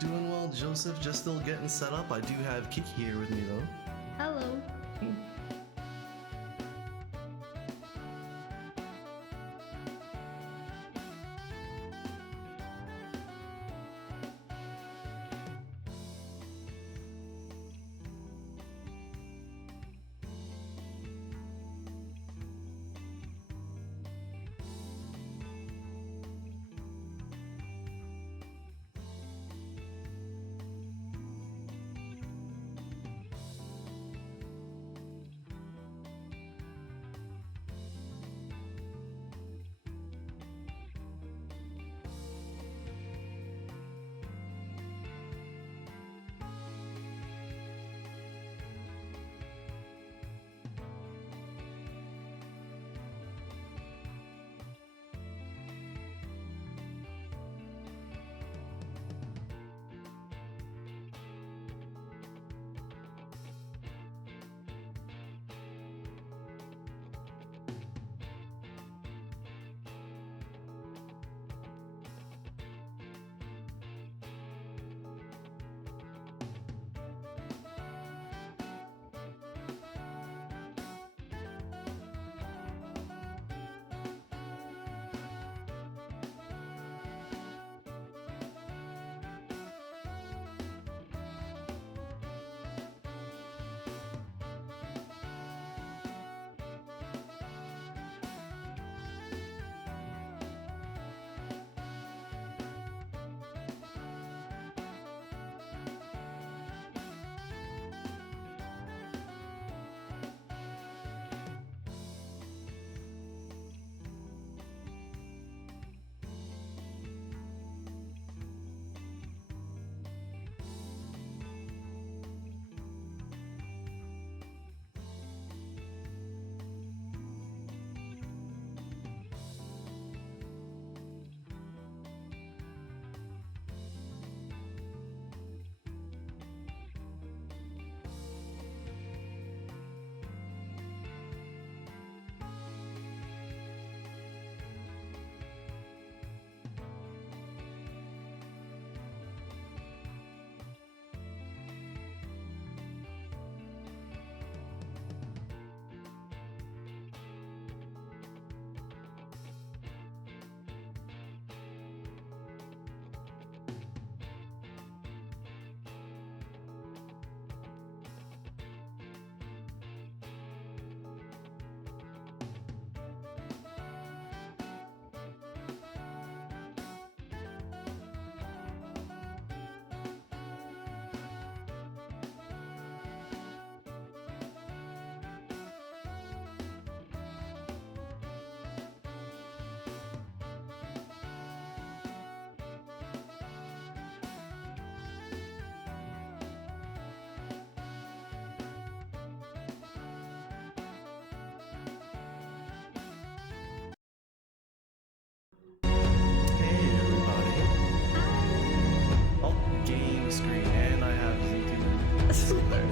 Doing well, Joseph. Just still getting set up. I do have Kiki here with me though. Hello. Hey everybody. Oh, game screen, and I have Z2 there.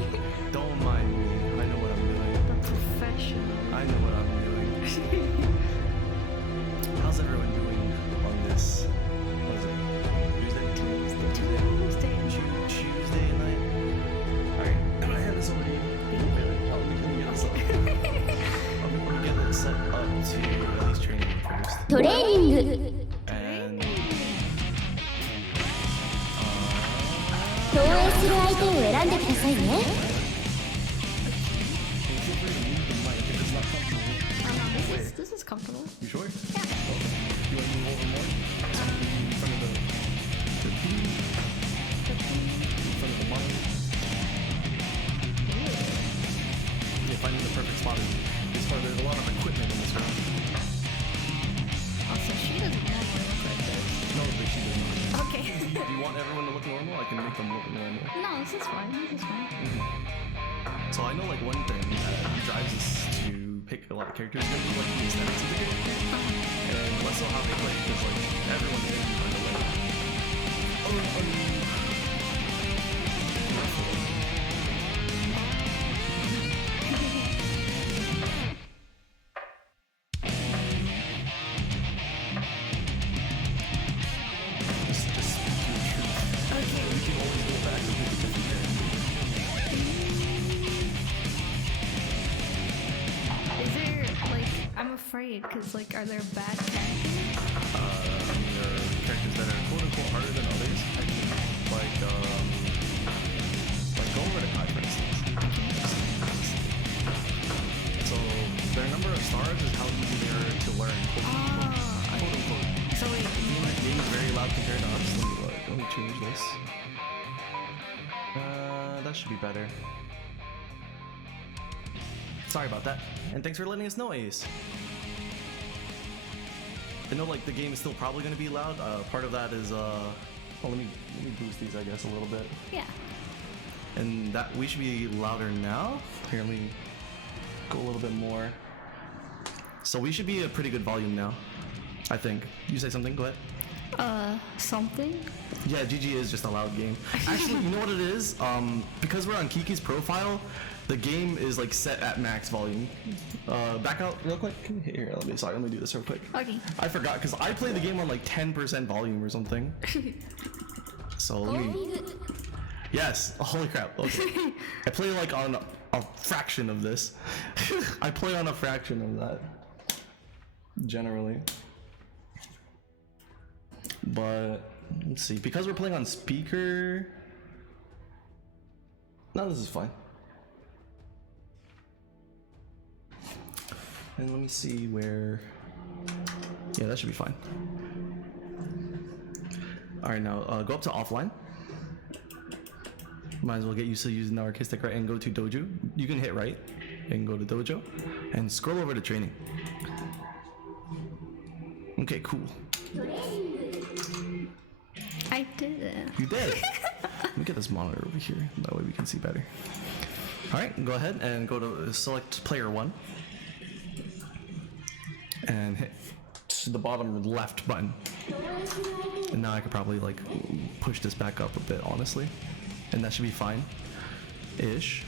Don't mind me. I know what I'm doing. The professional. I know what I'm doing. How's everyone doing on this? What is it? Tuesday night. Alright, I'm gonna hand this over to you. Oh, we can get us up. I'm gonna get it set up to at least training first. トレーニング And 投影する相手を選んでくださいね feel free to move the mic if it's not comfortable. This is comfortable. You sure? Yeah. You want to move over more? So in front of the TV? In front of the monitor? Yeah, finding the perfect spot is far. There's a lot of equipment in this room. Also, she doesn't normally look like this. No, but she does not. Okay. Do you want everyone to look normal? I can make them look normal. No, this is fine. This is fine. So I know like one thing that drives us to pick a lot of characters is gonna be like the aesthetics of the game. And less so how they play, because like everyone is kind of like Just speak your truth. Okay. afraid because, like, are there bad characters? There are characters that are quote unquote harder than others. Like go over to Kai, for instance. So their number of stars is how easy they are to learn. Quote unquote. So wait, The game is very loud compared to us. Let me change this. That should be better. Sorry about that. And thanks for letting us know, Ace. I know like the game is still probably going to be loud. Part of that is well, let me boost these I guess a little bit. yeah. And that we should be louder now. Here, let me go a little bit more. So we should be a pretty good volume now, I think. You say something? Go ahead. Something? Yeah, GG is just a loud game. Actually, you know what it is? Because we're on Kiki's profile, the game is like set at max volume. Back out real quick. Here, let me do this real quick. Okay. I forgot because I play the game on like 10% volume or something. So let me. Yes. Holy crap. Okay. I play like on a fraction of this. I play on a fraction of that. Generally. But let's see, because we're playing on speaker. No, this is fine. And let me see where. Yeah, that should be fine. All right, now go up to offline. Might as well get used to using the arcade stick, right? And go to dojo. You can hit right and go to dojo and scroll over to training. Okay, cool. I did it. You did. Let me get this monitor over here. That way we can see better. All right, go ahead and go to select player 1 and hit the bottom left button. And now I could probably like push this back up a bit, honestly, and that should be fine-ish.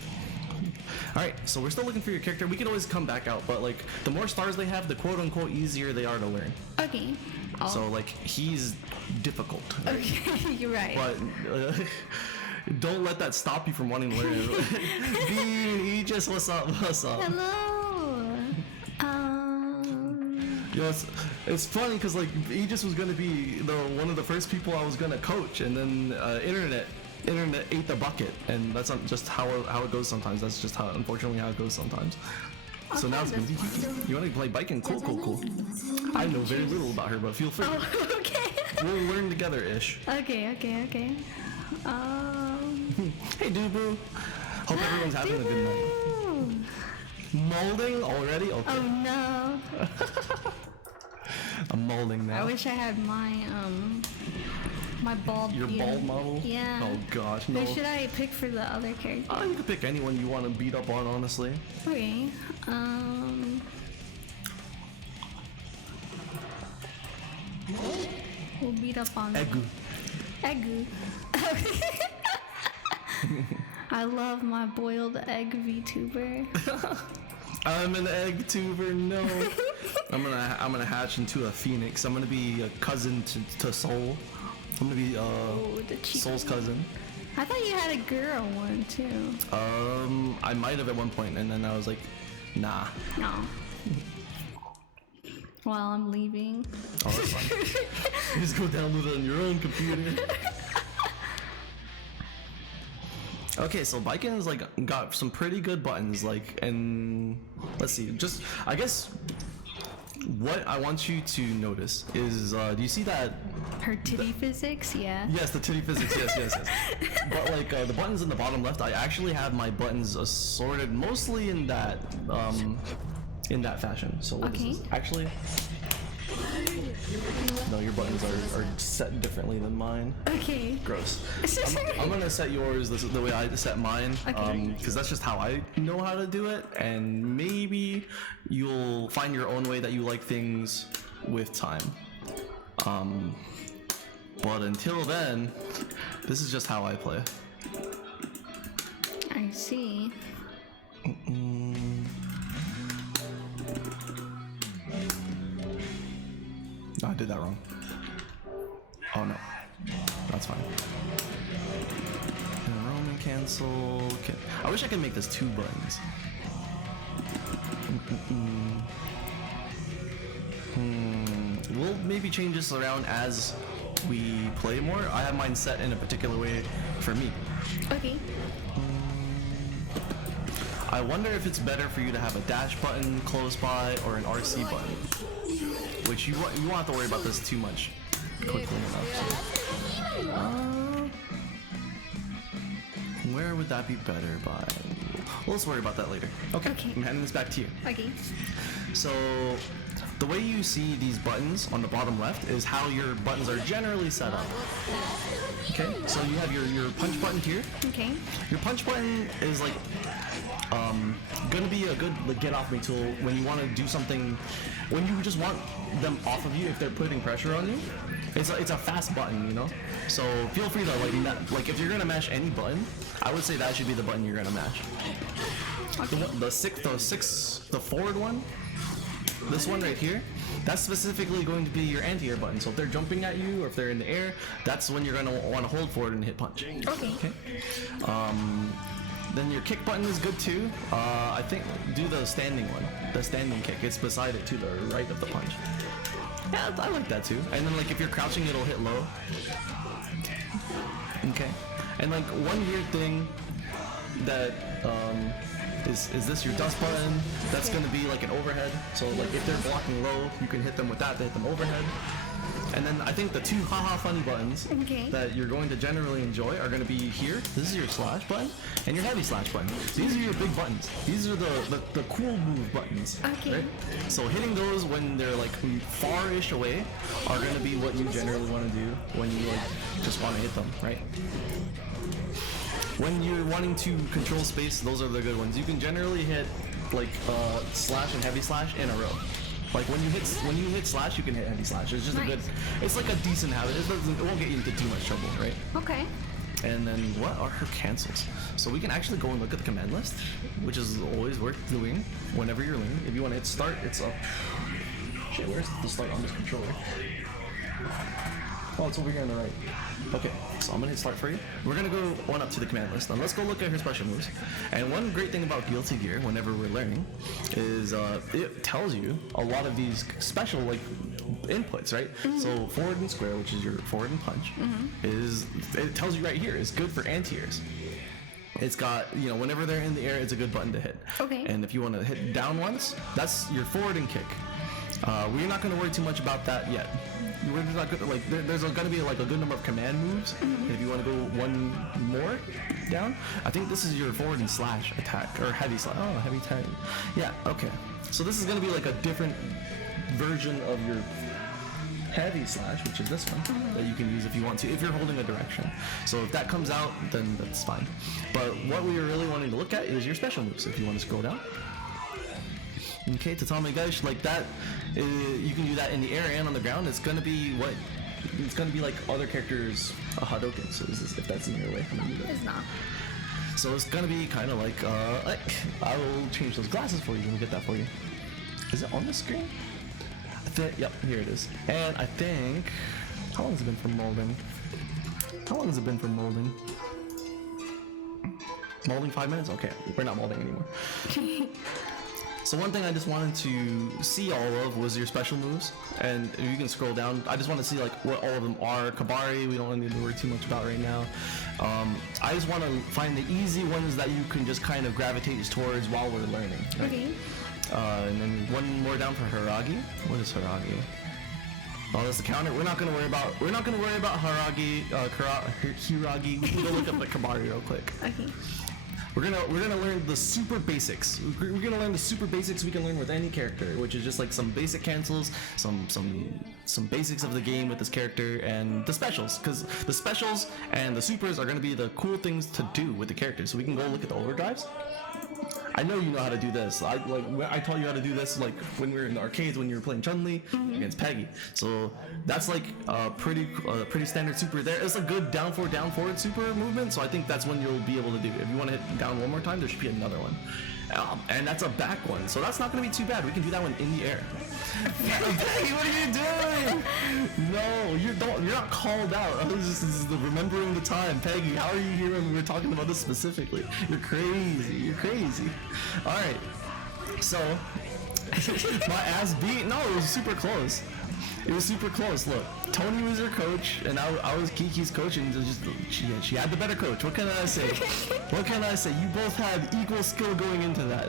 All right, so we're still looking for your character. We can always come back out, but like the more stars they have, the quote-unquote easier they are to learn. Okay. So like he's difficult. Right? Okay, you're right. But don't let that stop you from wanting to learn. Bean, Aegis, what's up? What's up? Hello. You know, it's funny because like Aegis was gonna be one of the first people I was gonna coach, and then internet ate the bucket, and that's not just how it goes sometimes. That's just how, unfortunately, how it goes sometimes. So now it's gonna be. You want to play biking? Cool. I know very little about her, but feel free. Oh, okay. We'll learn together, ish. Okay. Hey, Dubu. Hope everyone's having a good night. Molding already? Okay. Oh no. I'm molding now. I wish I had my my bald. Your beard. bald model? Yeah. Oh gosh, no. Who should I pick for the other character? You can pick anyone you want to beat up on, honestly. Okay. We'll beat up on Egu. I love my boiled egg VTuber. I'm an egg tuber, no. I'm gonna hatch into a phoenix. I'm gonna be a cousin to Soul. I'm gonna be Soul's cousin. I thought you had a girl one too. I might have at one point, and then I was like, nah. No. Well, I'm leaving. Oh, that's fine. You just go download it on your own computer. Okay, so Biken's like got some pretty good buttons, like, and let's see, just I guess what I want you to notice is, do you see that? Her titty physics, yeah. Yes, the titty physics, yes. But like the buttons in the bottom left, I actually have my buttons assorted mostly in that fashion. So what is this? Actually, no, your buttons are set differently than mine. Okay. Gross. I'm gonna set yours the way I set mine, because that's just how I know how to do it, and maybe you'll find your own way that you like things with time. But until then, this is just how I play. I see. No, I did that wrong. Oh no, that's fine. Enrollment cancel. I wish I could make this 2 buttons. We'll maybe change this around as we play more. I have mine set in a particular way for me. Okay. I wonder if it's better for you to have a dash button close by or an RC button. Which you won't have to worry about this too much quickly enough. Where would that be better by? Well, let's worry about that later. Okay. I'm handing this back to you. Okay. So the way you see these buttons on the bottom left is how your buttons are generally set up. Okay, so you have your punch button here. Okay. Your punch button is like gonna be a good get off me tool when you want to do something, when you just want them off of you if they're putting pressure on you. It's a fast button, you know. So feel free to like if you're gonna mash any button, I would say that should be the button you're gonna mash. Okay. The forward one, this one right here, that's specifically going to be your anti-air button. So if they're jumping at you or if they're in the air, that's when you're gonna want to hold forward and hit punch. Okay. Then your kick button is good too. I think do the standing one, the standing kick. It's beside it to the right of the punch. Yeah, I like that too. And then like if you're crouching, it'll hit low. Okay. And like one weird thing that is this your dust button? That's gonna be like an overhead. So like if they're blocking low, you can hit them with that to hit them overhead. And then I think the two haha funny buttons that you're going to generally enjoy are going to be here. This is your slash button and your heavy slash button. So these are your big buttons. These are the cool move buttons. Okay. Right? So hitting those when they're like far-ish away are going to be what you generally want to do when you like just want to hit them, right? When you're wanting to control space, those are the good ones. You can generally hit like slash and heavy slash in a row. Like when you hit slash, you can hit heavy slash. It's just a good. It's like a decent habit. It won't get you into too much trouble, right? Okay. And then what are her cancels? So we can actually go and look at the command list, which is always worth doing whenever you're learning. If you want to hit start, it's up. Shit, where's the start on this controller? Oh, it's over here on the right. Okay, so I'm gonna hit start for you. We're gonna go on up to the command list. Now let's go look at her special moves. And one great thing about Guilty Gear, whenever we're learning, is it tells you a lot of these special like inputs, right? So forward and square, which is your forward and punch, it tells you right here is good for anti-airs. It's got, you know, whenever they're in the air, it's a good button to hit. Okay. And if you want to hit down ones, that's your forward and kick. We're not going to worry too much about that yet. We're not gonna, like there's going to be like a good number of command moves. If you want to go one more down, I think this is your forward and slash attack or heavy slash. Oh, heavy attack. Yeah. Okay. So this is going to be like a different version of your heavy slash, which is this one that you can use if you want to, if you're holding a direction. So if that comes out, then that's fine. But what we are really wanting to look at is your special moves. If you want to scroll down. Okay, Tatami Gaish, like that, you can do that in the air and on the ground. It's gonna be what? It's gonna be like other characters' Hadouken. So if that's in your way, I'm gonna do that. It's not. So it's gonna be kind of like I will change those glasses for you and get that for you. Is it on the screen? Yep, here it is. And I think, how long has it been from molding? How long has it been from molding? Molding 5 minutes? Okay, we're not molding anymore. So one thing I just wanted to see all of was your special moves, and if you can scroll down, I just want to see like what all of them are. Kabari, we don't need to worry too much about right now. I just want to find the easy ones that you can just kind of gravitate towards while we're learning. Right? Okay. And then one more down for Haragi. What is Haragi? Oh, that's the counter. We're not gonna worry about Haragi, Hiragi. We can go look up the Kabari real quick. Okay. We're gonna learn the super basics. We're gonna learn the super basics we can learn with any character, which is just like some basic cancels, some basics of the game with this character, and the specials, because the specials and the supers are gonna be the cool things to do with the character. So we can go look at the overdrives. I know you know how to do this. I taught you how to do this like when we were in the arcades when you were playing Chun-Li against Peggy. So that's like a pretty standard super there. It's a good down forward super movement. So I think that's when you'll be able to do it. If you want to hit down one more time, there should be another one. And that's a back one. So that's not going to be too bad. We can do that one in the air. Peggy, what are you doing? No, you're not called out. This is remembering the time. Peggy, how are you here when we were talking about this specifically? You're crazy. All right. So My ass beat? No, it was super close. It was super close. Look, Tony was her coach, and I was Kiki's coach, and she had the better coach. What can I say? What can I say? You both had equal skill going into that.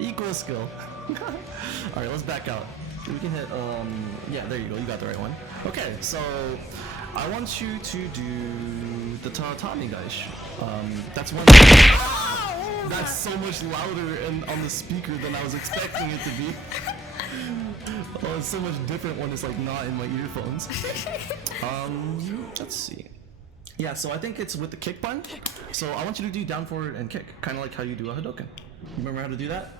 Equal skill. All right, let's back out. We can hit. Yeah, there you go. You got the right one. Okay, so I want you to do the tatami guys. That's one. That's so much louder and on the speaker than I was expecting it to be. Oh, it's so much different when it's like not in my earphones. Let's see. Yeah, so I think it's with the kick button. So I want you to do down, forward, and kick, kind of like how you do a Hadouken. You remember how to do that?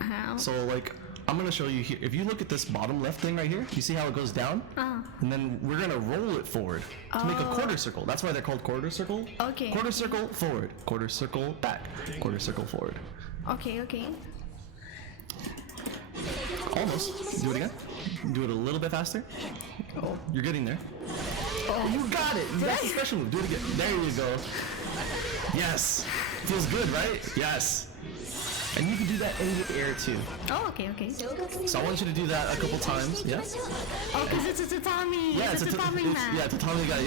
How? So like, I'm gonna show you here. If you look at this bottom left thing right here, you see how it goes down? And then we're gonna roll it forward to make a quarter circle. That's why they're called quarter circle. Okay. Quarter circle forward, quarter circle back, quarter circle forward. Okay, okay. Almost. Do it again. Do it a little bit faster. Oh, you're getting there. Oh, you got it. That's a special move. Do it again. There you go. Yes. Feels good, right? Yes. And you can do that in the air too. Oh, okay, okay. So I want you to do that a couple times. Yes. Oh, because it's a tatami. Yeah, it's a tatami mat. yeah, tatami guy.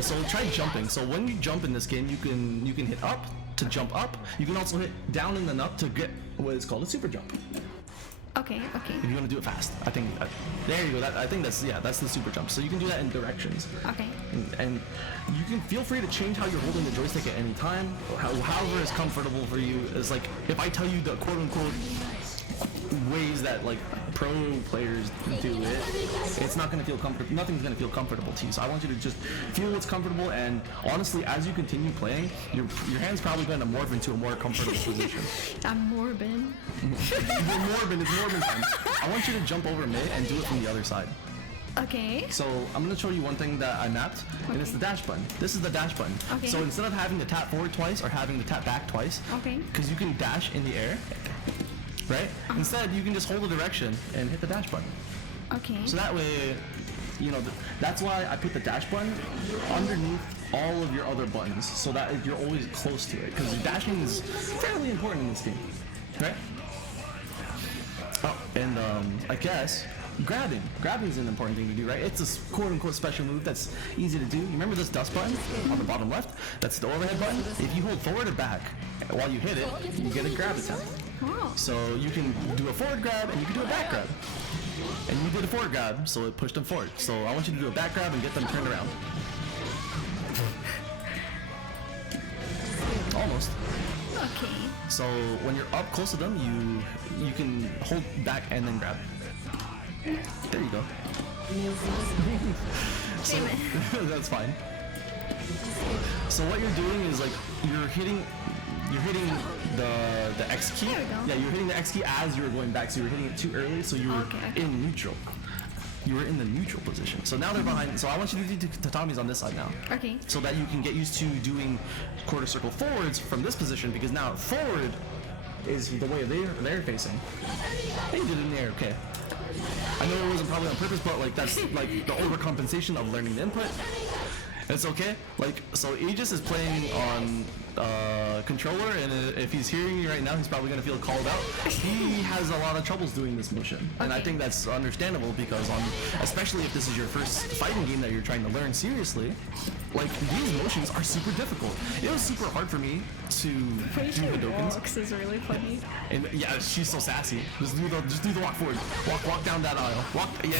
So try jumping. So when you jump in this game, you can hit up to jump up. You can also hit down and then up to get what is called a super jump. Okay, okay. If you want to do it fast, I think there you go. I think that's the super jump. So you can do that in directions. Okay. And you can feel free to change how you're holding the joystick at any time, however is comfortable for you. It's like if I tell you the quote unquote ways that like pro players do it, it's not going to feel comfortable. Nothing's going to feel comfortable to you. So I want you to just feel what's comfortable. And honestly, as you continue playing, your hand's probably going to morph into a more comfortable position. I'm Morbin. You're Morbin. It's Morbin time. I want you to jump over mid and do it from the other side. Okay. So I'm going to show you one thing that I mapped, and it's the dash button. This is the dash button. Okay. So instead of having to tap forward twice or having to tap back twice, Okay. because you can dash in the air, right? Instead, you can just hold the direction and hit the dash button. Okay. So that way, you know, that's why I put the dash button underneath all of your other buttons, so that you're always close to it, because dashing is fairly important in this game, right? Oh, and I guess grabbing is an important thing to do, right? It's a quote-unquote special move that's easy to do. You remember this dust button on the bottom left? That's the overhead button. If you hold forward or back while you hit it, you get a grab attempt. Wow. So you can do a forward grab and you can do a back grab. And you did a forward grab, so it pushed them forward. So I want you to do a back grab and get them turned around. Almost. Okay. So when you're up close to them, you can hold back and then grab. There you go. So, that's fine. So what you're doing is like you're hitting the X key. There we go. Yeah, you're hitting the X key as you were going back, so you were hitting it too early, so you were Okay. in neutral. You were in the neutral position. So now they're behind. So I want you to do tatamis on this side now. Okay. So that you can get used to doing quarter circle forwards from this position, because now forward is the way they're facing. They did it in the air, okay. I know it wasn't probably on purpose, but like that's like the overcompensation of learning the input. It's okay. Like, so Aegis is playing on controller, and if he's hearing you right now, he's probably gonna feel called out. He has a lot of troubles doing this motion, and I think that's understandable, because especially if this is your first fighting game that you're trying to learn seriously, like these motions are super difficult. It was super hard for me to do Hadokens. Walks is really funny. And yeah, she's so sassy. Just do the walk forward. Walk down that aisle. Walk, yeah.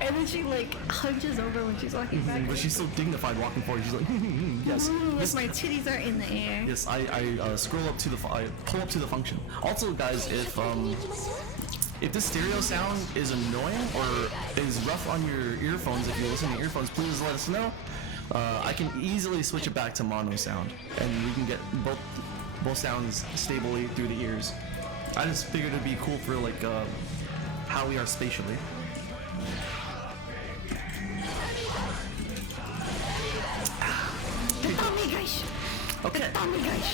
And then she like hunches over when she's walking back. But she's so dignified walking forward. She's like, yes. Yes, my titties are in the air. Yes, I scroll up to I pull up to the function. Also, guys, if this stereo sound is annoying or is rough on your earphones, if you're listening to earphones, please let us know. I can easily switch it back to mono sound, and we can get both sounds stably through the ears. I just figured it'd be cool for like how we are spatially. Tatami guys. Okay. Tatami guys.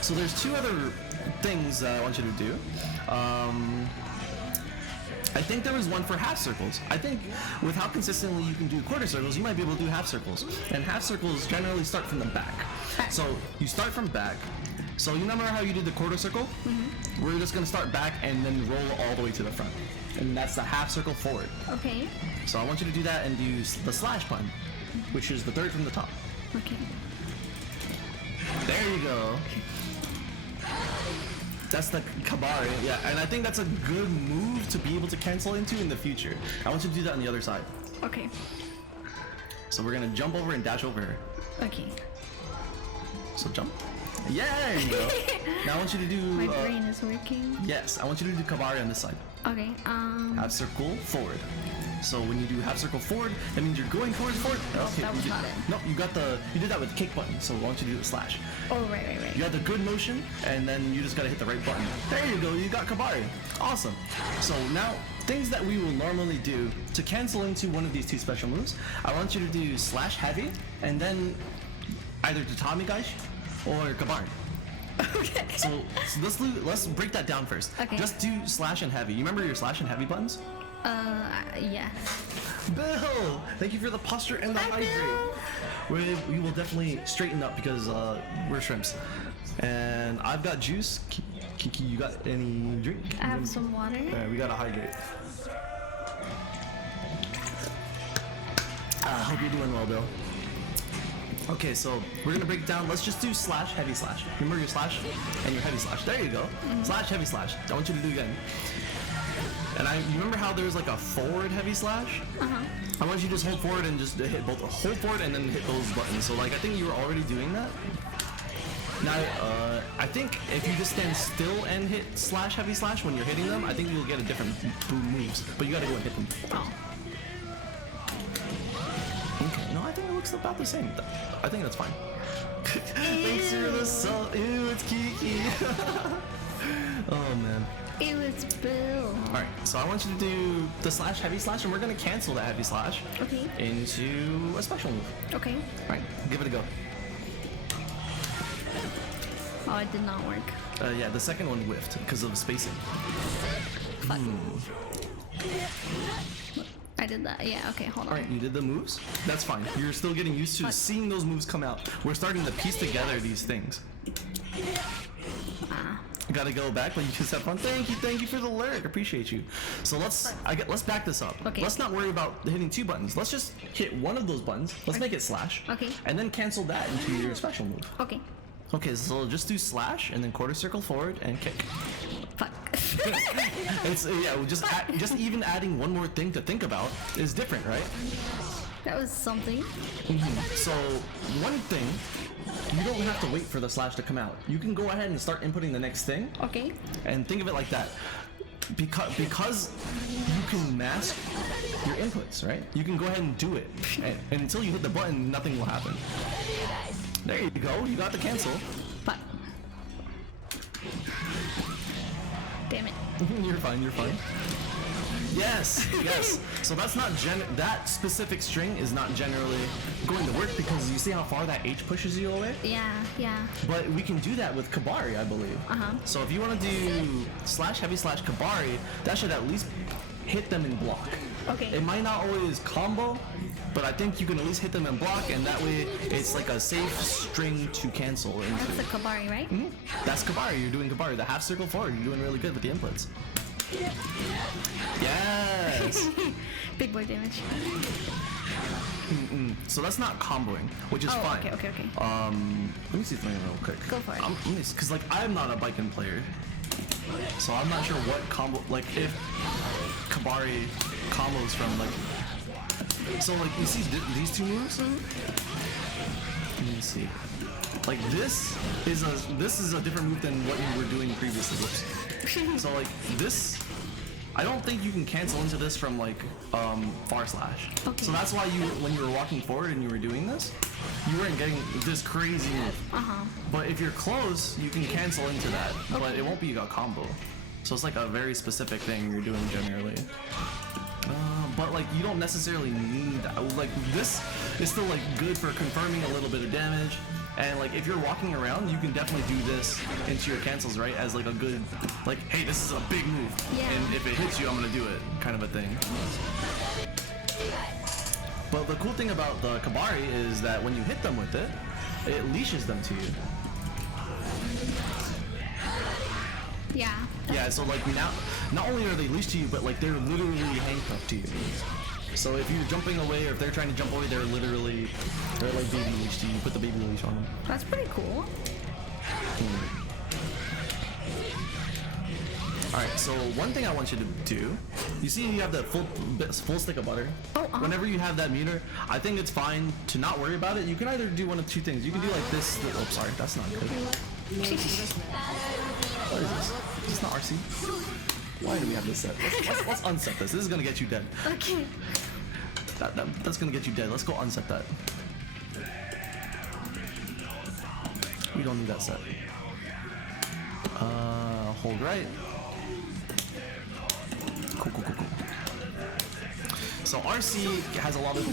So there's two other things that I want you to do. I think there was one for half circles. I think with how consistently you can do quarter circles, you might be able to do half circles. And half circles generally start from the back. So you start from back. So you remember how you did the quarter circle? We're just gonna start back and then roll all the way to the front. And that's the half circle forward. Okay. So I want you to do that and do the slash pun, which is the third from the top. Okay. There you go. That's the Kabari, yeah, and I think that's a good move to be able to cancel into in the future. I want you to do that on the other side. Okay. So we're gonna jump over and dash over her. Okay. So jump. Yeah, there you go. Now I want you to do. My brain is working. Yes, I want you to do Kabari on this side. Okay. Half circle forward. So when you do half circle forward, that means you're going towards forward. Okay, that was you not it. No, you did that with the kick button. So I want you to do a slash. Oh, right. You had the good motion, and then you just gotta hit the right button. There you go, you got Kabari. Awesome. So now, things that we will normally do to cancel into one of these two special moves, I want you to do slash heavy, and then either Tatami Gaish or Kabari. Okay. So let's break that down first. Okay. Just do slash and heavy. You remember your slash and heavy buttons? Yeah. Bill, thank you for the posture and the Hi, hydrate. We will definitely straighten up because we're shrimps. And I've got juice. Kiki, you got any drink? I have some water. Alright, we gotta hydrate. Hope you're doing well, Bill. Okay, so we're gonna break it down. Let's just do slash, heavy slash. Remember your slash and your heavy slash. There you go. Slash, heavy slash. I want you to do it again. And you remember how there's like a forward heavy slash? I want you to just hold forward and just hit both. Hold forward and then hit those buttons. So like I think you were already doing that. Now I think if you just stand still and hit slash heavy slash when you're hitting them, I think you'll get a different moves. But you gotta go and hit them. Oh. Okay. No, I think it looks about the same. I think that's fine. Thanks for the salt. Ew, it's Kiki. Oh man. It was Bill. Alright, so I want you to do the slash heavy slash, and we're gonna cancel that heavy slash Okay. into a special move. Okay. Alright, give it a go. Oh, it did not work. Yeah, the second one whiffed because of spacing. Fuck. I did that. Yeah, okay, hold on. Alright, you did the moves? That's fine. You're still getting used to seeing those moves come out. We're starting to piece together these things. Gotta go back, but you just have fun. Thank you for the lyric. Appreciate you. So let's back this up. Okay. Let's not worry about hitting two buttons. Let's just hit one of those buttons. Let's make it slash. Okay. And then cancel that into your special move. Okay. Okay, so just do slash and then quarter circle forward and kick. Fuck. It's just even adding one more thing to think about is different, right? That was something. So one thing, you don't have to wait for the slash to come out. You can go ahead and start inputting the next thing. Okay. And think of it like that. Because you can mask your inputs, right? You can go ahead and do it. And until you hit the button, nothing will happen. There you go. You got the cancel. Fuck. Damn it. You're fine. Yes. So that's not that specific string is not generally going to work because you see how far that H pushes you away? Yeah. But we can do that with Kabari, I believe. So if you want to do slash heavy slash Kabari, that should at least hit them in block. Okay. It might not always combo, but I think you can at least hit them in block, and that way it's like a safe string to cancel into. That's the Kabari, right? That's Kabari. You're doing Kabari. The half circle forward. You're doing really good with the inputs. Yes. Big boy damage. So that's not comboing, which is fine. Okay. Let me see something real quick. Go for it. Because like I'm not a Baiken player, so I'm not sure what combo. Like if Kabari combos from like. So like you see these two moves. Let me see. Like this is a different move than what you were doing previously. So like this, I don't think you can cancel into this from like far slash. Okay. So that's why when you were walking forward and you were doing this, you weren't getting this crazy move. But if you're close, you can cancel into that, but it won't be a combo. So it's like a very specific thing you're doing generally. But like you don't necessarily need like this is still like good for confirming a little bit of damage. And like if you're walking around, you can definitely do this into your cancels, right? As like a good, like, hey, this is a big move, and if it hits you, I'm gonna do it, kind of a thing. But the cool thing about the Kabari is that when you hit them with it, it leashes them to you. Yeah. Yeah, so like now, not only are they leashed to you, but like they're literally handcuffed to you. So if you're jumping away, or if they're trying to jump away, they're like baby leashed to you. Put the baby leash on them. That's pretty cool. Alright, so one thing I want you to do, you see you have that full stick of butter? Oh, Whenever you have that meter, I think it's fine to not worry about it. You can either do one of two things. You can do like this. Oh, sorry, that's not good. What is this? Is this not RC? Why do we have this set? Let's unset this. This is gonna get you dead. Okay. That's gonna get you dead. Let's go unset that. We don't need that set. Hold right. Cool. So RC has a lot of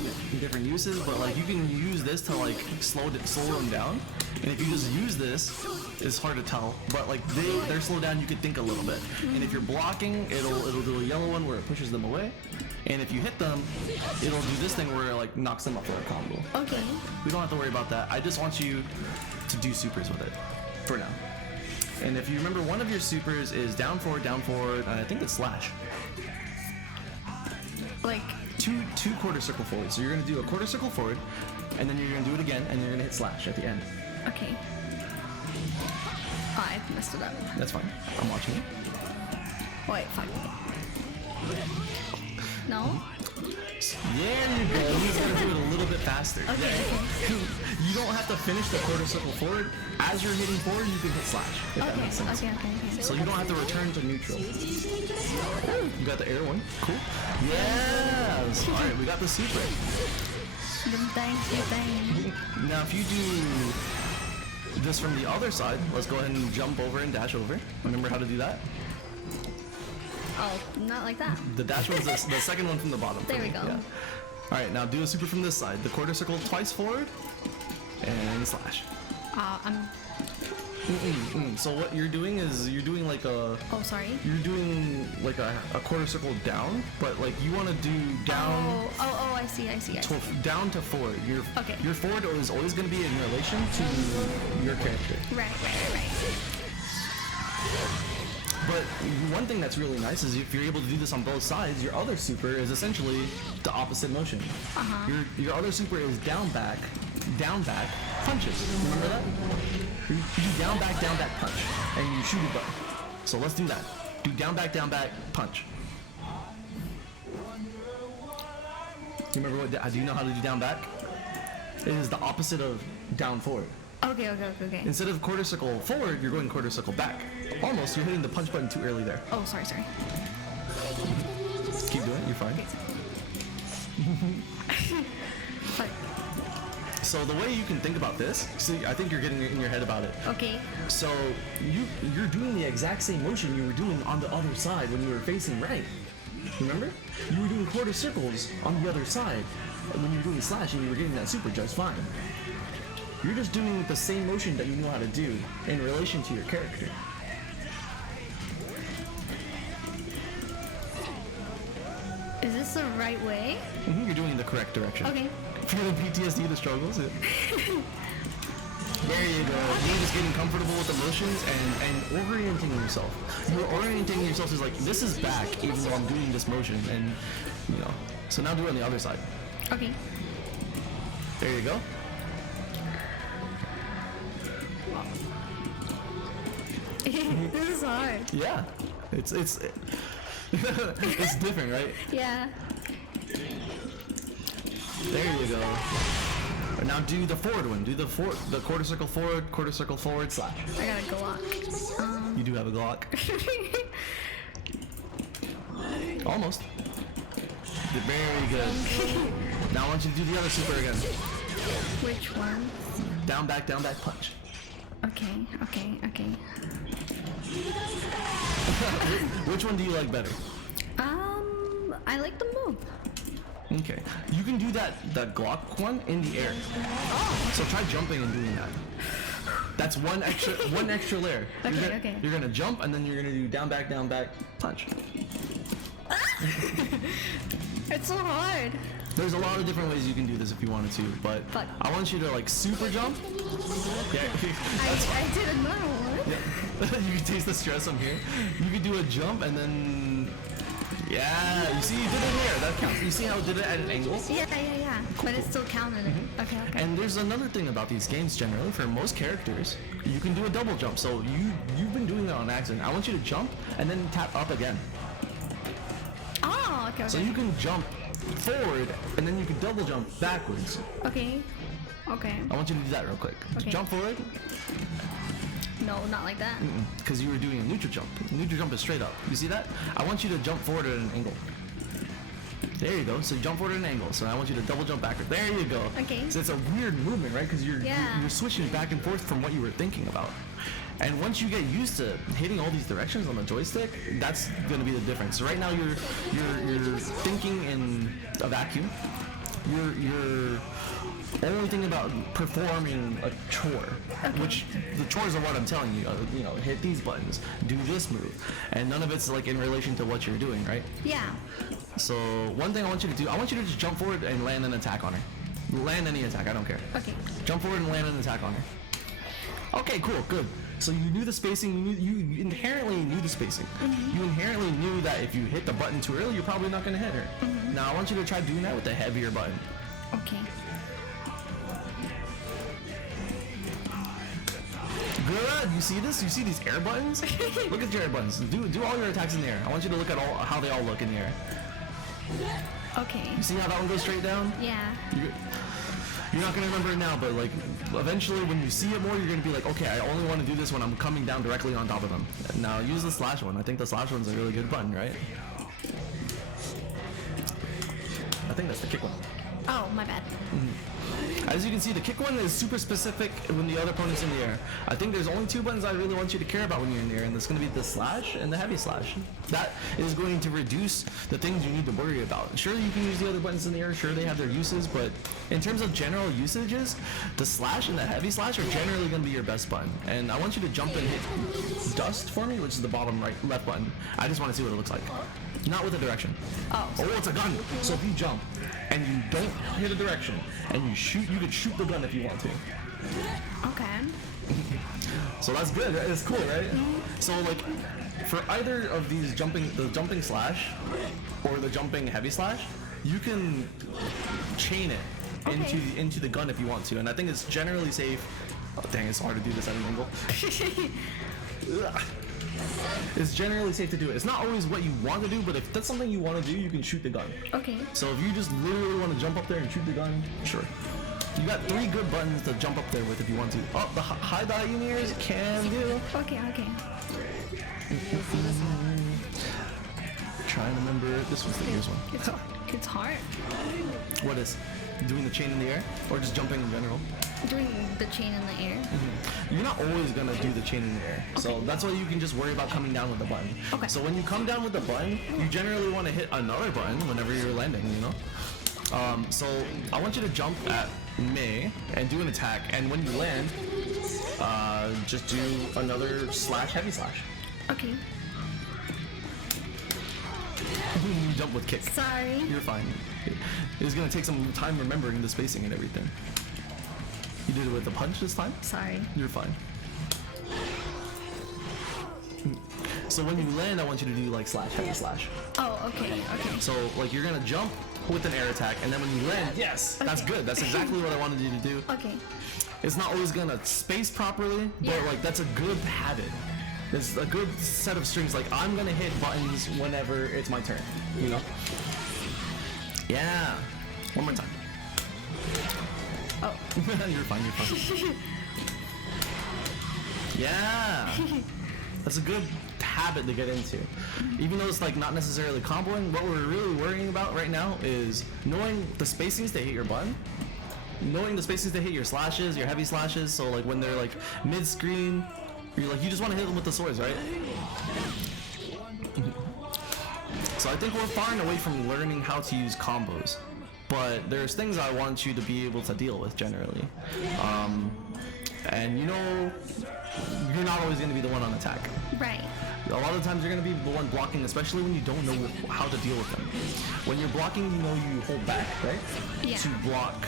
different uses, but like you can use this to like slow them down. And if you just use this, it's hard to tell. But like they're slowed down, you could think a little bit. And if you're blocking, it'll do a yellow one where it pushes them away. And if you hit them, it'll do this thing where it like knocks them up for a combo. Okay. We don't have to worry about that. I just want you to do supers with it for now. And if you remember, one of your supers is down forward, and I think it's slash. Like Two quarter circle forward. So you're gonna do a quarter circle forward, and then you're gonna do it again, and you're gonna hit slash at the end. okay. Oh, I messed it up. That's fine. I'm watching it. Wait, fuck. No? There you go. He's gonna do it a little bit faster. Okay. Yeah. You don't have to finish the quarter circle forward. As you're hitting forward, you can hit slash. If that makes sense. Okay. So you don't have to return to neutral. You got the air one. Cool. Yes. All right, we got the super. Thank you. Now, if you do this from the other side, let's go ahead and jump over and dash over. Remember how to do that? Oh, not like that. The dash one's the second one from the bottom. There we go. Yeah. All right, now do a super from this side. The quarter circle twice forward, and slash. So what you're doing is you're doing like a. Oh, sorry. You're doing like a quarter circle down, but like you want to do down. Oh, I see. Down to forward. Okay. Your forward is always going to be in relation to your character. Right. But one thing that's really nice is if you're able to do this on both sides, your other super is essentially the opposite motion. Your other super is down back, punches. Remember that? You do down back, punch, and you shoot a button. So let's do that. Do down back, punch. You remember what? Do you know how to do down back? It is the opposite of down forward. Okay. Instead of quarter circle forward, you're going quarter circle back. Almost, you're hitting the punch button too early there. Oh, sorry. Keep doing it, you're fine. But, So the way you can think about this, see, I think you're getting in your head about it. okay. So you're doing the exact same motion you were doing on the other side when you were facing right. Remember? You were doing quarter circles on the other side when you were doing slash and you were getting that super just fine. You're just doing the same motion that you know how to do in relation to your character. Is this the right way? You're doing the correct direction. Okay. Feeling PTSD, the struggles. There you go. You're just getting comfortable with the motions and orienting yourself. You're orienting yourself as like, this is back, even though I'm doing this motion, and So now do it on the other side. Okay. There you go. This is hard. Yeah, it's it's different, right? Yeah. There you go. Now do the forward one. Do the quarter circle forward, slash. I got a Glock. You do have a Glock. Almost. Very good. Now I want you to do the other super again. Which one? Down back, punch. Okay. Which one do you like better? I like the move. Okay. You can do that Glock one in the air. So try jumping and doing that. That's one extra layer. Okay. You're gonna jump and then you're gonna do down back, punch. It's so hard. There's a lot of different ways you can do this if you wanted to, but Fuck. I want you to like super jump. Yeah, I did a normal one. yeah. You can taste the stress from here. You could do a jump and then, yeah. You see, you did it here. That counts. You see how I did it at an angle? Yeah. But it still counted it. Okay. And there's another thing about these games generally, for most characters, you can do a double jump. So you've been doing it on accident. I want you to jump and then tap up again. Oh, okay. So you can jump forward and then you can double jump backwards. Okay. I want you to do that real quick. Okay. Jump forward, No, not like that. because you were doing a neutral jump. Neutral jump is straight up. You see that? I want you to jump forward at an angle. There you go. So you jump forward at an angle. So I want you to double jump backward. There you go. Okay. So it's a weird movement, right? Because you're Yeah. switching back and forth from what you were thinking about. And once you get used to hitting all these directions on the joystick, that's going to be the difference. So right now you're thinking in a vacuum. You're only thinking about performing a chore, which the chores are what I'm telling you. You know, hit these buttons, do this move, and none of it's like in relation to what you're doing, right? Yeah. So one thing I want you to do, I want you to just jump forward and land an attack on her. Land any attack, I don't care. Okay. Jump forward and land an attack on her. Okay, cool, good. So you knew the spacing, you inherently knew the spacing. You inherently knew that if you hit the button too early, you're probably not going to hit her. Now I want you to try doing that with a heavier button. Okay. Good. You see this? You see these air buttons? Look at your air buttons. Do all your attacks in the air. I want you to look at how they all look in the air. Okay. You see how that one goes straight down? Yeah. You're not gonna remember it now, but like eventually when you see it more, you're gonna be like, okay, I only want to do this when I'm coming down directly on top of them. Now use the slash one. I think the slash one's a really good button, right? I think that's the kick one. Oh, my bad. As you can see, the kick one is super specific when the other opponent's in the air. I think there's only two buttons I really want you to care about when you're in the air, and that's going to be the slash and the heavy slash. That is going to reduce the things you need to worry about. Sure, you can use the other buttons in the air, sure they have their uses, but in terms of general usages, the slash and the heavy slash are generally going to be your best button. And I want you to jump and hit dust for me, which is the bottom left button. I just want to see what it looks like. Not with the direction. Oh. Oh, it's a gun. So if you jump and you don't hit a direction and you shoot, you could shoot the gun if you want to. Okay. So that's good. Right? It's cool, right? So like, for either of these the jumping slash or the jumping heavy slash, you can chain it into the gun if you want to, and I think it's generally safe. Oh dang, it's hard to do this at an angle. Ugh. It's generally safe to do it. It's not always what you want to do, but if that's something you want to do, you can shoot the gun. Okay. So if you just literally want to jump up there and shoot the gun, sure. You got 3 good buttons to jump up there with if you want to. Oh, the high value ears can do. Okay. Trying to remember, this was the ears one. It's hard. What is? Doing the chain in the air? Or just jumping in general? Doing the chain in the air. You're not always gonna do the chain in the air. So that's why you can just worry about coming down with the button. Okay. So when you come down with the button, you generally want to hit another button whenever you're landing, you know? So I want you to jump at May and do an attack, and when you land, just do another slash heavy slash. Okay. You jump with kick. Sorry. You're fine. It's gonna take some time remembering the spacing and everything. You did it with the punch this time? Sorry. You're fine. So when you land, I want you to do like slash, heavy slash. Oh, okay. So like you're gonna jump with an air attack, and then when you land, yes, that's good. That's exactly what I wanted you to do. Okay. It's not always gonna space properly, but Yeah. like that's a good habit. There's a good set of strings. Like I'm gonna hit buttons whenever it's my turn, you know? Yeah. One more time. Oh. You're fine. Yeah. That's a good habit to get into. Even though it's like not necessarily comboing, what we're really worrying about right now is knowing the spacings to hit your button, knowing the spacings to hit your slashes, your heavy slashes. So like when they're like mid-screen, you just want to hit them with the swords, right? So I think we're far and away from learning how to use combos, but there's things I want you to be able to deal with generally. and you know you're not always going to be the one on attack. Right. A lot of times you're going to be the one blocking, especially when you don't know how to deal with them. When you're blocking, you know you hold back, right? Yeah. To block.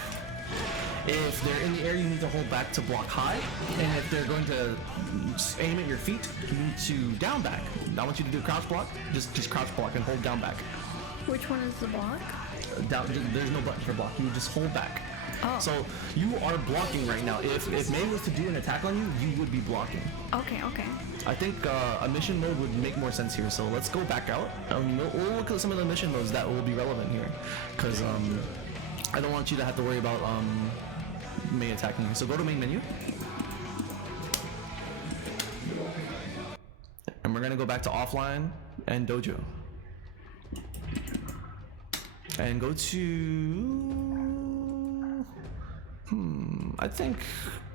If they're in the air, you need to hold back to block high. And if they're going to aim at your feet, you need to down back. I want you to do a crouch block. Just crouch block and hold down back. Which one is the block? Down, there's no button for block. You just hold back. Oh. So you are blocking right now. If May was to do an attack on you, you would be blocking. Okay, okay. I think a mission mode would make more sense here. So let's go back out. We'll look at some of the mission modes that will be relevant here, because I don't want you to have to worry about May attacking you. So go to main menu, and we're gonna go back to offline and dojo, and go to I think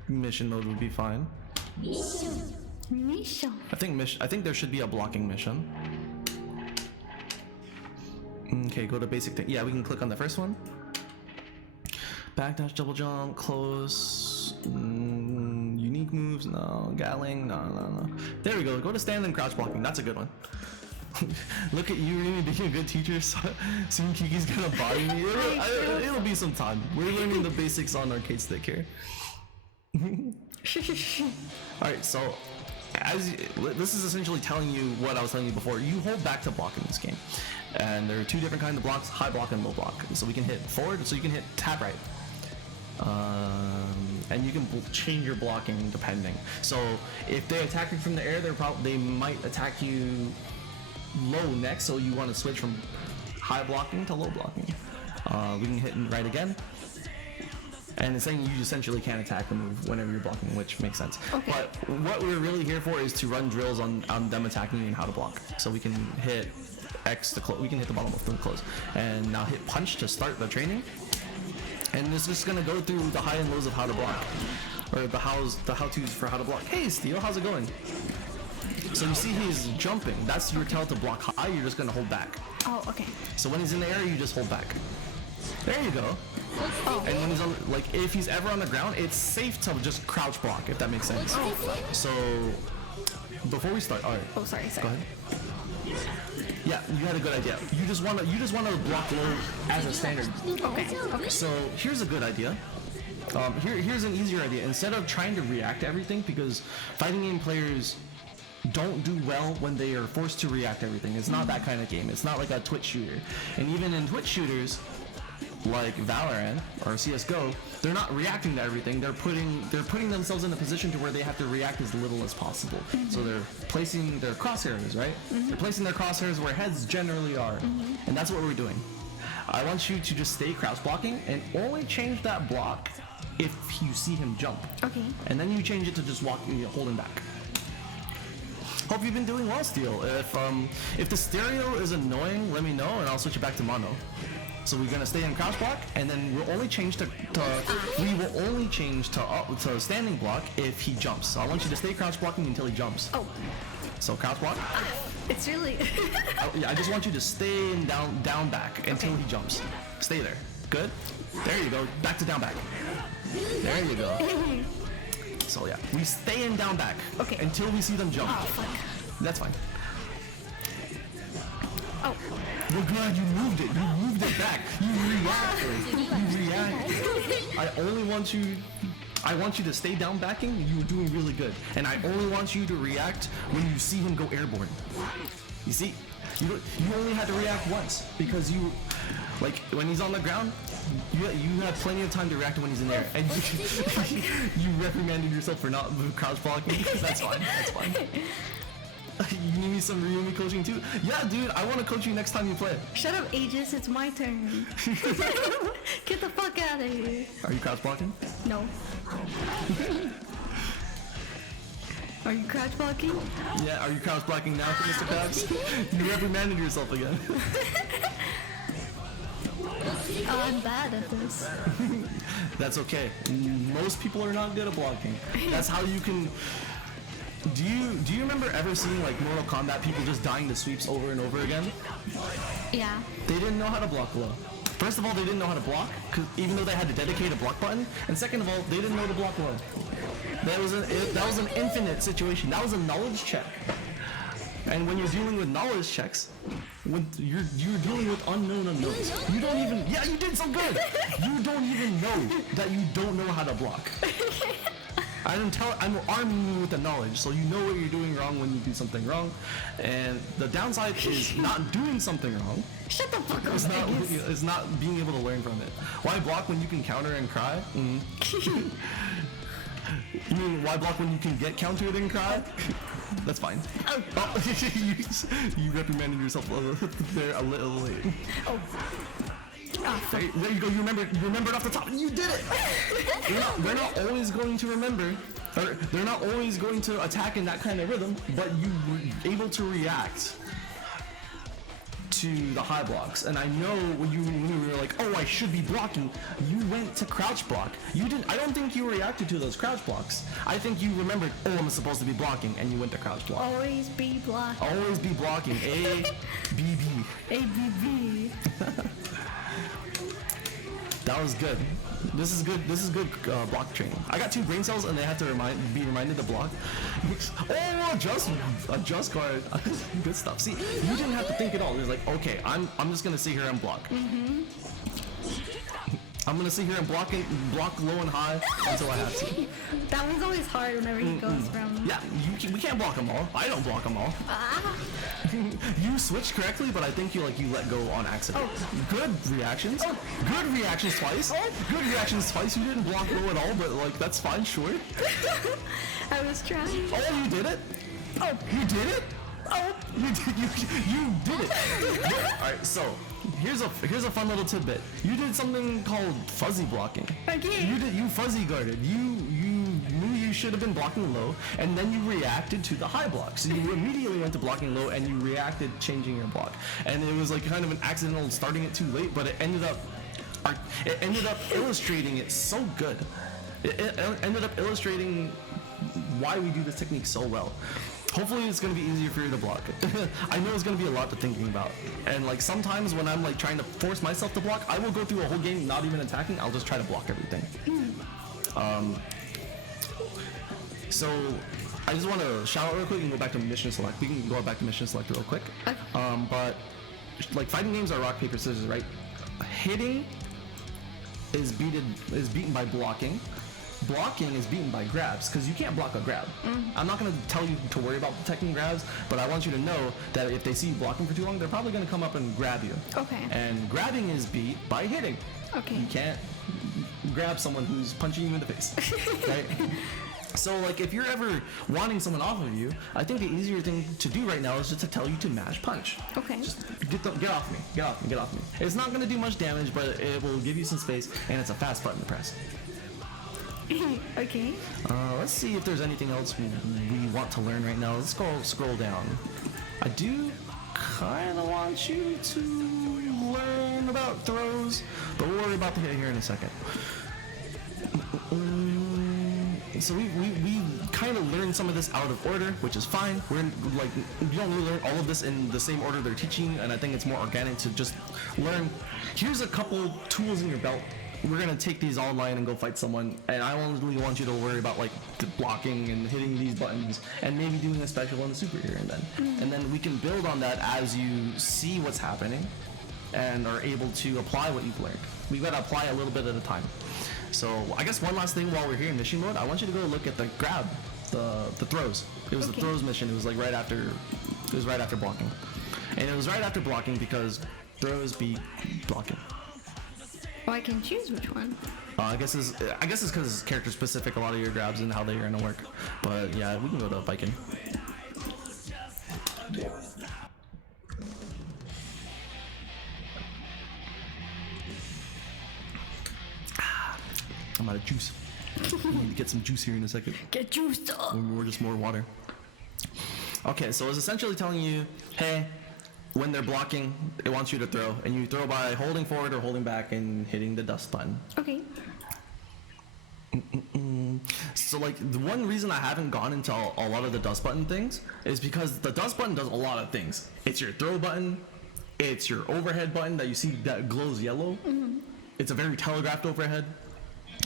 mission mode would be fine. Mission. I think there should be a blocking mission. Okay, go to basic thing. Yeah, we can click on the first one. Backdash, double jump, close, unique moves, no, Gatling, no. There we go. Go to stand and crouch blocking. That's a good one. Look at you really being a good teacher. Soon Kiki's gonna body me. It'll be some time. We're learning the basics on arcade stick here. Alright, so this is essentially telling you what I was telling you before. You hold back to block in this game. And there are two different kinds of blocks, high block and low block. So we can hit forward, so you can hit tab right. And you can change your blocking depending. So if they attack you from the air, they might attack you low next, so you want to switch from high blocking to low blocking. We can hit right again. And it's saying you essentially can't attack the move whenever you're blocking, which makes sense. Okay. But what we're really here for is to run drills on them attacking you and how to block. So we can hit X to close. We can hit the bottom of the close, and now hit punch to start the training. And this is gonna go through the high and lows of how to block, or the how-tos for how to block. Hey, Steel, how's it going? So you see he's jumping. That's your tell to block high. You're just gonna hold back. Oh, okay. So when he's in the air, you just hold back. There you go. Oh. And when he's on, like, if he's ever on the ground, it's safe to just crouch block, if that makes sense. So before we start, all right. Oh, sorry. Go ahead. Yeah, you had a good idea. You just wanna block low as a standard. Okay. So here's a good idea. Here's an easier idea. Instead of trying to react to everything, because fighting game players don't do well when they are forced to react to everything. It's not that kind of game. It's not like a Twitch shooter. And even in Twitch shooters, like Valorant or CSGO, they're not reacting to everything. They're putting themselves in a position to where they have to react as little as possible. So they're placing their crosshairs, right? They're placing their crosshairs where heads generally are. And that's what we're doing. I want you to just stay crouch blocking and only change that block if you see him jump. Okay. And then you change it to just holding back. Hope you've been doing well, Steel. If the stereo is annoying, let me know and I'll switch it back to mono. So we're gonna stay in crouch block, and then we'll only change to standing block if he jumps. So I want you to stay crouch blocking until he jumps. Oh. So crouch block. It's really. I just want you to stay in down back until he jumps. Stay there. Good. There you go. Back to down back. There you go. So yeah, we stay in down back. Okay. Until we see them jump. Oh, fuck. That's fine. Oh. We're glad you moved it. You moved it back. You reacted. I want you to stay down backing. You were doing really good. And I only want you to react when you see him go airborne. You see, you only had to react once because like when he's on the ground, you have plenty of time to react when he's in there. And you reprimanded yourself for not crouch blocking. That's fine. That's fine. You need me some Ryumi coaching too? Yeah, dude, I want to coach you next time you play. Shut up, Aegis. It's my turn. Get the fuck out of here. Are you crouch blocking? No. Are you crouch blocking? Yeah, are you crouch blocking now, Mr. Krabs? You reprimanded yourself again. Oh, I'm bad at this. That's okay. Most people are not good at blocking. That's how you can... Do you remember ever seeing like Mortal Kombat people just dying to sweeps over and over again? Yeah. They didn't know how to block low. First of all, they didn't know how to block, even though they had to dedicate a block button. And second of all, they didn't know to block low. That was an infinite situation. That was a knowledge check. And when you're dealing with knowledge checks, when you're dealing with unknown unknowns, you don't even, yeah, you did so good. You don't even know that you don't know how to block. I'm arming you with the knowledge, so you know what you're doing wrong when you do something wrong. And the downside is not doing something wrong. Shut the fuck up. It's not being able to learn from it. Why block when you can counter and cry? You mean why block when you can get countered and cry? That's fine. Oh. You reprimanded yourself there a little late. Oh. There you go. You remembered off the top, and you did it. They're not always going to remember. Or they're not always going to attack in that kind of rhythm, but you were able to react to the high blocks. And I know when you were like, oh, I should be blocking, you went to crouch block. You didn't. I don't think you reacted to those crouch blocks. I think you remembered, oh, I'm supposed to be blocking, and you went to crouch block. Always be blocking. Always be blocking. A B B. A B B. That was good. This is good. This is good block training. I got 2 brain cells, and they have to be reminded to block. Oh, adjust guard. Good stuff. See, you didn't have to think at all. It was like, okay, I'm just gonna sit here and block. I'm gonna sit here and block low and high until I have to. That one's always hard whenever he goes from. Yeah, we can't block them all. I don't block them all. You switched correctly, but I think you let go on accident. Oh. Good reactions. Oh. Good reactions twice. Oh. Good reactions twice. You didn't block low at all, but that's fine. Sure. I was trying. Oh, you did it. Oh, you did it. Oh, you did it. All right, so here's a fun little tidbit. You did something called fuzzy blocking. Okay. You fuzzy guarded. You knew you should have been blocking low, and then you reacted to the high block. So you immediately went to blocking low, and you reacted changing your block. And it was like kind of an accidental starting it too late, but it ended up illustrating it so good. It ended up illustrating why we do this technique so well. Hopefully it's going to be easier for you to block. I know it's going to be a lot to thinking about. And like sometimes when I'm like trying to force myself to block, I will go through a whole game not even attacking. I'll just try to block everything. So I just want to shout out real quick and go back to mission select. We can go back to mission select real quick. Okay. But like fighting games are rock, paper, scissors, right? Hitting is beaten by blocking. Blocking is beaten by grabs, because you can't block a grab. I'm not going to tell you to worry about protecting grabs, but I want you to know that if they see you blocking for too long, they're probably going to come up and grab you. Okay. And grabbing is beat by hitting. Okay. You can't grab someone who's punching you in the face, right? So like if you're ever wanting someone off of you, I think the easier thing to do right now is just to tell you to mash punch. Okay. Just get off me. Get off me. Get off me. It's not going to do much damage, but it will give you some space, and it's a fast button to press. Okay. Let's see if there's anything else we want to learn right now. Let's scroll down. I do kind of want you to learn about throws, but we'll worry about the hit here in a second. So we kind of learned some of this out of order, which is fine. We're like, you don't really learn all of this in the same order they're teaching, and I think it's more organic to just learn. Here's a couple tools in your belt. We're gonna take these online and go fight someone, and I only want you to worry about like blocking and hitting these buttons, and maybe doing a special on the super here and then. And then we can build on that as you see what's happening, and are able to apply what you've learned. We've got to apply a little bit at a time. So I guess one last thing while we're here in mission mode, I want you to go look at the grab, the throws. It was the throws mission. It was like right after blocking, and it was right after blocking because throws beat blocking. Oh, I can choose which one. I guess it's because it's character specific, a lot of your grabs and how they are gonna work. But yeah, we can go to Viking. I'm out of juice. We need to get some juice here in a second. Get juiced up. Or just more water. Okay, so it's essentially telling you, hey, when they're blocking, it wants you to throw, and you throw by holding forward or holding back and hitting the dust button. Okay. So like the one reason I haven't gone into a lot of the dust button things is because the dust button does a lot of things. It's your throw button, It's your overhead button that you see that glows yellow. It's a very telegraphed overhead.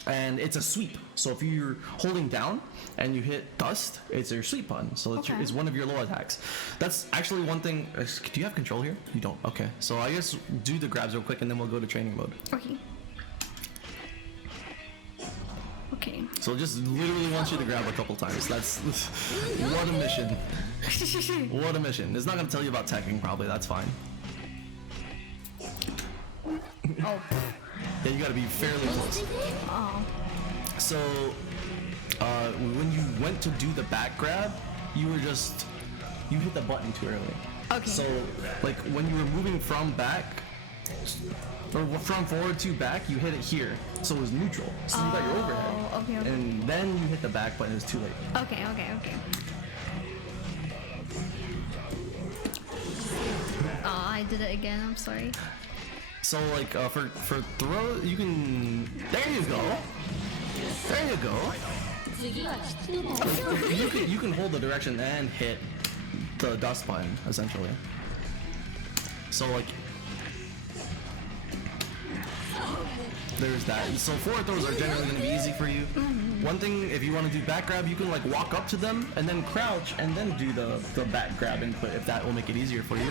And it's a sweep. So if you're holding down and you hit dust, it's your sweep button. So it's, Okay. it's one of your low attacks. That's actually one thing. Do you have control here? You don't. Okay. So I guess do the grabs real quick and then we'll go to training mode. Okay. Okay. So just literally wants you to grab a couple times. That's what a mission. What a mission. It's not going to tell you about teching probably. That's fine. Oh. Yeah, you got to be fairly close. Oh. So, when you went to do the back grab, you hit the button too early. Okay. So, like when you were moving from back, or from forward to back, you hit it here. So it was neutral. So you got your overhead. Okay, okay. And then you hit the back button, it's too late. Okay. Oh, I did it again. I'm sorry. So like for throw, you can. There you go. There you go. 次はきついだろ You can hold the direction and hit the dust button essentially. So like there's that. So forward throws are generally going to be easy for you. One thing, if you want to do back grab, you can like walk up to them and then crouch and then do the back grab input if that will make it easier for you.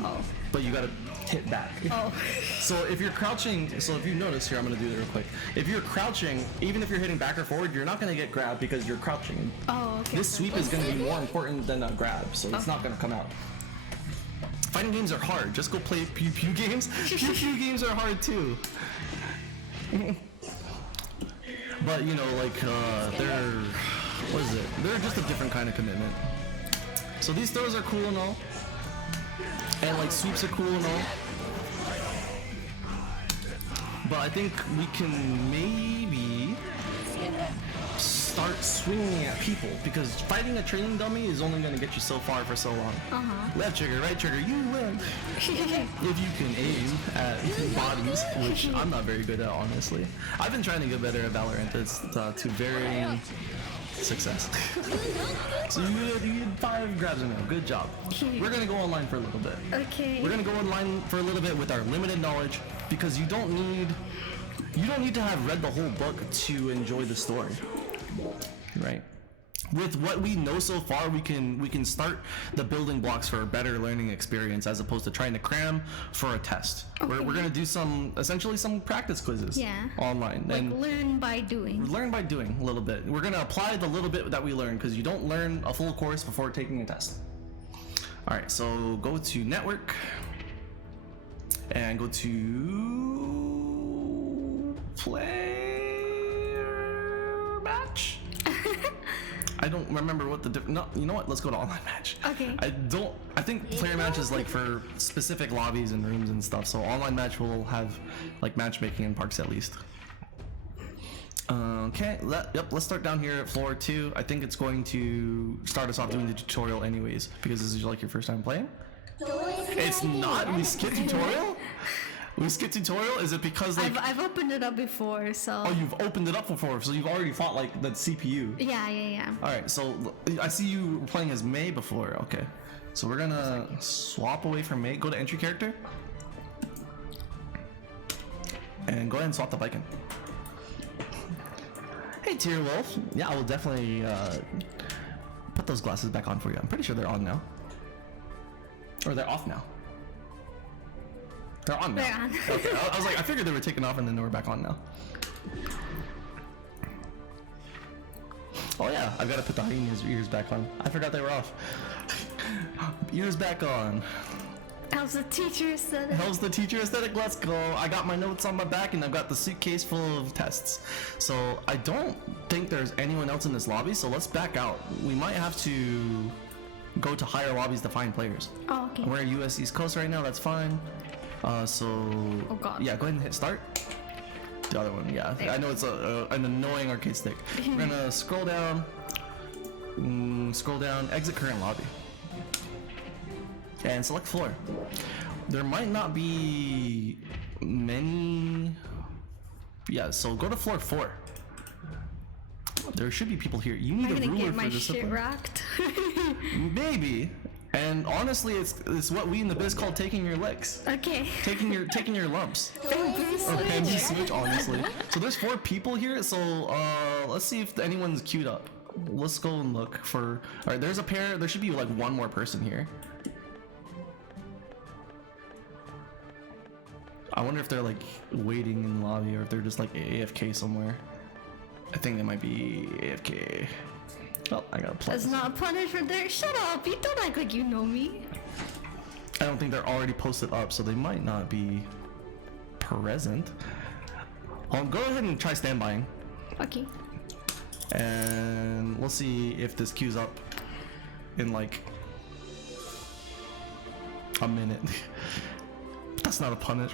Oh. But you gotta hit back. Oh. So if you're crouching, so if you notice here, I'm gonna do it real quick. If you're crouching, even if you're hitting back or forward, you're not gonna get grabbed because you're crouching. Oh, okay. This sweep is gonna be more important than a grab, so it's not gonna come out. Fighting games are hard. Just go play Pew Pew games. Pew Pew games are hard too. But you know, like they're what is it? They're just a different kind of commitment. So these throws are cool and all. And like sweeps are cool and all, but I think we can maybe start swinging at people because fighting a training dummy is only going to get you so far for so long. Left trigger, right trigger, you win. If you can aim at bodies, which I'm not very good at honestly. I've been trying to get better at Valorant. It's to varying success. So you did 5 grabs in a row. Good job. We're gonna go online for a little bit. Okay. We're gonna go online for a little bit with our limited knowledge because you don't need to have read the whole book to enjoy the story, right? With what we know so far, we can start the building blocks for a better learning experience as opposed to trying to cram for a test. Okay. We're gonna do essentially some practice quizzes online Like and learn by doing. learn by doing a little bit. We're gonna apply the little bit that we learn because you don't learn a full course before taking a test. All right, so go to network and go to player match. I don't remember what the no, you know what? Let's go to online match. Okay. I think player match is like for specific lobbies and rooms and stuff. So online match will have like matchmaking in parks at least. Okay. Let's start down here at floor 2. I think it's going to start us off doing the tutorial anyways because this is like your first time playing. It's not. We skip tutorial. We skip tutorial. Is it because like? I've opened it up before, so. Oh, you've opened it up before, so you've already fought like the CPU. Yeah. All right, so I see you were playing as Mei before. Okay, so we're gonna swap away from Mei. Go to entry character, and go ahead and swap the Viking. Hey, Tier Wolf. Yeah, I will definitely put those glasses back on for you. I'm pretty sure they're on now, or they're off now. They're on now. They're on. Okay, I was like, I figured they were taken off and then they were back on now. Oh yeah, I've got to put the hyena's ears back on. I forgot they were off. Ears back on. How's the teacher aesthetic? How's the teacher aesthetic? Let's go. I got my notes on my back and I've got the suitcase full of tests. So I don't think there's anyone else in this lobby, so let's back out. We might have to go to higher lobbies to find players. Oh, okay. We're at US East Coast right now, that's fine. Oh god. Yeah, go ahead and hit start. The other one, yeah. I know it's an annoying arcade stick. We're gonna scroll down, exit current lobby, and select floor. There might not be many. Yeah, so go to floor 4. There should be people here. You need I'm a gonna ruler get my for shit discipline. rocked. Maybe. And honestly, it's what we in the biz call taking your licks. Okay. Taking your lumps. Bamboo Or bamboo switch. switch, honestly. So there's 4 people here, so let's see if anyone's queued up. Let's go and look for. Alright, there's a pair. There should be like one more person here. I wonder if they're like waiting in the lobby or if they're just like AFK somewhere. I think they might be AFK. Oh, I got a plus. That's not punishment there. Shut up. You don't act like you know me. I don't think they're already posted up, so they might not be present. Go ahead and try standbying. Okay. And we'll see if this queues up in like a minute. That's not a punish.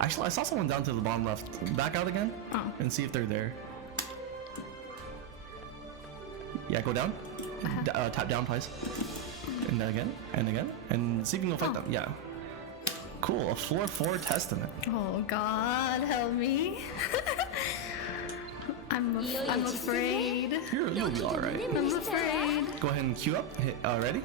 Actually, I saw someone down to the bottom left. Back out again and see if they're there. Yeah, go down. Tap down twice. And then again, and again. And see if you can fight them. Yeah. Cool, a floor 4 testament. Oh God, help me. I'm afraid. You'll be alright. I'm afraid. Go ahead and queue up. Hit, ready?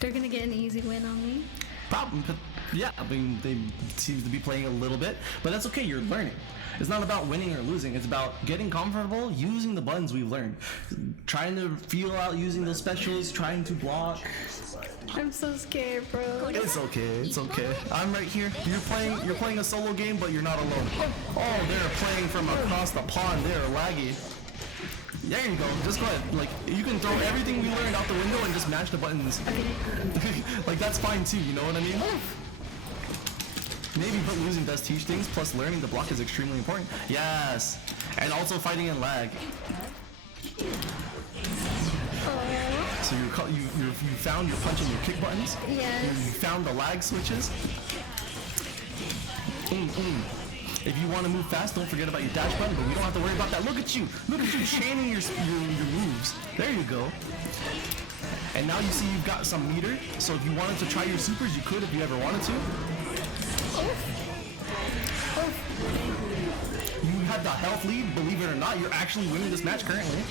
They're gonna get an easy win on me. Problem, yeah, I mean, they seem to be playing a little bit, but that's okay, you're learning. It's not about winning or losing, it's about getting comfortable using the buttons we've learned. Trying to feel out using those specials, trying to block. I'm so scared, bro. It's okay, it's okay. I'm right here. You're playing a solo game, but you're not alone. Oh, they're playing from across the pond, they're laggy. There you go, just go ahead. Like, you can throw everything we learned out the window and just mash the buttons. Like, that's fine too, you know what I mean? Maybe, but losing does teach things, plus learning to block is extremely important. Yes! And also fighting in lag. So you found your punch and your kick buttons? Yes. You found the lag switches? If you want to move fast, don't forget about your dash button, but we don't have to worry about that. Look at you! Look at you chaining your moves. There you go. And now you see you've got some meter, so if you wanted to try your supers, you could if you ever wanted to. You have the health lead, believe it or not, you're actually winning this match currently.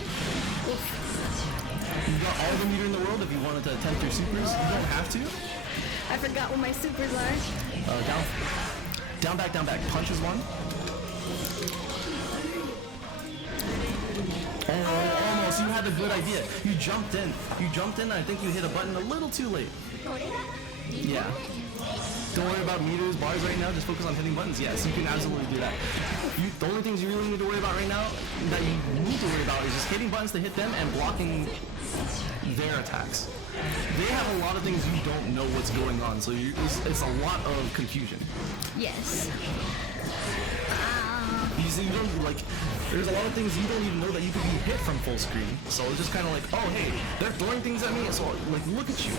You've got all the meter in the world if you wanted to attempt your supers. You don't have to. I forgot what my supers are. Down back. Punch is one. Oh, almost. You had a good idea. You jumped in. I think you hit a button a little too late. Yeah. Don't worry about meters, bars right now. Just focus on hitting buttons. Yes, you can absolutely do that. The only things you really need to worry about right now that you need to worry about is just hitting buttons to hit them and blocking their attacks. They have a lot of things you don't know what's going on, so it's a lot of confusion. Yes. You don't, like, there's a lot of things you don't even know that you could be hit from full screen. So it's just kind of like, oh hey, they're throwing things at me. So like, look at you.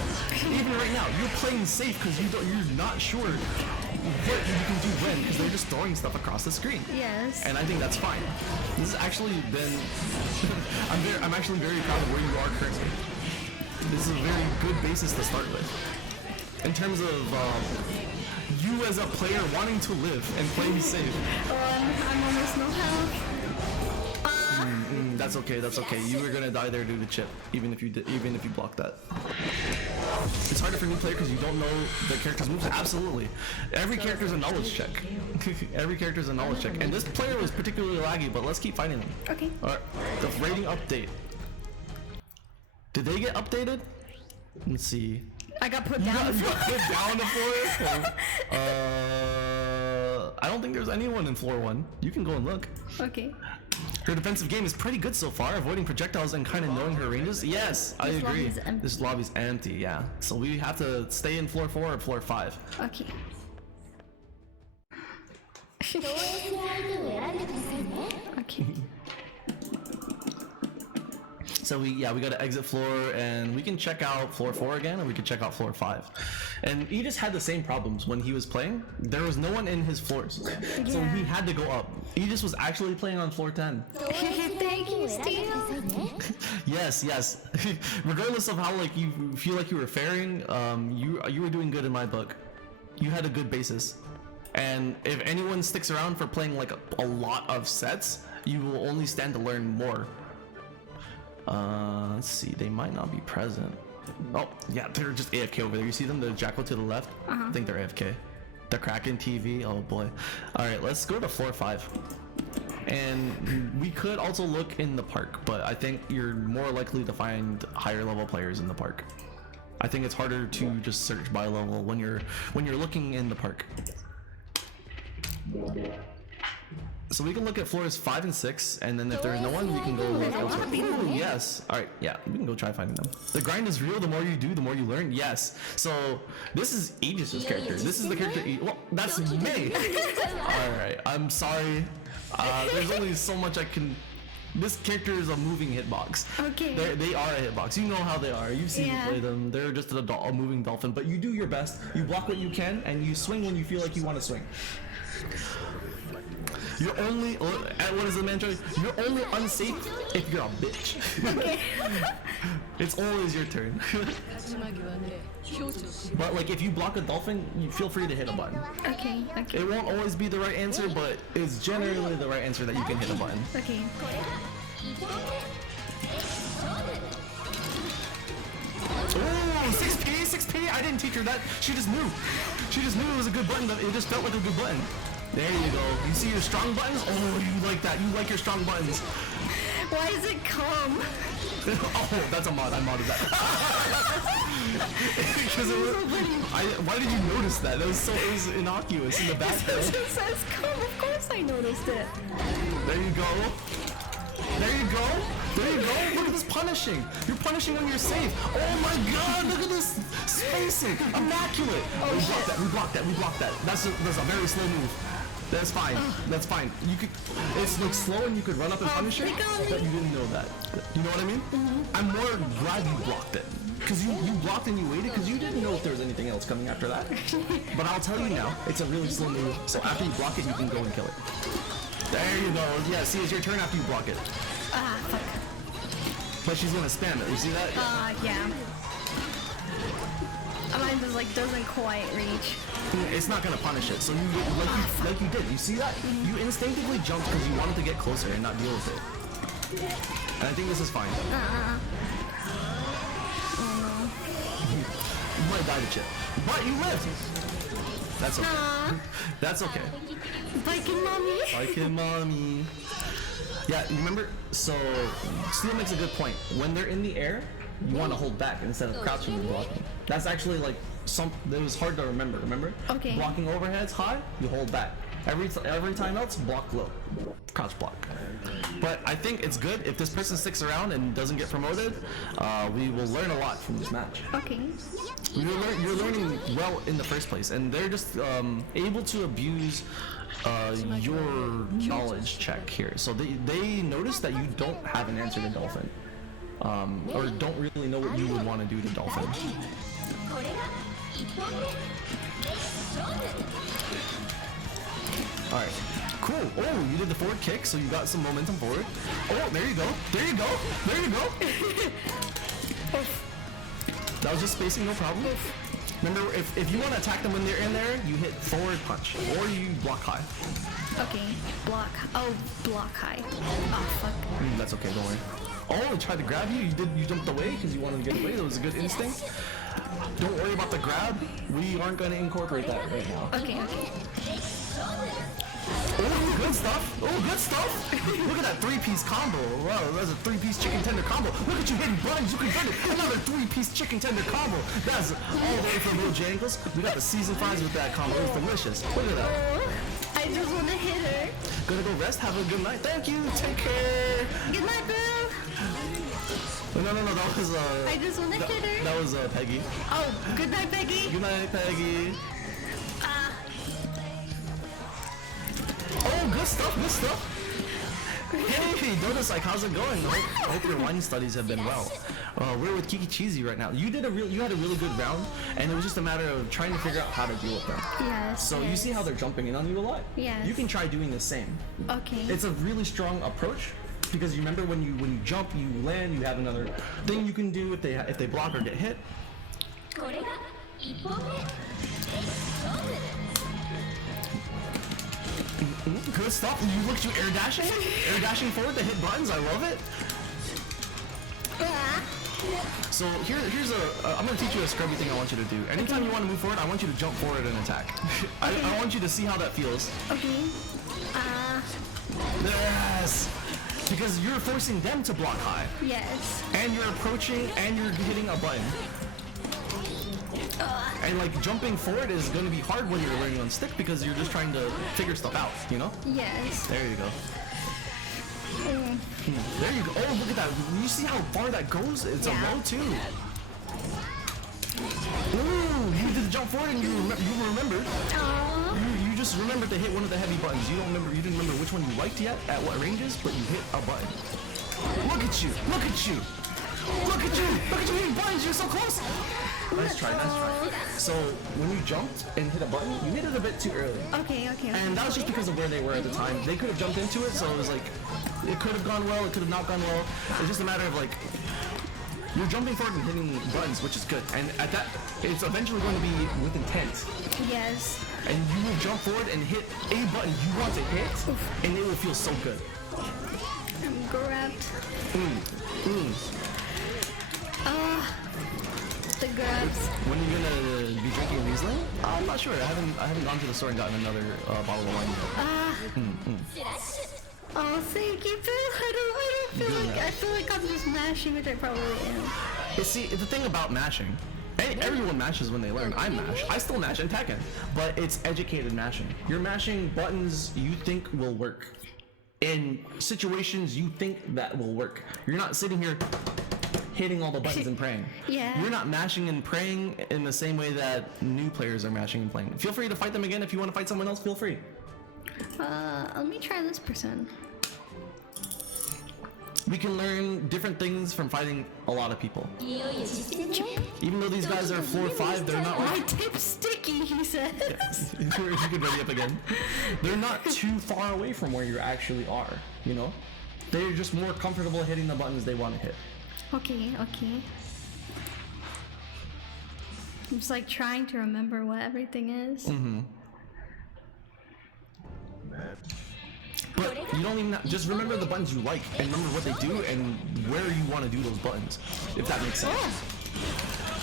Even right now, you're playing safe because you're not sure what you can do when, because they're just throwing stuff across the screen. Yes. And I think that's fine. This has actually been, I'm actually very proud of where you are currently. This is a very good basis to start with. In terms of you as a player wanting to live and playing safe. I'm almost no health. That's okay. That's okay. You were gonna die there due to chip, even if you blocked that. It's harder for new player because you don't know the character's moves. Absolutely. Every character's a knowledge check. Every character's a knowledge check. And this player was particularly laggy, but let's keep fighting them. Okay. Alright. The rating update. Did they get updated? Let's see. I got put down. You got put down to floor? I don't think there's anyone in floor 1. You can go and look. Okay. Her defensive game is pretty good so far, avoiding projectiles and kind of knowing her ranges. Yes, I agree. This lobby's empty, yeah. So we have to stay in floor 4 or floor 5. Okay. 投影する相手を選んでくださいね Okay. So we gotta exit floor, and we can check out floor 4 again, and we can check out floor 5. And Aegis had the same problems when he was playing. There was no one in his floors, so he had to go up. Aegis was actually playing on floor 10. Thank you, Steve. Yes. Regardless of how like you feel like you were faring, you were doing good in my book. You had a good basis, and if anyone sticks around for playing like a lot of sets, you will only stand to learn more. Let's see, they might not be present. Oh, yeah, they're just AFK over there. You see them, the Jackal to the left? I think they're AFK. The Kraken TV, oh boy. All right, let's go to floor 5. And we could also look in the park, but I think you're more likely to find higher level players in the park. I think it's harder to just search by level when you're looking in the park. So we can look at floors 5 and 6, and then if there's no one, we can go elsewhere. Ooh, yes. All right, yeah, we can go try finding them. The grind is real. The more you do, the more you learn. Yes. So this is Aegis' character. This is the character. Well, that's me. All right. I'm sorry. There's only so much I can. This character is a moving hitbox. Okay. They are a hitbox. You know how they are. You've seen me play them. They're just a moving dolphin. But you do your best. You block what you can, and you swing when you feel like you want to swing. You're only, what is the mantra? You're only unsafe if you're a bitch. Okay. It's always your turn. But like if you block a dolphin, you feel free to hit a button. Okay. Okay. It won't always be the right answer, but it's generally the right answer that you can hit a button. Okay. Oh, 6P. I didn't teach her that. She just knew. She just knew it was a good button. It just felt like a good button. There you go. You see your strong buttons? Oh, you like that. You like your strong buttons. Why is it calm? Oh, that's a mod. I modded that. Because it was, why did you notice that? It was innocuous in the background. It says calm. Of course I noticed it. There you go. There you go. There you go. Look at this punishing. You're punishing when you're safe. Oh my god, look at this spacing. Immaculate. Oh, we blocked that. That's a very slow move. That's fine. That's fine. You could. It's like slow and you could run up and punish it, but you didn't know that. You know what I mean? I'm more glad you blocked it. Because you blocked and you waited because you didn't know if there was anything else coming after that. But I'll tell you now, it's a really slow move. So after you block it, you can go and kill it. There you go. Yeah, see, it's your turn after you block it. Fuck. But she's gonna spam it. You see that? Yeah. Mine just like doesn't quite reach. It's not gonna punish it. So you like you did. You see that? You instinctively jumped because you wanted to get closer and not deal with it. And I think this is fine. You might die to chip, but you lived. That's okay. That's okay. Biking mommy. Biking mommy. Yeah, you remember? So Steel makes a good point. When they're in the air, you want to hold back instead of crouching and blocking. That's actually like that was hard to remember. Remember? Okay. Blocking overheads high, you hold back. Every time else, block low, crouch block. But I think it's good if this person sticks around and doesn't get promoted. We will learn a lot from this match. Okay. You're learning well in the first place, and they're just able to abuse your knowledge check here. So they notice that you don't have an answer to Dolphin, or don't really know what you would want to do to Dolphin. All right, cool. Oh, you did the forward kick, so you got some momentum forward. Oh, there you go. There you go. There you go. That was just spacing, no problem. Remember, if you want to attack them when they're in there, you hit forward punch, or you block high. Okay, block. Oh, block high. Oh, fuck. That's okay, don't worry. Oh, it tried to grab you. You jumped away because you wanted to get away. That was a good instinct. Don't worry about the grab. We aren't going to incorporate that right now. Okay, okay. Oh, good stuff. Oh, good stuff. Look at that three-piece combo. Wow, that's a three-piece chicken tender combo. Look at you hitting buttons. You converted another three-piece chicken tender combo. That's all the way from Bojangles. We got the season 5s with that combo. It was delicious. Look at that. I just want to hit her. Gonna go rest. Have a good night. Thank you. Take care. Good night, boo. No. That was I just want to hit her. That was Peggy. Oh, good night, Peggy. Good night, Peggy. Oh, good stuff, good stuff. Hey, Dodasike, how's it going? I hope your wine studies have been well. We're with Kiki Cheesy right now. You had a really good round, and it was just a matter of trying to figure out how to deal with them. Yes. So you see how they're jumping in on you a lot? Yes. You can try doing the same. Okay. It's a really strong approach because you remember when you jump, you land, you have another thing you can do if they block or get hit. Good stuff. You look at you air dashing forward to hit buttons. I love it. So here's I'm gonna teach you a scrubby thing I want you to do. Anytime you want to move forward, I want you to jump forward and attack. I want you to see how that feels. Okay. Yes! Because you're forcing them to block high. Yes. And you're approaching and you're hitting a button. And like jumping forward is gonna be hard when you're learning on stick because you're just trying to figure stuff out, you know? Yes. There you go. There you go. Oh, look at that. You see how far that goes? It's a low too. Ooh, you did the jump forward and you remembered. You just remembered to hit one of the heavy buttons. You didn't remember which one you liked yet, at what ranges, but you hit a button. Look at you. Look at you. Look at you. Look at you hitting buttons. You're so close. Nice try, nice try. So when you jumped and hit a button, you hit it a bit too early. Okay. And that was just because of where they were at the time. They could have jumped into it, so it was like, it could have gone well, it could have not gone well. It's just a matter of like, you're jumping forward and hitting buttons, which is good. And at that, it's eventually going to be with intent. Yes. And you will jump forward and hit a button you want to hit, and it will feel so good. I'm grabbed. The grabs. When are you gonna be drinking Riesling? I'm not sure. I haven't gone to the store and gotten another bottle of wine yet. Oh, thank you, Bill. I feel like I'm just mashing, which I probably am. You see, the thing about mashing, everyone mashes when they learn. I mash. I still mash in Tekken, but it's educated mashing. You're mashing buttons you think will work in situations you think that will work. You're not sitting here hitting all the buttons and praying. Yeah. You're not mashing and praying in the same way that new players are mashing and playing. Feel free to fight them again. If you want to fight someone else, feel free. Let me try this person. We can learn different things from fighting a lot of people. Even though these guys are floor 5, they're not My like... tip's sticky, he said. You could ready up again. They're not too far away from where you actually are, you know? They're just more comfortable hitting the buttons they want to hit. Okay. I'm just like trying to remember what everything is. But you don't even just remember the buttons you like and remember what they do and where you want to do those buttons, if that makes sense.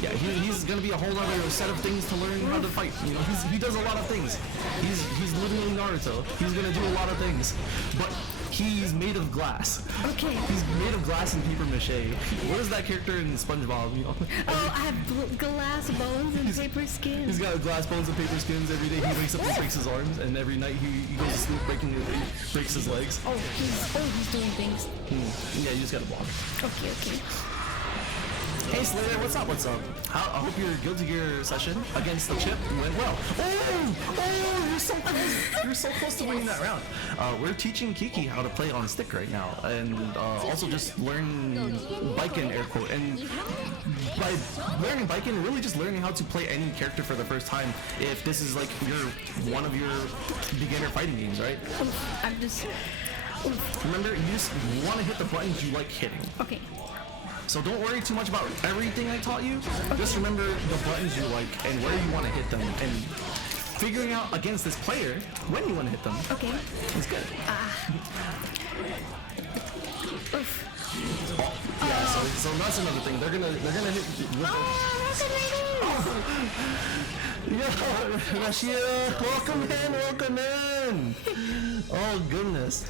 Yeah, he's gonna be a whole other set of things to learn how to fight. You know, he does a lot of things. He's literally Naruto. He's gonna do a lot of things, but he's made of glass. Okay. He's made of glass and paper mache. What is that character in SpongeBob? You know? Oh, I have glass bones and paper skin. He's got glass bones and paper skins. Every day he wakes up and breaks his arms, and every night he goes to sleep breaks his legs. Oh, he's doing things. Yeah, you just gotta block. Okay. Hey Slayer, what's up? I hope your Guilty Gear session against the chip went well. Oh, you're so close. You're so close to winning that round. We're teaching Kiki how to play on stick right now, and also just learn Baiken, air quote. And by learning Baiken, really just learning how to play any character for the first time. If this is like one of your beginner fighting games, right? I'm just. Remember, you just want to hit the buttons you like hitting. Okay. So don't worry too much about everything I taught you. Just remember the buttons you like and where you want to hit them, and figuring out against this player when you want to hit them. Okay. It's good. Yeah. So that's another thing. They're gonna hit. Yeah, Rashida, welcome in. Oh goodness.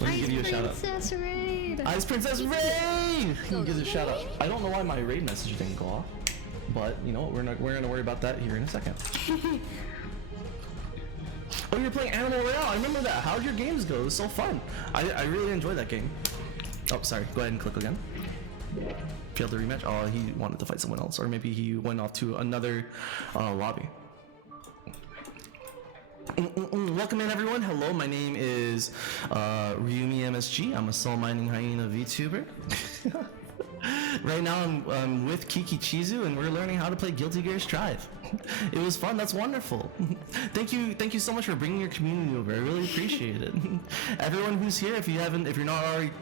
Let me give you a shout out. Princess Raid. Ice Princess Raid! He gives a shout out. I don't know why my raid message didn't go off, but you know what? We're gonna worry about that here in a second. Oh, you're playing Animal Royale. I remember that. How'd your games go? It was so fun. I really enjoyed that game. Oh, sorry. Go ahead and click again. Failed the rematch. Oh, he wanted to fight someone else, or maybe he went off to another lobby. Welcome in everyone. Hello, my name is Ryumi MSG. I'm a soul mining hyena VTuber. Right now I'm with Kiki Chizu and we're learning how to play Guilty Gear Strive. It was fun. That's wonderful. Thank you so much for bringing your community over. I really appreciate it. Everyone who's here, if you're not already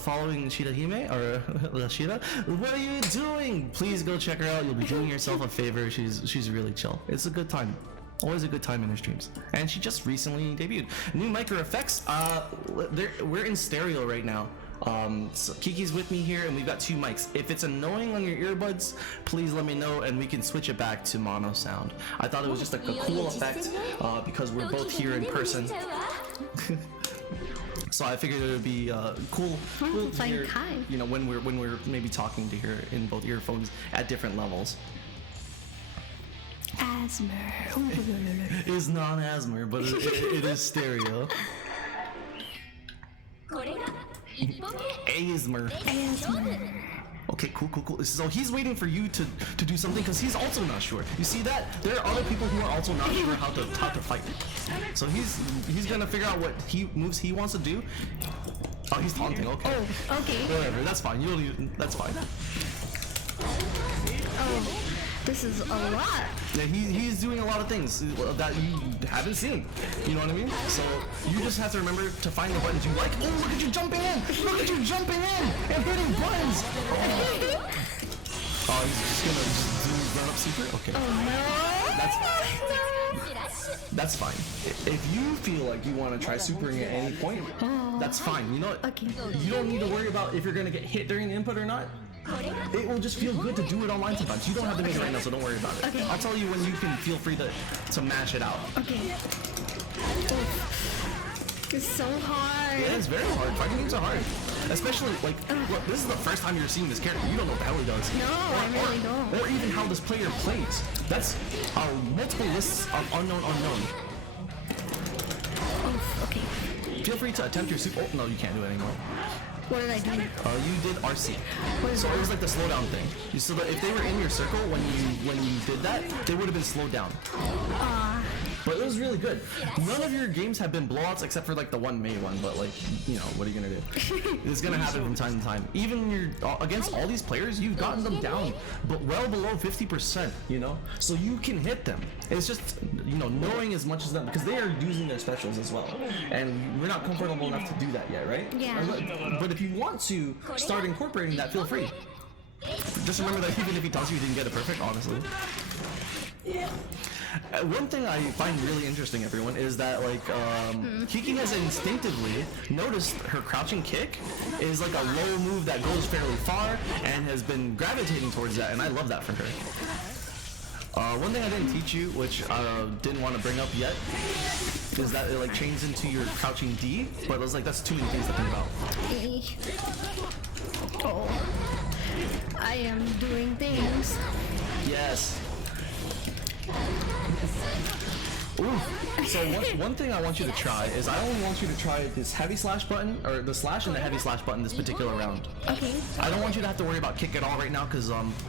following Shida Hime or Shida, what are you doing? Please go check her out. You'll be doing yourself a favor. She's really chill. It's a good time. Always a good time in her streams. And she just recently debuted. New micro effects. We're in stereo right now. So Kiki's with me here, and we've got 2 mics. If it's annoying on your earbuds, please let me know, and we can switch it back to mono sound. I thought it was just like a cool effect because we're both here in person. So I figured it would be cool to hear, you know, when we're maybe talking to hear in both earphones at different levels. Asthma. It's not asthma, but it is stereo. Asthma. Okay, cool. So he's waiting for you to do something because he's also not sure. You see that? There are other people who are also not sure how to fight. So he's gonna figure out what moves he wants to do. Oh, he's taunting. Okay. Oh, okay. Whatever. That's fine. That's fine. Oh, this is a lot. Yeah, he's doing a lot of things that you haven't seen. You know what I mean? So you just have to remember to find the buttons you like. Oh, look at you jumping in! Look at you jumping in and hitting buttons! Oh, he's just gonna do run up secret? Okay. Oh no! That's fine. If you feel like you want to try supering at any point, that's fine. You know what? Okay. You don't need to worry about if you're gonna get hit during the input or not. It will just feel good to do it online sometimes. You don't have to make it right now, so don't worry about it. Okay. I'll tell you when you can feel free to mash it out. Okay. It's so hard. Yeah, it's very hard. Fighting games are hard. Especially, like, look, this is the first time you're seeing this character. You don't know what the hell he does. No, I really don't. Or even how this player plays. That's multiple lists of unknown. Oh, okay. Feel free to attempt your super. Oh, no, you can't do it anymore. What did I do? You did RC. What is So that? it was like the slowdown thing. So that if they were in your circle when you did that, they would have been slowed down. But it was really good. None of your games have been blowouts except for like the one May one, but like, you know, what are you gonna do? It's gonna happen from time to time. Even against all these players, you've gotten them down, but well below 50%, you know? So you can hit them. It's just, you know, knowing as much as them, because they are using their specials as well. And we're not comfortable enough to do that yet, right? Yeah. But if you want to start incorporating that, feel free. Just remember that even if he tells you didn't get it perfect, honestly. One thing I find really interesting, everyone, is that like Kiki has instinctively noticed her crouching kick is like a low move that goes fairly far and has been gravitating towards that, and I love that for her. One thing I didn't teach you, which I didn't want to bring up yet, is that it like chains into your crouching D, but it was like that's too many things to think about. Oh, I am doing things. Yes. Ooh. So one thing I want you to try is I only want you to try this heavy slash button, or the slash and the heavy slash button this particular round. Okay. I don't want you to have to worry about kick at all right now because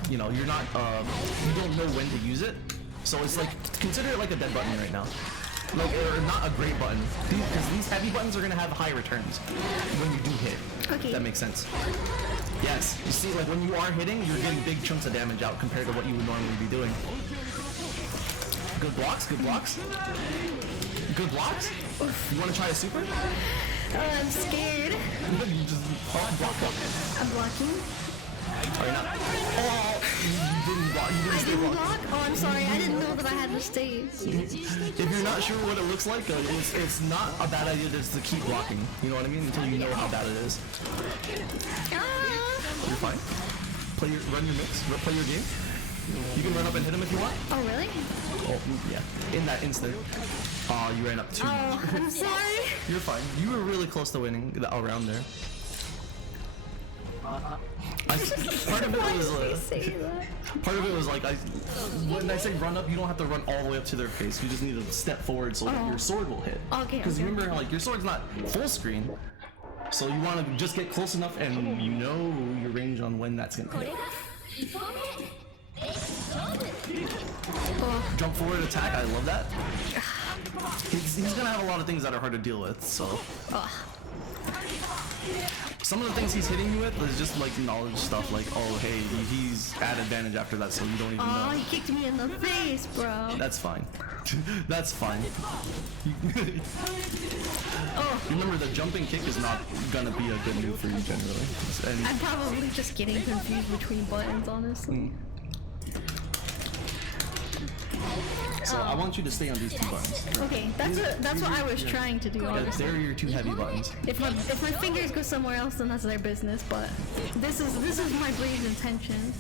you know you're not you don't know when to use it. So it's like consider it like a dead button right now. Like, or not a great button, because these heavy buttons are gonna have high returns when you do hit. Okay. That makes sense. Yes. You see, like when you are hitting, you're getting big chunks of damage out compared to what you would normally be doing. Good blocks, good blocks. Good blocks? You want to try a super? I'm scared. You just block up. I'm blocking. Are you not? Oh, you didn't block. You didn't I stay didn't blocked. block? Oh, I'm sorry. I didn't know that I had to stay. If you're not sure what it looks like, it's not a bad idea just to keep blocking. You know what I mean? Until you know how bad it is. You're fine. Run your mix. Play your game. You can run up and hit him if you want. Oh, really? Oh, yeah. In that instant. Oh, you ran up too much. Oh, I'm sorry. You're fine. You were really close to winning around there. Part of it was like when I say run up, you don't have to run all the way up to their face. You just need to step forward so that your sword will hit. Okay. Because remember, like your sword's not full screen, so you want to just get close enough and you know your range on when that's gonna hit. Jump forward attack. I love that. He's gonna have a lot of things that are hard to deal with. So. Some of the things he's hitting you with is just like knowledge stuff, like, oh hey, he's at advantage after that, so you don't even know. Oh, he kicked me in the face, bro. That's fine. That's fine. Remember, the jumping kick is not gonna be a good move for you generally. And I'm probably just getting confused between buttons, honestly. So I want you to stay on these 2 buttons. Okay, that's what I was trying to do. Yeah, Honestly. they're your 2 heavy buttons. If my fingers go somewhere else, then that's their business. But this is my brain's intention.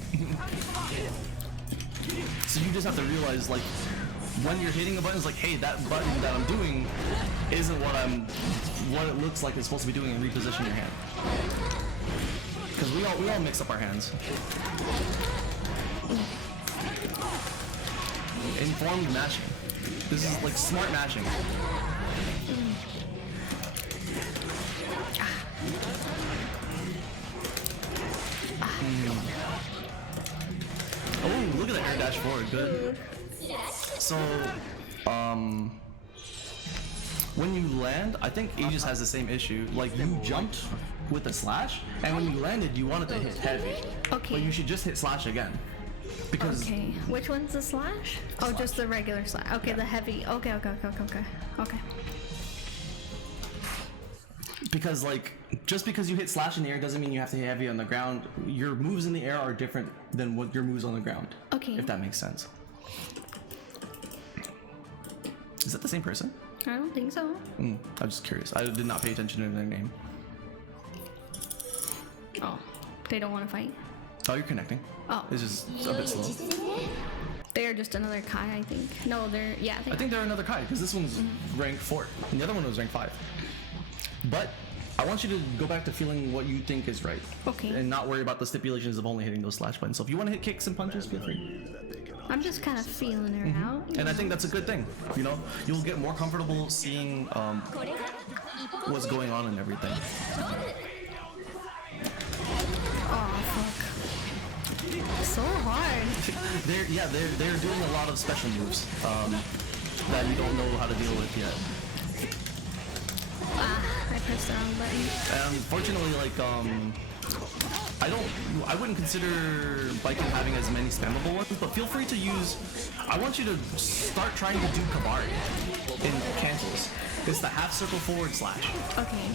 So you just have to realize, like, when you're hitting a button, it's like, hey, that button that I'm doing isn't what it looks like it's supposed to be doing, and reposition your hand. Because we all mix up our hands. Informed mashing. This is like smart mashing. Oh, look at that air dash forward. Good. So, when you land, I think Aegis has the same issue. Like, you jumped with a slash, and when you landed, you wanted to hit heavy. Okay. But you should just hit slash again. Because Okay, which one's the slash? Oh, just the regular slash. Okay, the heavy. Okay. Because, like, just because you hit slash in the air doesn't mean you have to hit heavy on the ground. Your moves in the air are different than what your moves on the ground. Okay. If that makes sense. Is that the same person? I don't think so. I'm just curious. I did not pay attention to their name. Oh, they don't want to fight. Oh, you're connecting. Oh, It's just a bit slow. they're just another Kai, I think. No, they're yeah. I think they're another Kai, because this one's ranked 4, and the other one was ranked 5. But I want you to go back to feeling what you think is right. Okay. And not worry about the stipulations of only hitting those slash buttons. So if you want to hit kicks and punches, feel free. I'm just kind of feeling her out. And I think that's a good thing. You know, you'll get more comfortable seeing what's going on and everything. Oh fuck! So hard. They're doing a lot of special moves that you don't know how to deal with yet. I pressed the wrong button. And fortunately, like, I wouldn't consider Baiken having as many spammable ones, but feel free to use, I want you to start trying to do Kabari in cancels. It's the half circle forward slash. Okay.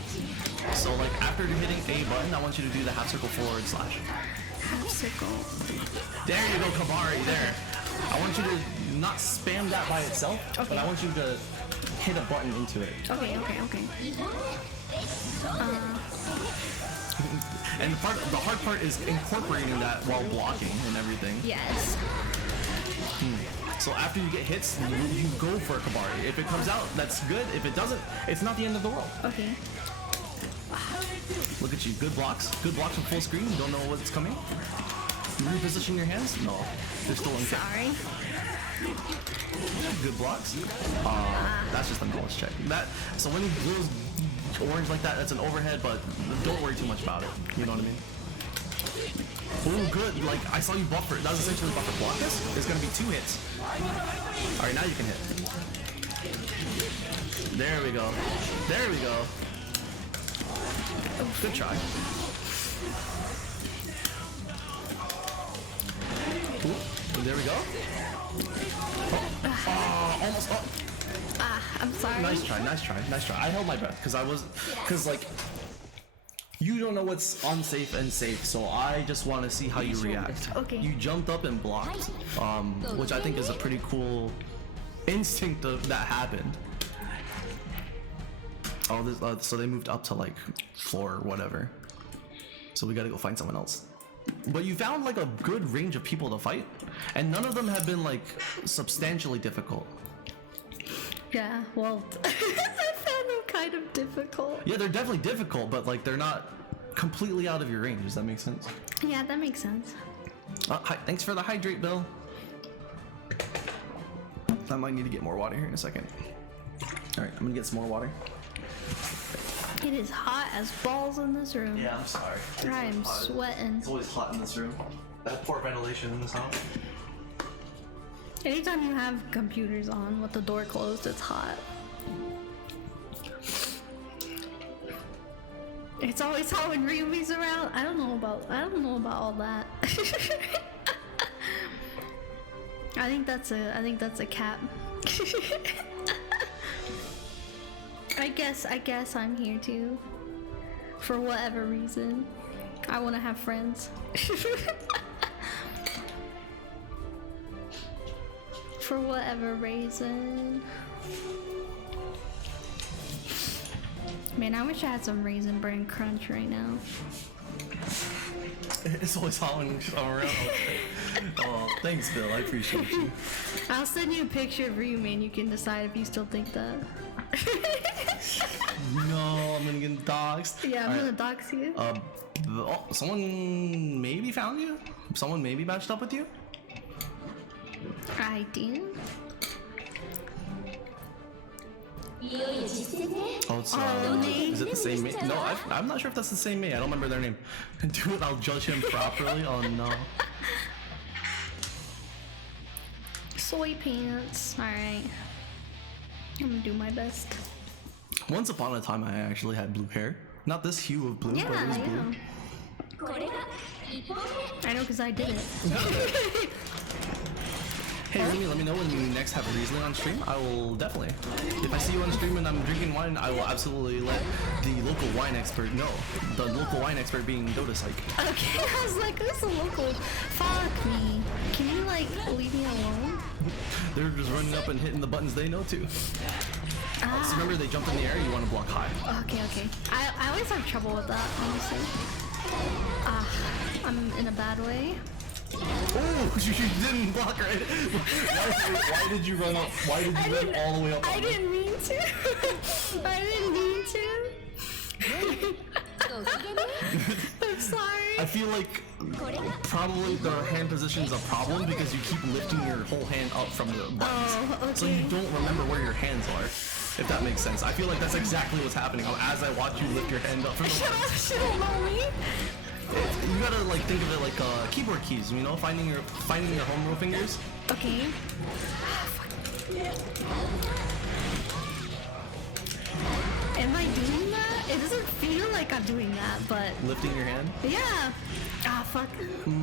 So, like, after hitting A button, I want you to do the half circle forward slash. Half circle. There you go, Kabari, there. I want you to not spam that by itself, but I want you to hit a button into it. Okay. And the hard part is incorporating that while blocking and everything. Yes. So after you get hits, you go for a Kabari. If it comes out, that's good. If it doesn't, it's not the end of the world. Okay. Look at you, good blocks. Good blocks from full screen. You don't know what's coming. You reposition your hands? No, they're still in. Sorry. Good blocks. That's just a knowledge check. So when he goes orange like that, that's an overhead, but don't worry too much about it. You know what I mean? Oh, good. Like, I saw you buffer. That was essentially buffer block this. There's gonna be 2 hits. All right, now you can hit. There we go. There we go. Good try. Ooh, there we go. Almost. Oh. I'm sorry. Nice try. I held my breath because like, you don't know what's unsafe and safe, so I just want to see how you react. Okay. You jumped up and blocked, which I think is a pretty cool instinct that happened. Oh, so they moved up to like floor or whatever. So we gotta go find someone else. But you found like a good range of people to fight, and none of them have been like substantially difficult. Yeah, well, I found them kind of difficult. Yeah, they're definitely difficult, but like they're not completely out of your range. Does that make sense? Yeah, that makes sense. Hi, thanks for the hydrate, Bill. I might need to get more water here in a second. All right, I'm gonna get some more water. It is hot as balls in this room. Yeah, I'm sorry. I am sweating. It's always hot in this room. I have poor ventilation in this house. Anytime you have computers on with the door closed, it's hot. It's always hot when Ryumi's around. I don't know about all that. I think that's a cap. I guess I'm here too. For whatever reason. I want to have friends. For whatever reason. Man, I wish I had some Raisin Bran Crunch right now. It's always hot when I'm around. Okay. Oh, thanks, Bill. I appreciate you. I'll send you a picture of you, man. You can decide if you still think that. No, I'm gonna get doxxed. Yeah, I'm All gonna dox you. Someone maybe found you? Someone maybe matched up with you? I did. Oh, it's, May? is it the same May? No, I'm not sure if that's the same May. I don't remember their name. Do it, I'll judge him properly. Oh no. Soy pants. Alright. I'm gonna do my best. Once upon a time, I actually had blue hair. Not this hue of blue, but it Yeah, was blue. I know because I did it. Hey, Remy, let me know when you next have a Riesling on stream. I will definitely. If I see you on stream and I'm drinking wine, I will absolutely let the local wine expert know. The local wine expert being Dota Psych. Okay, I was like, this is a local. Fuck me. Can you like leave me alone? They're just running up and hitting the buttons they know to. So remember, they jump in the air, you want to block high. Okay, okay. I always have trouble with that, honestly. I'm in a bad way. Oh, you didn't block right. Why did you run up? Why did you run all the way up? I didn't mean to. I didn't mean to. I'm sorry. I feel like probably the hand position is a problem because you keep lifting your whole hand up from the buttons. Oh, okay. So you don't remember where your hands are, if that makes sense. I feel like that's exactly what's happening as I watch you lift your hand up from the buttons. Shut up, mommy. You gotta like think of it like keyboard keys, you know, finding your home row fingers. Okay. Am I doing that? It doesn't feel like I'm doing that, but Lifting your hand. yeah. Ah, fuck.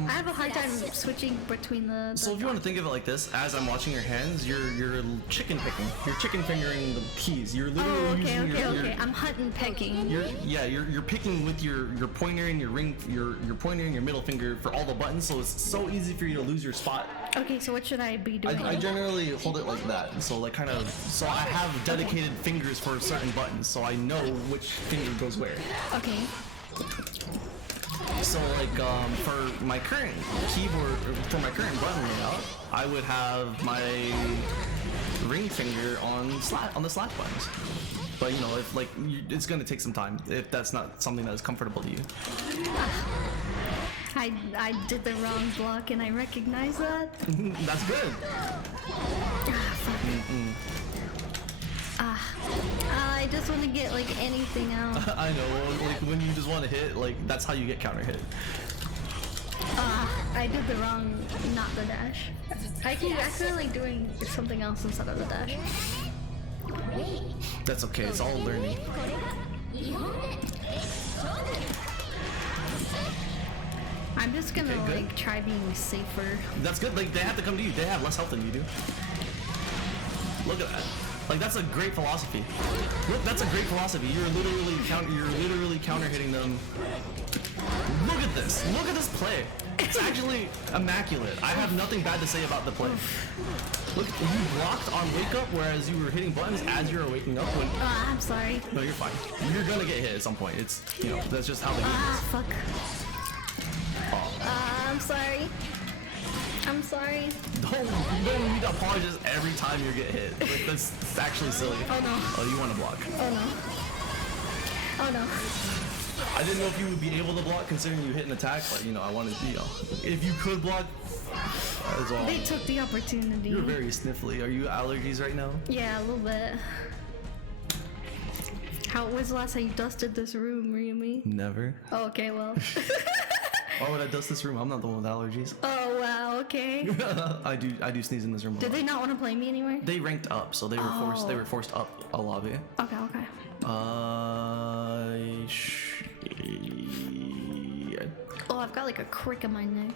I have a hard time switching between the So if you want to think of it like this, as I'm watching your hands, you're chicken picking. You're chicken fingering the keys. You're literally Oh, okay, using okay, your okay. I'm hunting pecking. you're picking with your pointer and your ring, your pointer and your middle finger for all the buttons. So it's so easy for you to lose your spot. Okay, so what should I be doing? I generally hold it like that. So like kind of, so I have dedicated fingers for certain buttons, so I know which finger goes where. Okay. So like for my current keyboard, for my current button layout, I would have my ring finger on the slash buttons. But you know, if like it's gonna take some time if that's not something that is comfortable to you. I did the wrong block and I recognize that. That's good. I just want to get like anything out. I know, like when you just want to hit, like that's how you get counter hit. I did the wrong, not the dash. I keep accidentally doing something else instead of the dash. That's okay, it's all learning. I'm just gonna Okay, good. like try being safer. That's good. Like they have to come to you. They have less health than you do. Look at that. Like that's a great philosophy. Look, that's a great philosophy. You're literally counter hitting them. Look at this. Look at this play. It's actually immaculate. I have nothing bad to say about the play. Look, you blocked on wake up, whereas you were hitting buttons as you were waking up. When I'm sorry. no, you're fine. You're gonna get hit at some point. It's that's just how the game is. Fuck. I'm sorry. I'm sorry. You don't need to apologize every time you get hit. Like, that's actually silly. Oh no. Oh, you want to block. Oh no. Oh no. I didn't know if you would be able to block considering you hit an attack, but I wanted if you could block, that's all. They took the opportunity. You're very sniffly. Are you allergies right now? Yeah, a little bit. When's the last time you dusted this room, Ryumi? Never. Oh, okay, well. Why would I dust this room? I'm not the one with allergies. Oh wow, okay. I do sneeze in this room a Did lot. they not want to play me anyway? They ranked up, so they were forced up a lobby. Okay, okay. Oh, I've got like a crick in my neck.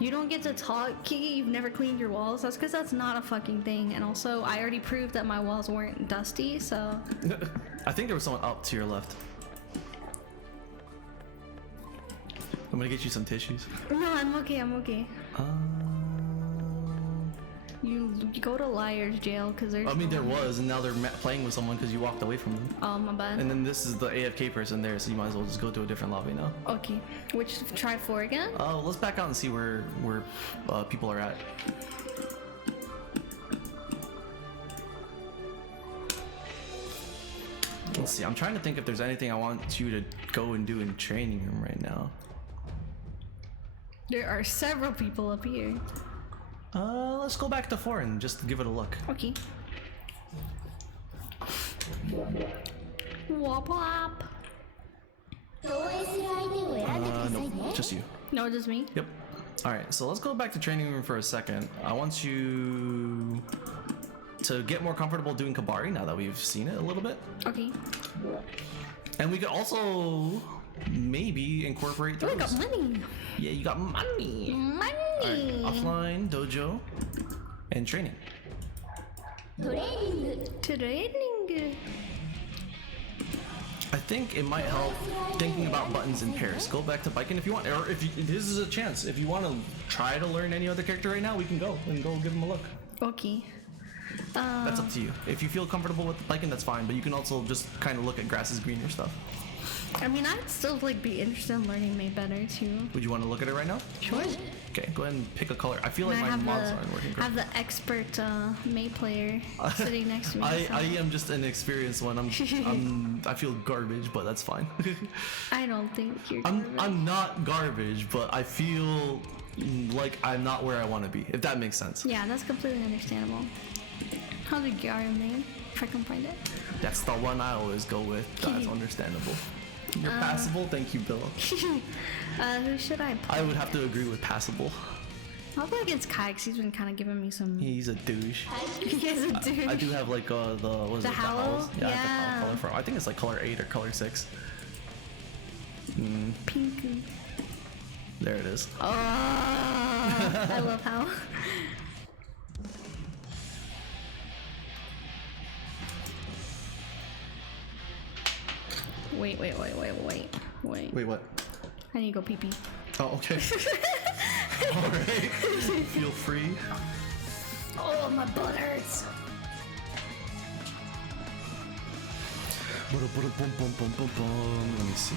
You don't get to talk, Kiki. You've never cleaned your walls. That's because that's not a fucking thing. And also, I already proved that my walls weren't dusty, so. I think there was someone up to your left. I'm gonna get you some tissues. No, I'm okay. I'm okay. You go to liar's jail because there's. I mean, there was, and now they're playing with someone because you walked away from them. Oh, my bad. And then this is the AFK person there, so you might as well just go to a different lobby now. Okay, which try 4 again? Let's back out and see where people are at. Let's see. I'm trying to think if there's anything I want you to go and do in training room right now. There are several people up here. Let's go back to foreign just to give it a look. Okay. Wop wop. 投影する相手を選んでくださいね Nope, just you. No, just me. Yep. All right, so let's go back to training room for a second. I want you to get more comfortable doing Kabari now that we've seen it a little bit. Okay. And we could also maybe incorporate Oh, those. I got money. Yeah, you got money. Money. Alright, offline, dojo, and training. トレーニング Training. I think it might help thinking about buttons in pairs. Go back to Biken if you want, or if you, this is a chance. If you want to try to learn any other character right now, we can go and go give him a look. Okay. That's up to you. If you feel comfortable with Biken, that's fine. But you can also just kind of look at Grass's greener stuff. I mean, I'd still like be interested in learning May better too. Would you want to look at it right now? Sure. Okay, go ahead and pick a color. I feel like And my mods aren't working I correctly. have the expert May player sitting next to me. I so am just an experienced one. I feel garbage, but that's fine. I don't think you're. I'm not garbage, but I feel like I'm not where I want to be. If that makes sense. Yeah, that's completely understandable. How's the Gyaro name? If I can find it. That's the one I always go with. That's understandable. You're passable. Thank you, Bill. Who should I play? I would have to agree with passable. I'll play against Kai because he's been kind of giving me some. He's a douche. He's a dude. I do have like the what is The it? Hallow? Howls. Yeah, I have the Yeah. Hallow color for. I think it's like color 8 or color 6. Pink. There it is. Oh, I love how. Wait. Wait, what? I need to go pee pee. Oh, okay. All right. Feel free. Oh, my butt hurts. Let me see.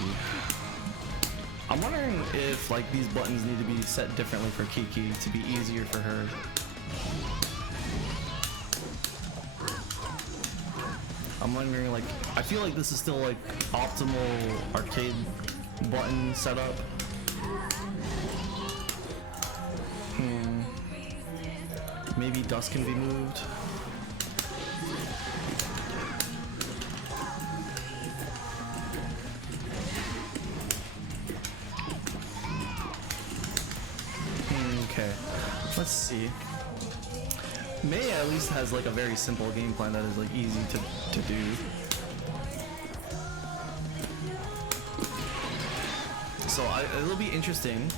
I'm wondering if like these buttons need to be set differently for Kiki to be easier for her. I'm wondering like I feel like this is still like optimal arcade button setup. Maybe dust can be moved. Okay, let's see. May at least has like a very simple game plan that is like easy to do. So it'll be interesting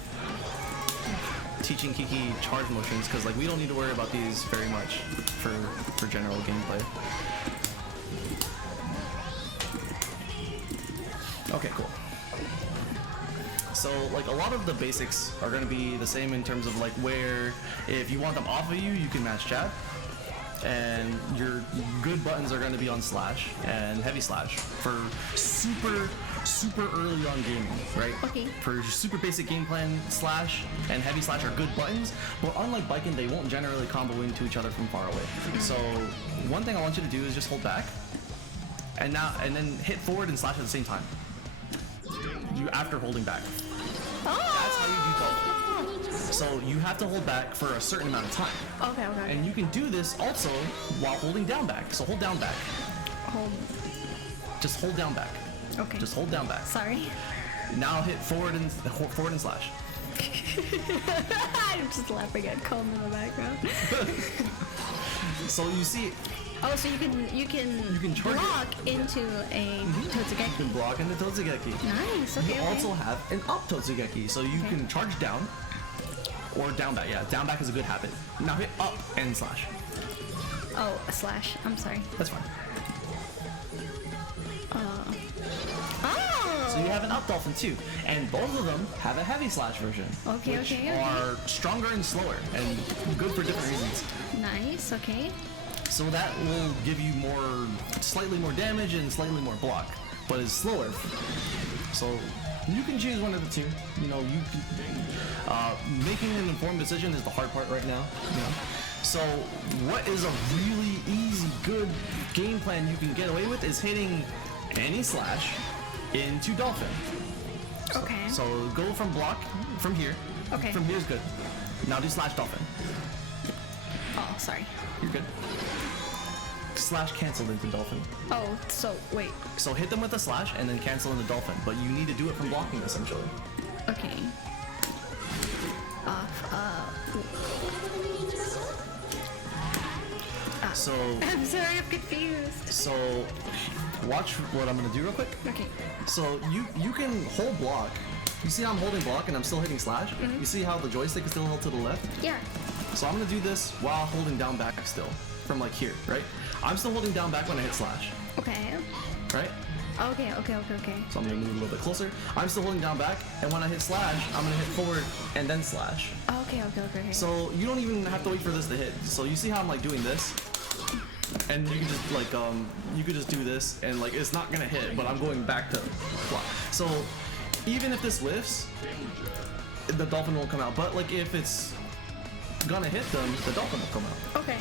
teaching Kiki charge motions because like we don't need to worry about these very much for general gameplay. Okay, cool. So like a lot of the basics are going to be the same in terms of like where if you want them off of you, you can match chat. And your good buttons are going to be on slash and heavy slash for super early on gaming, right? Okay. For super basic game plan, slash and heavy slash are good buttons, but unlike Biken, they won't generally combo into each other from far away. So one thing I want you to do is just hold back, and then hit forward and slash at the same time. You after holding back. That's how you do double. So you have to hold back for a certain amount of time. Okay. And you can do this also while holding down back. So hold down back. Just hold down back. Okay. Just hold down back. Sorry. Now hit forward and slash. I'm just laughing at Colm in the background. So you see, Oh, so you can charge it. block into a you Totsugeki. can block into Totsugeki. Nice. You Okay. also have an up Totsugeki, so you can charge down or down back. Yeah, down back is a good habit. Now hit up and slash. Oh, a slash. I'm sorry. That's fine. Oh. So you have an Top Dolphin too, and both of them have a heavy slash version, Okay, which okay, okay. are stronger and slower and good for different reasons. Nice. Okay. So that will give you slightly more damage and slightly more block, but is slower. So you can choose one of the two. You know, you can, making an informed decision is the hard part right now. You know? So what is a really easy, good game plan you can get away with is hitting any slash into Dolphin. Okay. So go from block from here. Okay. From here is good. Now do slash Dolphin. Oh, sorry. You're good. Slash canceled into Dolphin. Oh, so wait. So hit them with a slash and then cancel into Dolphin, but you need to do it from blocking essentially. Okay. So I'm sorry, I'm confused. so watch what I'm gonna do real quick. Okay. So you can hold block. You see how I'm holding block and I'm still hitting slash? You see how the joystick is still held to the left? Yeah. So I'm gonna do this while holding down back still. From like here, right? I'm still holding down back when I hit slash. Okay. Right? Okay. So I'm gonna move a little bit closer. I'm still holding down back, and when I hit slash, I'm gonna hit forward and then slash. Okay. So you don't even have to wait for this to hit. So you see how I'm like doing this? And you can just like you could just do this and like it's not gonna hit, but I'm going back to block. So even if this whiffs, the Dolphin won't come out. But like if it's gonna hit them, the Dolphin will come out. Okay.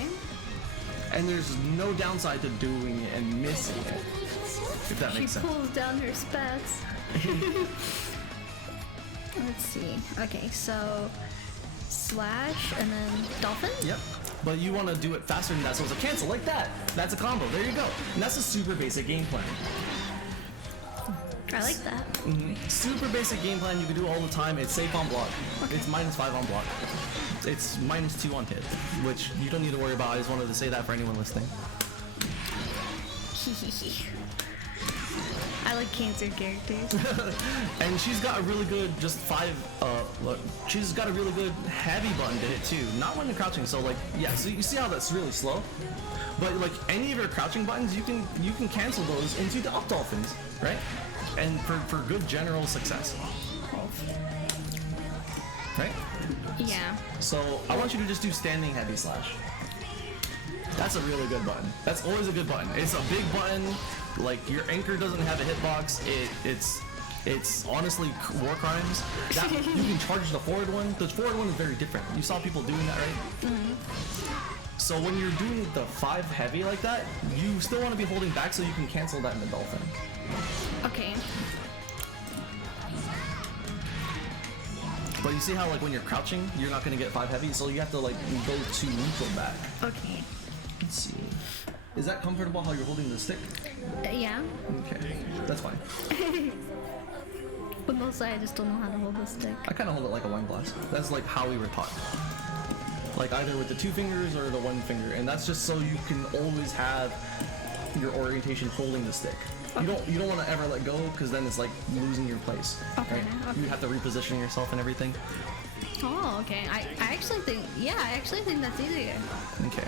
And there's no downside to doing it and missing it. If that She makes sense. pulls down her spats. Let's see. Okay, so slash and then dolphin? Yep. But you want to do it faster than that, so it's a cancel like that. That's a combo. There you go. And that's a super basic game plan. I like that. Super basic game plan you can do all the time. It's safe on block. It's -5 on block. It's -2 on hit, which you don't need to worry about. I just wanted to say that for anyone listening. I like cancer characters. And she's got a really good she's got a really good heavy button to hit too. Not when you're crouching. So like yeah, so you see how that's really slow? But like any of your crouching buttons, you can cancel those into the up dolphins, right? And for good general success. Right? Yeah. So I want you to just do standing heavy slash. That's a really good button. That's always a good button. It's a big button. Like your anchor doesn't have a hitbox. It's honestly war crimes. That, you can charge the forward one. The forward one is very different. You saw people doing that, right? So when you're doing the 5 heavy like that, you still want to be holding back so you can cancel that in the dolphin. Okay. But you see how like when you're crouching, you're not gonna get 5 heavy, so you have to like go to neutral back. Okay. Let's see. Is that comfortable how you're holding the stick? Yeah. Okay, that's fine. But mostly I just don't know how to hold the stick. I kind of hold it like a wine glass. That's like how we were taught. Like either with the 2 fingers or the 1 finger, and that's just so you can always have your orientation holding the stick. You don't want to ever let go because then it's like losing your place. Okay, Right? okay. You have to reposition yourself and everything. Oh, okay. I actually think that's easier. Okay.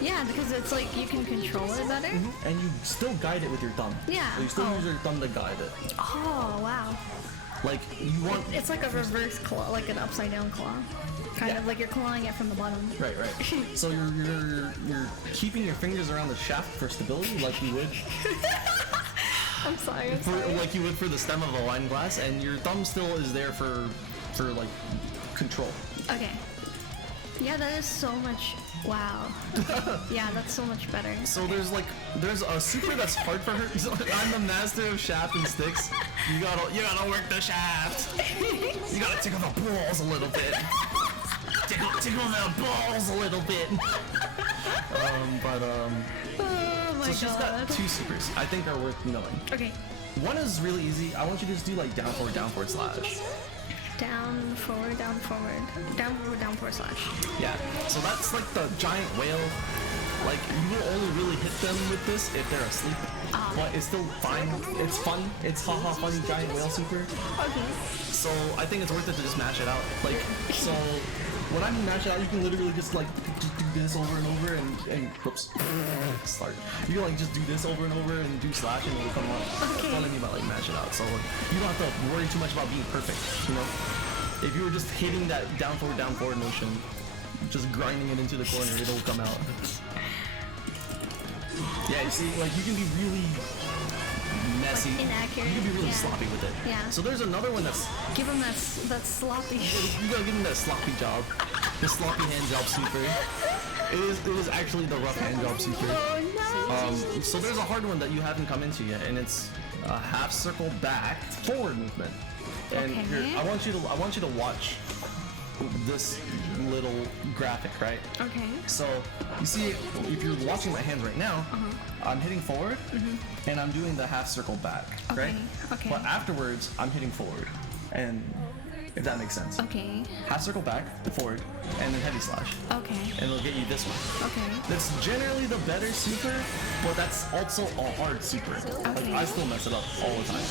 Yeah, because it's like you can control it better. And you still guide it with your thumb. Yeah. So you still Oh. use your thumb to guide it. Oh, wow. Like you want. It's like a reverse claw, like an upside down claw. Kind Yeah. of like you're clawing it from the bottom. Right. So you're keeping your fingers around the shaft for stability, like you would. I'm sorry. Like you would for the stem of a wine glass, and your thumb still is there for like control. Okay. Yeah, that is so much. Wow. Yeah, that's so much better. So there's a super that's hard for her. So I'm the master of shaft and sticks. You gotta work the shaft. You gotta tickle the balls a little bit. Tickle the balls a little bit. Oh my So she's god. got 2 supers. I think are worth knowing. Okay. One is really easy. I want you to just do like down forward slash. Down, forward, down, forward. Down, forward, down, forward, slash. Yeah. So that's like the giant whale. Like you will only really hit them with this if they're asleep. But it's still fine. It's fun. It's haha funny giant whale super. Okay. So I think it's worth it to just mash it out. Like so when I mash it out, you can literally just like just do this over and over and whoops. Start. You can like just do this over and over and do slash and it'll come out. Okay. That's what I mean by like mash shit out. So you don't have to worry too much about being perfect, you know? If you were just hitting that down forward motion, just grinding it into the corner, it'll come out. Yeah, you see, like you can be really messy. Like inaccurate. You can be really Yeah. sloppy with it. Yeah. So there's another one that's Give him that sloppy. you gotta give him that sloppy job, the sloppy hand job super. It is actually the rough hand job super. Oh no! So there's a hard one that you haven't come into yet, and it's a half circle back forward movement. And Okay. here, I want you to watch this little graphic, right? Okay. So you see, if you're watching my hands right now, I'm hitting forward, and I'm doing the half circle back, right? Okay. But afterwards, I'm hitting forward, and if that makes sense. Okay. Half circle back, forward, and then heavy slash, Okay. and it'll get you this one. Okay. That's generally the better super, but that's also a hard super. Like, Okay. I still mess it up all the time.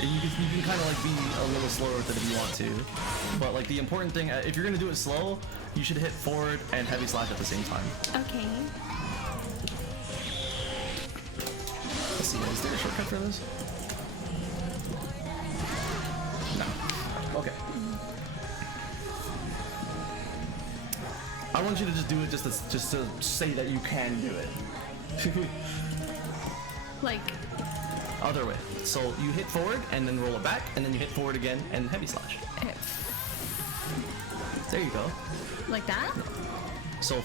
And you can kind of like be a little slower with it if you want to, but like the important thing, if you're gonna do it slow, you should hit forward and heavy slash at the same time. Okay. Let's see, is there a shortcut for this? No. Okay. I want you to just do it just to say that you can do it. Like. Other way. So you hit forward and then roll it back, and then you hit forward again and heavy slash. There you go. Like that? So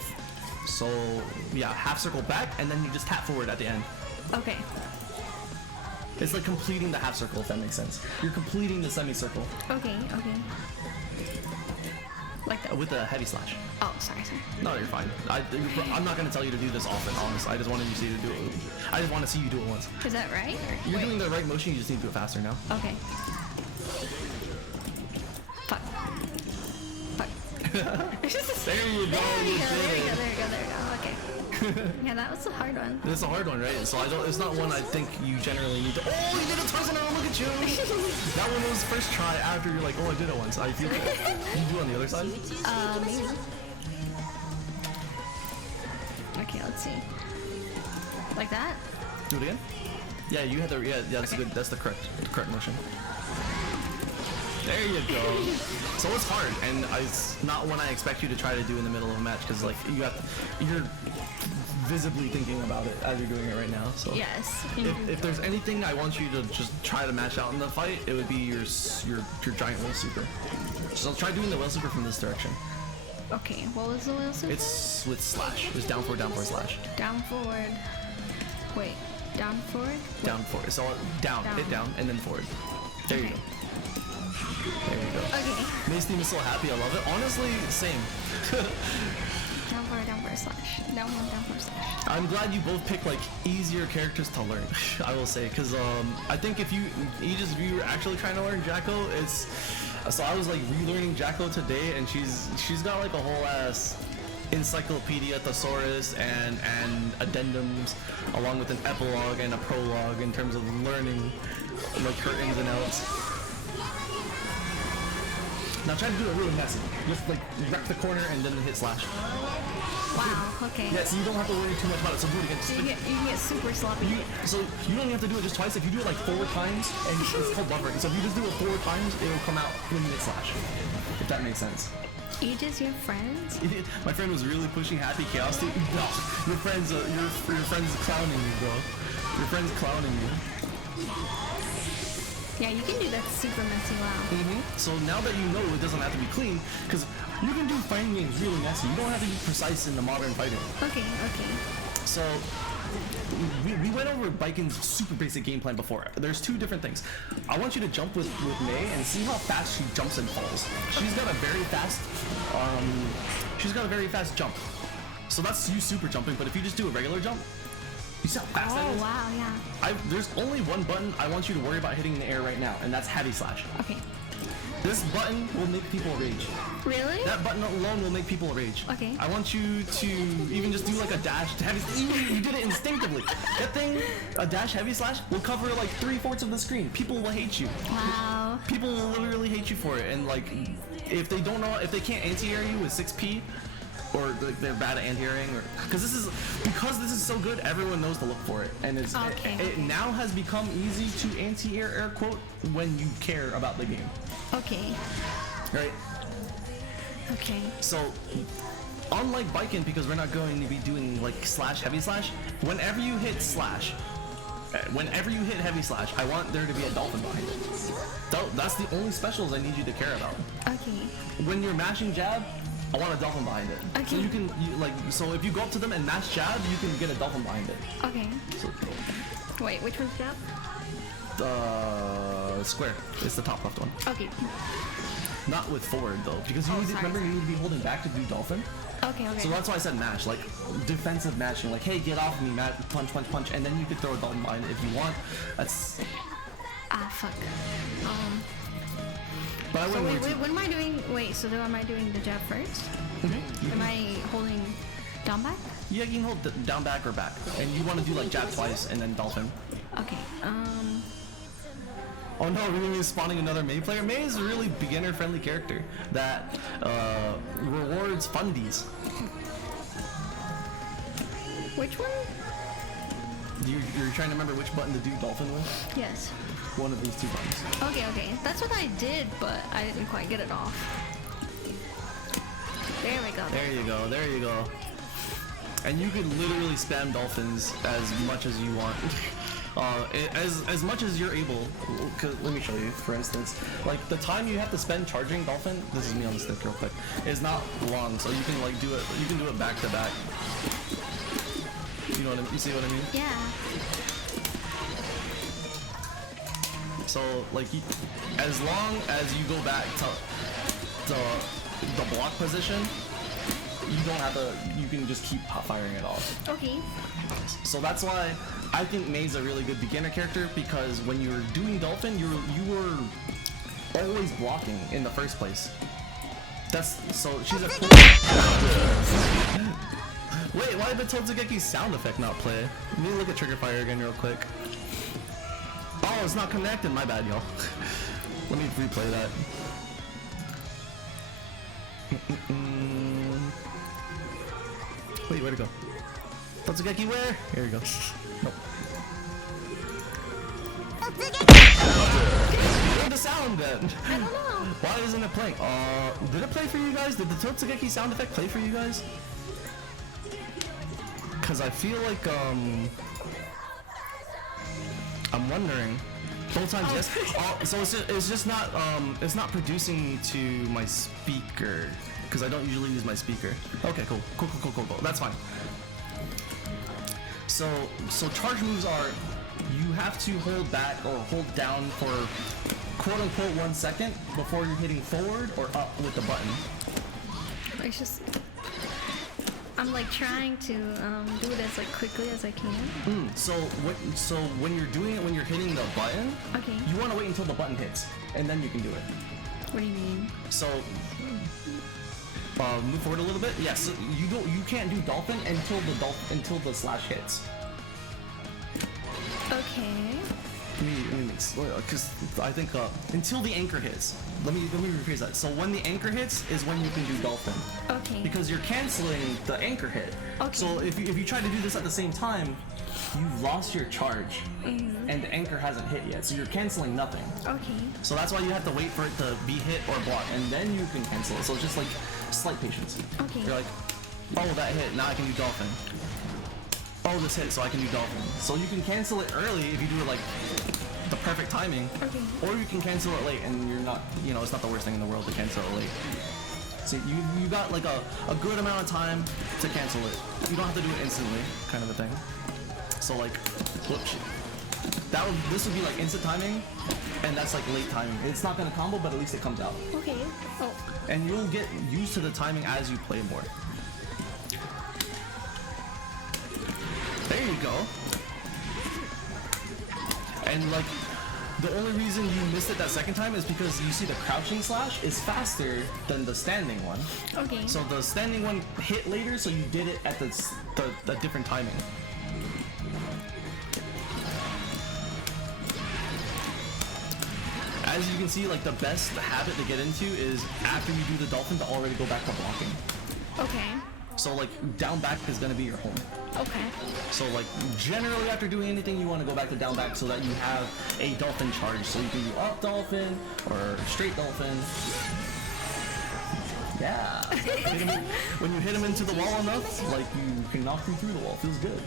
yeah, half circle back, and then you just tap forward at the end. Okay. It's like completing the half circle, if that makes sense. You're completing the semicircle Okay. Like that. with a heavy slash. Oh, sorry. No, you're fine. I'm not gonna tell you to do this often, honestly. I just wanted you to see you do it. I just want to see you do it once. Is that right? You're Wait. doing the right motion. You just need to do it faster now. Okay. Fuck. There you go. There You we did it. go. Okay. Yeah, that was a hard one. It's a hard one, right? So it's not one I think you generally need to. Oh, you did it twice in a row. Look at you. That one was first try after you're like, oh, I did it once. I feel good. You do it on the other side. Maybe. Okay, let's see. Like that? Do it again. Yeah, you had the That's Okay. good. That's the correct motion. There you go. So it's hard, and it's not one I expect you to try to do in the middle of a match because like you're visibly thinking about it as you're doing it right now. So Yes. if there's anything I want you to just try to match out in the fight, it would be your giant wheel super. So try doing the wheel super from this direction. Okay, what was the wheel super? It's with slash. It's down forward slash. Down forward. Wait, down forward? Down forward. So down, hit down, and then forward. There you Okay. go. There you go. Okay. Mace Team is so happy. I love it. Honestly, same. Down forward slash. Down forward slash. I'm glad you both picked like easier characters to learn. I will say, because I think if you were actually trying to learn Jacko, it's. So I was like relearning Jacko today, and she's got like a whole ass encyclopedia thesaurus and addendums, along with an epilogue and a prologue in terms of learning like her ins and outs. Now try to do it really messy. Just like wreck the corner and then hit slash. Wow, okay. Yeah, so you don't have to worry too much about it. So do it again. So you can get super sloppy. So you don't even have to do it just twice. If you do it like 4 times, and it's called buffering. So if you just do it 4 times, it will come out when you hit slash. If that makes sense. Aegis, you have friends? My friend was really pushing Happy Chaos. Dude. No, your friend's clowning you, bro. Your friend's clowning you. Yeah, you can do that super messy. Wow. So now that you know it doesn't have to be clean, because you can do fighting games really messy. You don't have to be precise in the modern fighting. Okay. So we went over Baiken's super basic game plan before. There's 2 different things. I want you to jump with Mei and see how fast she jumps and falls. She's got a very fast jump. So that's you super jumping, but if you just do a regular jump, you see how fast that Oh, is? wow, yeah. There's only one button I want you to worry about hitting in the air right now, and that's heavy slash. Okay. This button will make people rage. Really? That button alone will make people rage. Okay. I want you to even just do like a dash heavy. Even you did it instinctively. That thing, a dash heavy slash, will cover like 3/4 of the screen. People will hate you. Wow. People will literally hate you for it. And like, if they can't anti-air you with 6P, or they're bad at anti-airing, or because this is so good, everyone knows to look for it, and it now has become easy to anti-air air quote when you care about the game. Okay. Right. Okay. So, unlike Baiken, because we're not going to be doing like slash heavy slash, whenever you hit heavy slash, I want there to be a dolphin behind it. That's the only specials I need you to care about. Okay. When you're mashing jab, I want a dolphin behind it. Okay. So so if you go up to them and mash jab, you can get a dolphin behind it. Okay. So, wait, which one's jab? Square. It's the top left one. Okay. Not with forward though, because you need to be holding back to do dolphin. Okay. So that's why I said mash, like defensive mashing, like hey, get off me, punch, and then you could throw a dolphin behind it if you want. That's fuck. But I So wouldn't wait, what am I doing? Wait, so am I doing the jab first? Am I holding down back? Yeah, you can hold down back or back, and you want to do like jab twice and then dolphin. Okay. Oh no, we're gonna be spawning another Mei player. Mei is a really beginner-friendly character that rewards fundies. Which one? You're trying to remember which button to do dolphin with? Yes. One of these two buttons. Okay. That's what I did, but I didn't quite get it off. There we go. There you go. And you could literally spam dolphins as much as you want. As much as you're able. Let me show you, for instance. Like, the time you have to spend charging dolphin, this is me on the stick real quick, is not long, so you can like do it back to back. You know what I mean? You see what I mean? Yeah. So, like, as long as you go back to the block position, you can just keep firing it off. Okay. So that's why I think Mei's a really good beginner character, because when you're doing dolphin, you were always blocking in the first place. So she's a cool. Wait, why did Totsugeki's sound effect not play? Let me look at trigger fire again real quick. Oh, it's not connected. My bad, y'all. Let me replay that. Wait, where'd it go? Totsugeki, where? Here we go. Nope. Where'd the sound then? I don't know. Why isn't it playing? Did it play for you guys? Did the Totsugeki sound effect play for you guys? Cause I feel like I'm wondering. Both times, yes. So it's just not it's not producing to my speaker, because I don't usually use my speaker. Okay, cool. That's fine. So charge moves are, you have to hold back or hold down for quote unquote 1 second before you're hitting forward or up with the button. It's just I'm like trying to do it as like quickly as I can. So when you're doing it, when you're hitting the button, Okay. you want to wait until the button hits, and then you can do it. What do you mean? So move forward a little bit. Yes, you can't do dolphin until the slash hits. Okay. Let me because I think until the anchor hits. Let me rephrase that. So when the anchor hits is when you can do dolphin. Okay. Because you're canceling the anchor hit. Okay. So if you try to do this at the same time, you've lost your charge, and the anchor hasn't hit yet. So you're canceling nothing. Okay. So that's why you have to wait for it to be hit or block, and then you can cancel it. So it's just like slight patience. Okay. You're like, oh, that hit. Now I can do dolphin. Oh, this hit, so I can do dolphin. So you can cancel it early if you do it like the perfect timing. Okay. Or you can cancel it late, and you're not, it's not the worst thing in the world to cancel it late. So you got like a good amount of time to cancel it. You don't have to do it instantly, kind of a thing. So like, whoops. This would be like instant timing, and that's like late timing. It's not gonna combo, but at least it comes out. Okay. Oh. And you'll get used to the timing as you play more. There you go. And like, the only reason you missed it that second time is because you see the crouching slash is faster than the standing one. Okay. So the standing one hit later, so you did it at the different timing. As you can see, like the best habit to get into is after you do the dolphin to already go back to blocking. Okay. So like down back is gonna be your home. Okay. So like generally after doing anything, you want to go back to down back so that you have a dolphin charge. So you can do up dolphin or straight dolphin. Yeah. When you hit him into the wall enough, like you can knock him through the wall. Feels good.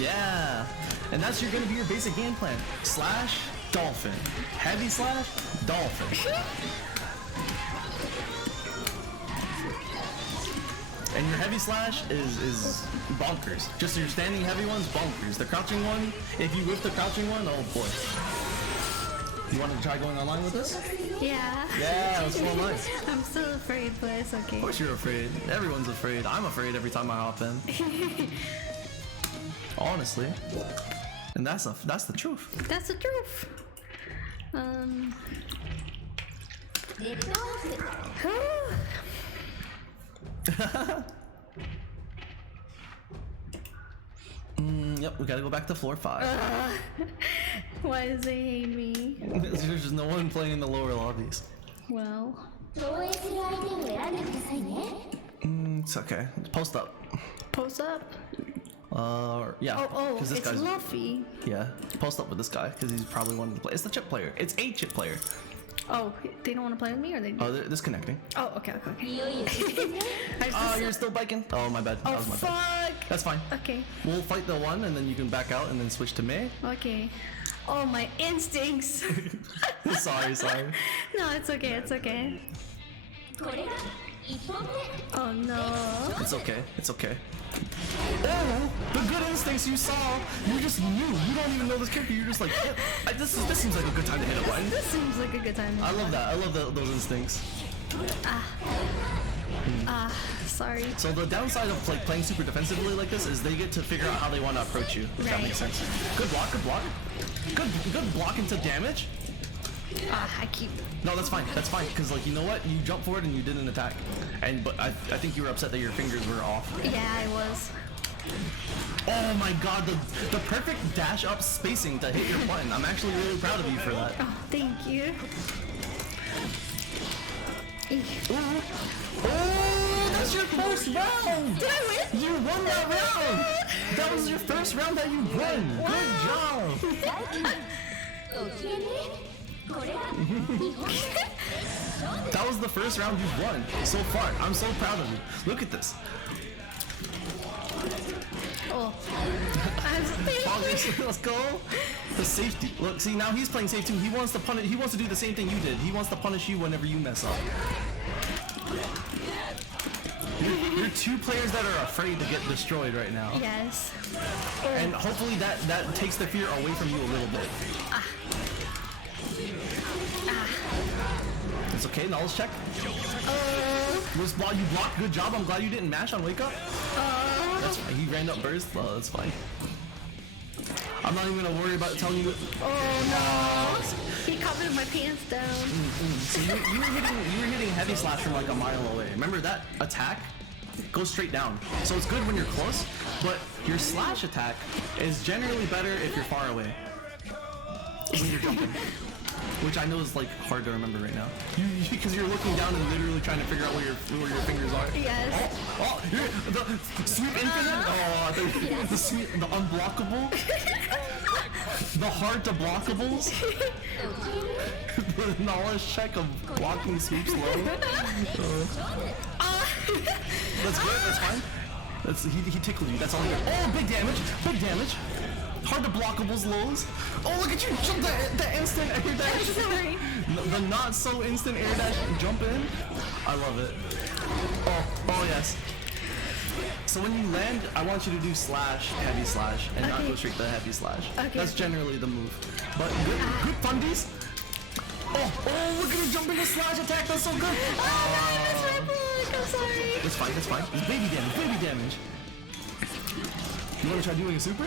Yeah. And that's gonna be your basic game plan. Slash, dolphin. Heavy slash, dolphin. And your heavy slash is bonkers. Just your standing heavy one's bonkers. The crouching one, if you whip the crouching one, oh boy. You want to try going online with this? Yeah. Yeah, let's go online. I'm still afraid, but it's okay. Of course you're afraid. Everyone's afraid. I'm afraid every time I hop in. Honestly. And that's the truth. That's the truth. Yep, we gotta go back to floor 5. Why does they hate me? There's just no one playing in the lower lobbies. Well, 防衛する相手を選んでくださいね It's okay. Post up. post up. Yeah. Oh, 'cause this it's guy's Luffy. yeah. Post up with this guy because he's probably one of the players. It's the chip player. It's a chip player. Oh, they don't want to play with me, or they do? Oh, they're disconnecting. Oh, okay. Iいよいよ実戦ね just Oh, you're still biking? Oh, my bad. That oh, was my fuck. bad. That's fine. Okay. We'll fight the one and then you can back out and then switch to Mei. Okay. Oh, my instincts. sorry. No, it's okay. It's okay. これが1本目 Oh no. It's okay. It's okay. Oh, the good instincts you saw. You just knew. You don't even know this character. You're just like, yeah, this seems like a good time to hit a button. This seems like a good time. I love that. I love those instincts. Sorry. So the downside of like playing super defensively like this is they get to figure out how they want to approach you. If that Right. makes sense. Good block. Good block into damage. I keep. No, that's fine. That's fine. Because like you know what, you jumped forward and you didn't attack. But I think you were upset that your fingers were off. Yeah, I was. Oh my god, the perfect dash up spacing to hit your button. I'm actually really proud of you for that. Oh, thank you. Oh, that's your first round! Did I win? You won that round! That was your first round that you won! Good job! ご機嫌ねこれが2本目 That was the first round you've won so far. I'm so proud of you. Look at this. Oh. Let's go. The safety. Look, see now he's playing safe too. He wants to punish. He wants to do the same thing you did. He wants to punish you whenever you mess up. You're two players that are afraid to get destroyed right now. Yes. And hopefully that takes the fear away from you a little bit. It's okay, knowledge check. You blocked, good job. I'm glad you didn't mash on wake up. That's fine. He ran up burst. Oh, that's fine. I'm not even gonna worry about telling you. Oh no. He covered my pants down. So you were hitting heavy slash from like a mile away. Remember that attack goes straight down. So it's good when you're close, but your slash attack is generally better if you're far away. When you're jumping. Which I know is like hard to remember right now. Because you're looking down and literally trying to figure out where your fingers are. Yes. Oh, the sweep infinite. Oh, the unblockable. The hard to blockables. The knowledge check of blocking sweeps low. That's good. That's fine. He tickled you. That's all he got. Oh, big damage. Big damage. Hard to blockables lows. Oh, look at you jump the instant air dash. Sorry. The not so instant air dash jump in. I love it. Oh yes. So when you land, I want you to do slash, heavy slash, and not Okay. go straight to heavy slash. Okay, That's okay. generally the move. But good fundies. Oh, look at it jumping the slash attack. That's so good. Oh no, I missed my block. I'm sorry. It's fine. It's fine. It's baby damage. You want to try doing a super?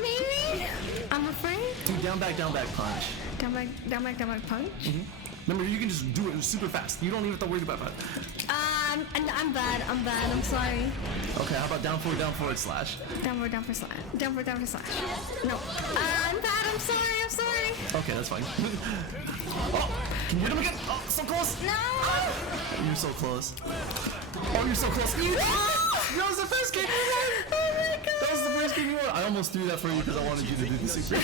Maybe. I'm afraid. Do down back punch. Down back punch. Remember, you can just do it super fast. You don't even have to worry about that. I'm bad. I'm sorry. Okay, how about down forward slash? Downward slash. No. I'm bad. I'm sorry. Okay, that's fine. Oh, can you hit him again? Oh, so close. No! You're so close. Oh, you're so close. That was the first game you won. Oh my god! That was the first game you won. I almost threw that for you because I wanted you to do the super.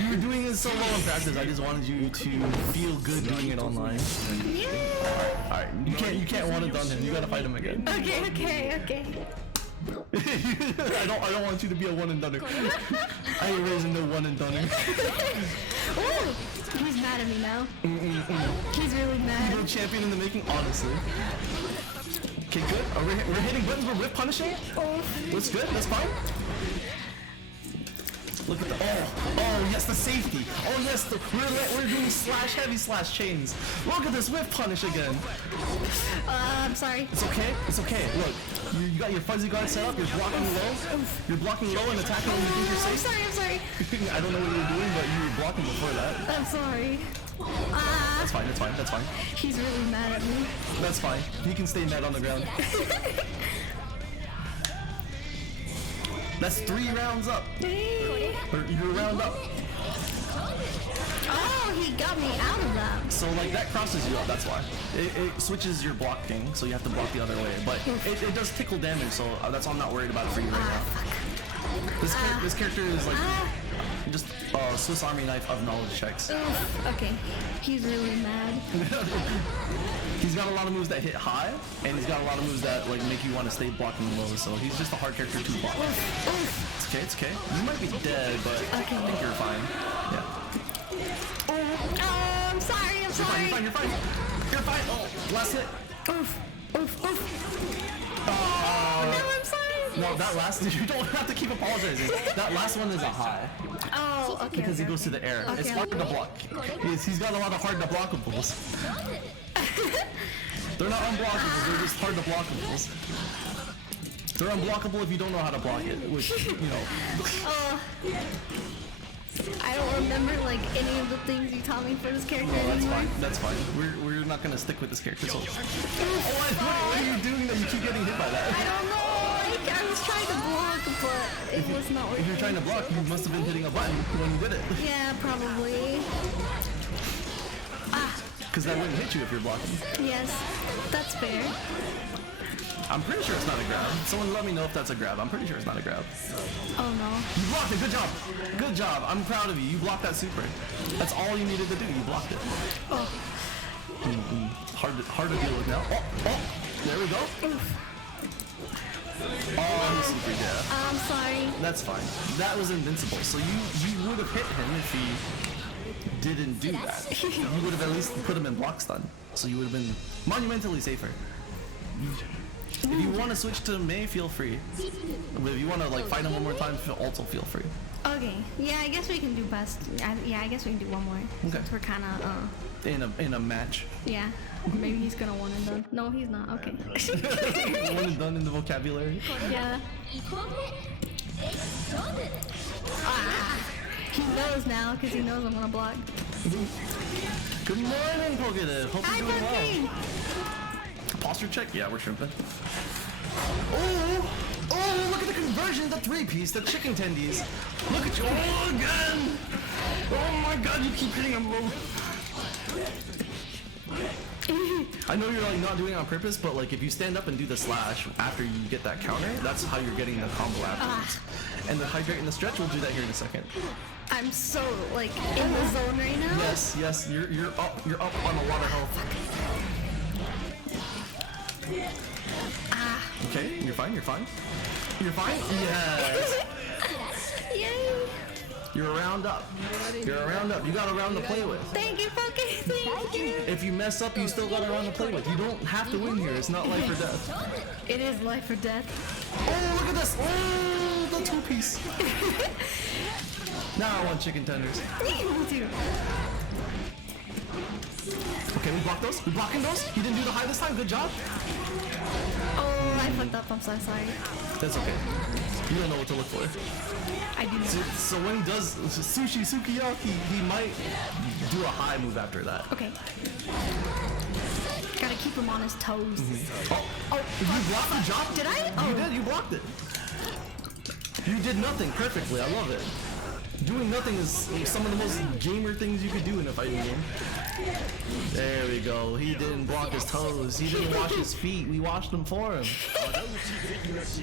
You were doing it so well in practice. I just wanted you to feel good doing it online. Yeah! All right, you can't one and done him. You gotta fight him again. Okay. I don't want you to be a one and done. I ain't raising no one and done. Ooh! He's mad at me now. He's really mad. Evil champion in the making, honestly. Okay, good. We're hitting buttons. We're whip punishing. That's good. That's fine. Look at the oh yes, the safety. Oh yes, we're doing slash heavy slash chains. Look at this whip punish again. I'm sorry. It's okay. It's okay. Look, you got your fuzzy guard set up. You're blocking low. You're blocking low and attacking when you think you're safe. I'm sorry. I don't know what you were doing, but you were blocking before that. I'm sorry. That's fine. That's fine. That's fine. He's really mad at me. That's fine. You can stay mad on the ground. That's 3 rounds up. Or you're round up. Oh, he got me out of that. So like that crosses you up, that's why. It switches your blocking, so you have to block the other way. But it does tickle damage, so that's why I'm not worried about it for you right now. This character is like just Swiss Army knife of knowledge checks. Okay, he's really mad. He's got a lot of moves that hit high, and he's got a lot of moves that like make you want to stay blocking low. So he's just a hard character to block. It's okay, it's okay. You might be dead, but I think you're fine. Yeah. Oh, I'm sorry. You're fine. You're fine. Oh, last hit. Oof. Oh, No, I'm sorry. no, that last. You don't have to keep apologizing. That last one is a high Oh, okay. because he goes to the air. It's hard to block. He's got a lot of hard to blockables. They're not unblockables. They're just hard to blockables. They're unblockable if you don't know how to block it, which you know. I don't remember like any of the things you taught me for this character That's anymore. fine. That's fine. We're not gonna stick with this character. So. What are you doing that you keep getting hit by that? I don't know. Like, I was trying to block, but it was not working. If you're trying to block, you must have been hitting a button when you did it. Yeah, probably. Because that wouldn't hit you if you're blocking. Yes, that's fair. I'm pretty sure it's not a grab. Someone let me know if that's a grab. I'm pretty sure it's not a grab. Oh no. You blocked it. Good job. Good job. I'm proud of you. You blocked that super. That's all you needed to do. You blocked it. Oh. Hard to deal with now. Oh, there we go. Oh, he's super, yeah. I'm sorry. That's fine. That was invincible. So you would have hit him if he didn't do that. You would have at least put him in block stun. So you would have been monumentally safer. If you want to switch to Mei, feel free. But if you want to like fight him one more time, also feel free. Okay. Yeah, I guess we can do best. Yeah, I guess we can do one more. Okay. Since we're kind of In a match. yeah. Maybe he's gonna one and done. No, he's not. Okay. One and done in the vocabulary. Yeah. He knows now because he knows I'm gonna block. Good morning, Pokedev. Hope Hi, you're doing Pumpkin. well. Posture check? Yeah, we're shrimping. Oh, look at the conversion, the 3-piece, the chicken tendies. Look at you. Oh, again. Oh my god, you keep hitting him low. I know you're like not doing it on purpose, but like if you stand up and do the slash after you get that counter, that's how you're getting the combo afterwards. And the hydrate and the stretch, we'll do that here in a second. I'm so like in the zone right now. Yes, you're up on a lot of health. Okay, you're fine. You're fine. Yes. Yay! You're a round up. You got a round to play with. Thank you, Poké. Thank you. If you mess up, you still got a round to play with. You don't have to win here. It's not life or death. It is life or death. Oh, look at this. Oh, the 2-piece. Now I want chicken tenders. Me too. Okay, we blocked those. We blocking those. He didn't do the high this time. Good job. Oh, I fucked up. I'm so sorry. That's okay. You don't know what to look for. I do know. So when he does sushi sukiyaki, he might do a high move after that. Okay. Gotta keep him on his toes. Oh, you blocked the jump? Did I? You did. You blocked it. You did nothing perfectly. I love it. Do doing nothing is some of the most gamer things you could do in a fighting game. There we go. He didn't block his toes. He didn't wash his feet. We washed them for him.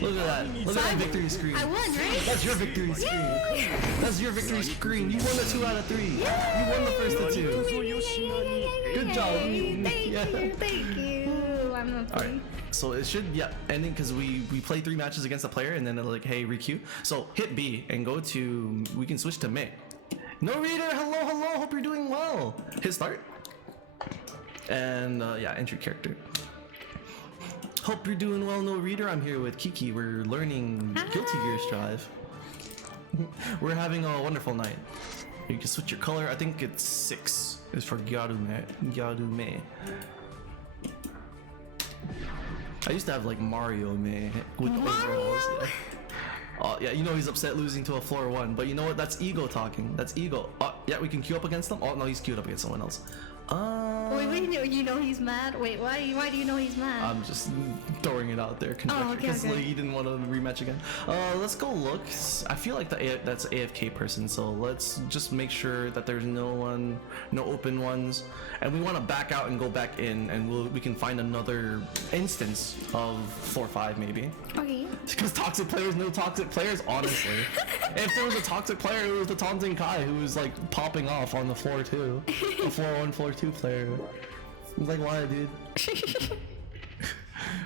Look at that. Look at that victory screen. I won, right? That's your victory screen. That's your victory screen. You won the 2 out of 3. You won the first of 2. Good job. Thank you. I'm not All right. So it should, ending because we play 3 matches against a player and then they're like, hey, requeue. So hit B and go to, we can switch to May. No reader, hello, hope you're doing well. Hit start. And entry character. Hope you're doing well, no reader. I'm here with Kiki. We're learning Guilty Gear Strive. We're having a wonderful night. You can switch your color. I think it's 6. It's for Gyarume. I used to have like Mario May with overalls. Yeah. Oh yeah, you know he's upset losing to a floor 1, but you know what? That's ego talking. That's ego. Yeah, we can queue up against him. Oh no, he's queued up against someone else. Wait, you know he's mad? Wait, why do you know he's mad? I'm just throwing it out there, conjecture, because like, he didn't want to rematch again. Let's go look. I feel like that's AFK person, so let's just make sure that there's no open ones, and we want to back out and go back in, and we can find another instance of 4-5 maybe. Okay. Because toxic players, no toxic players. Honestly, if there was a toxic player, it was the Taunting Kai who was like popping off on the floor 2, a floor 1, floor 2 player. I was like, why, dude?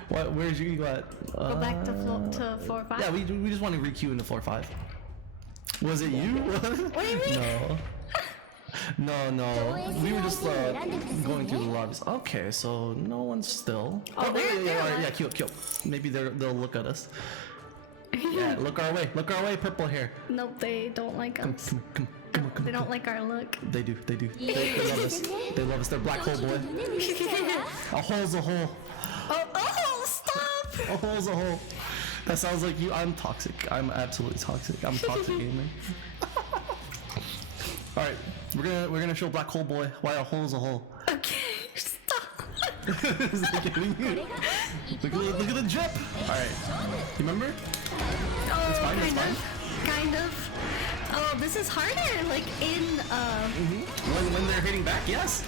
Where's your ego at? Go back to 4-5. Yeah, we just want to requeue into 4-5. Was it you? What do you mean? No. We were just going through the lobbies. Okay, so no one's still. Oh, yeah, queue up. Maybe they'll look at us. Yeah, look our way, purple hair. Nope, they don't like us. Come. They don't like our look. They do. They love us. They love us. They're black hole boy. A hole's a hole. Oh, stop! A hole's a hole. That sounds like you. I'm toxic. I'm absolutely toxic. I'm toxic gamer. All right, we're gonna show black hole boy why a hole's a hole. Okay, stop. Is that getting you? Look at the drip. All right, you remember? Oh, it's fine. Kind of. Oh, this is harder. Like in when they're hitting back, yes.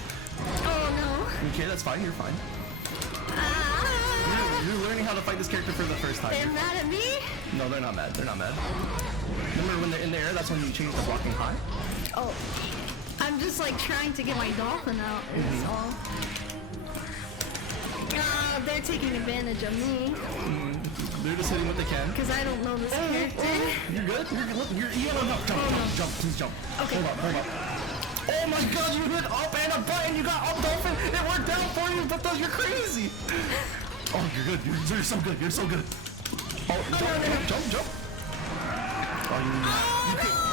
Oh no. Okay, that's fine. You're fine. You're learning how to fight this character for the first time. They're mad at me? No, they're not mad. Remember when they're in the air? That's when you change the blocking high. Oh, I'm just like trying to get my dolphin out. They're taking advantage of me. They're just hitting what they can. Because I don't know this character. You're good? You're jump. Please jump. Okay. Hold up. Oh my god, you hit up and a button. You got up dolphin. It worked out for you, but you're crazy. Oh, you're good. You're so good. Oh, jump. Oh,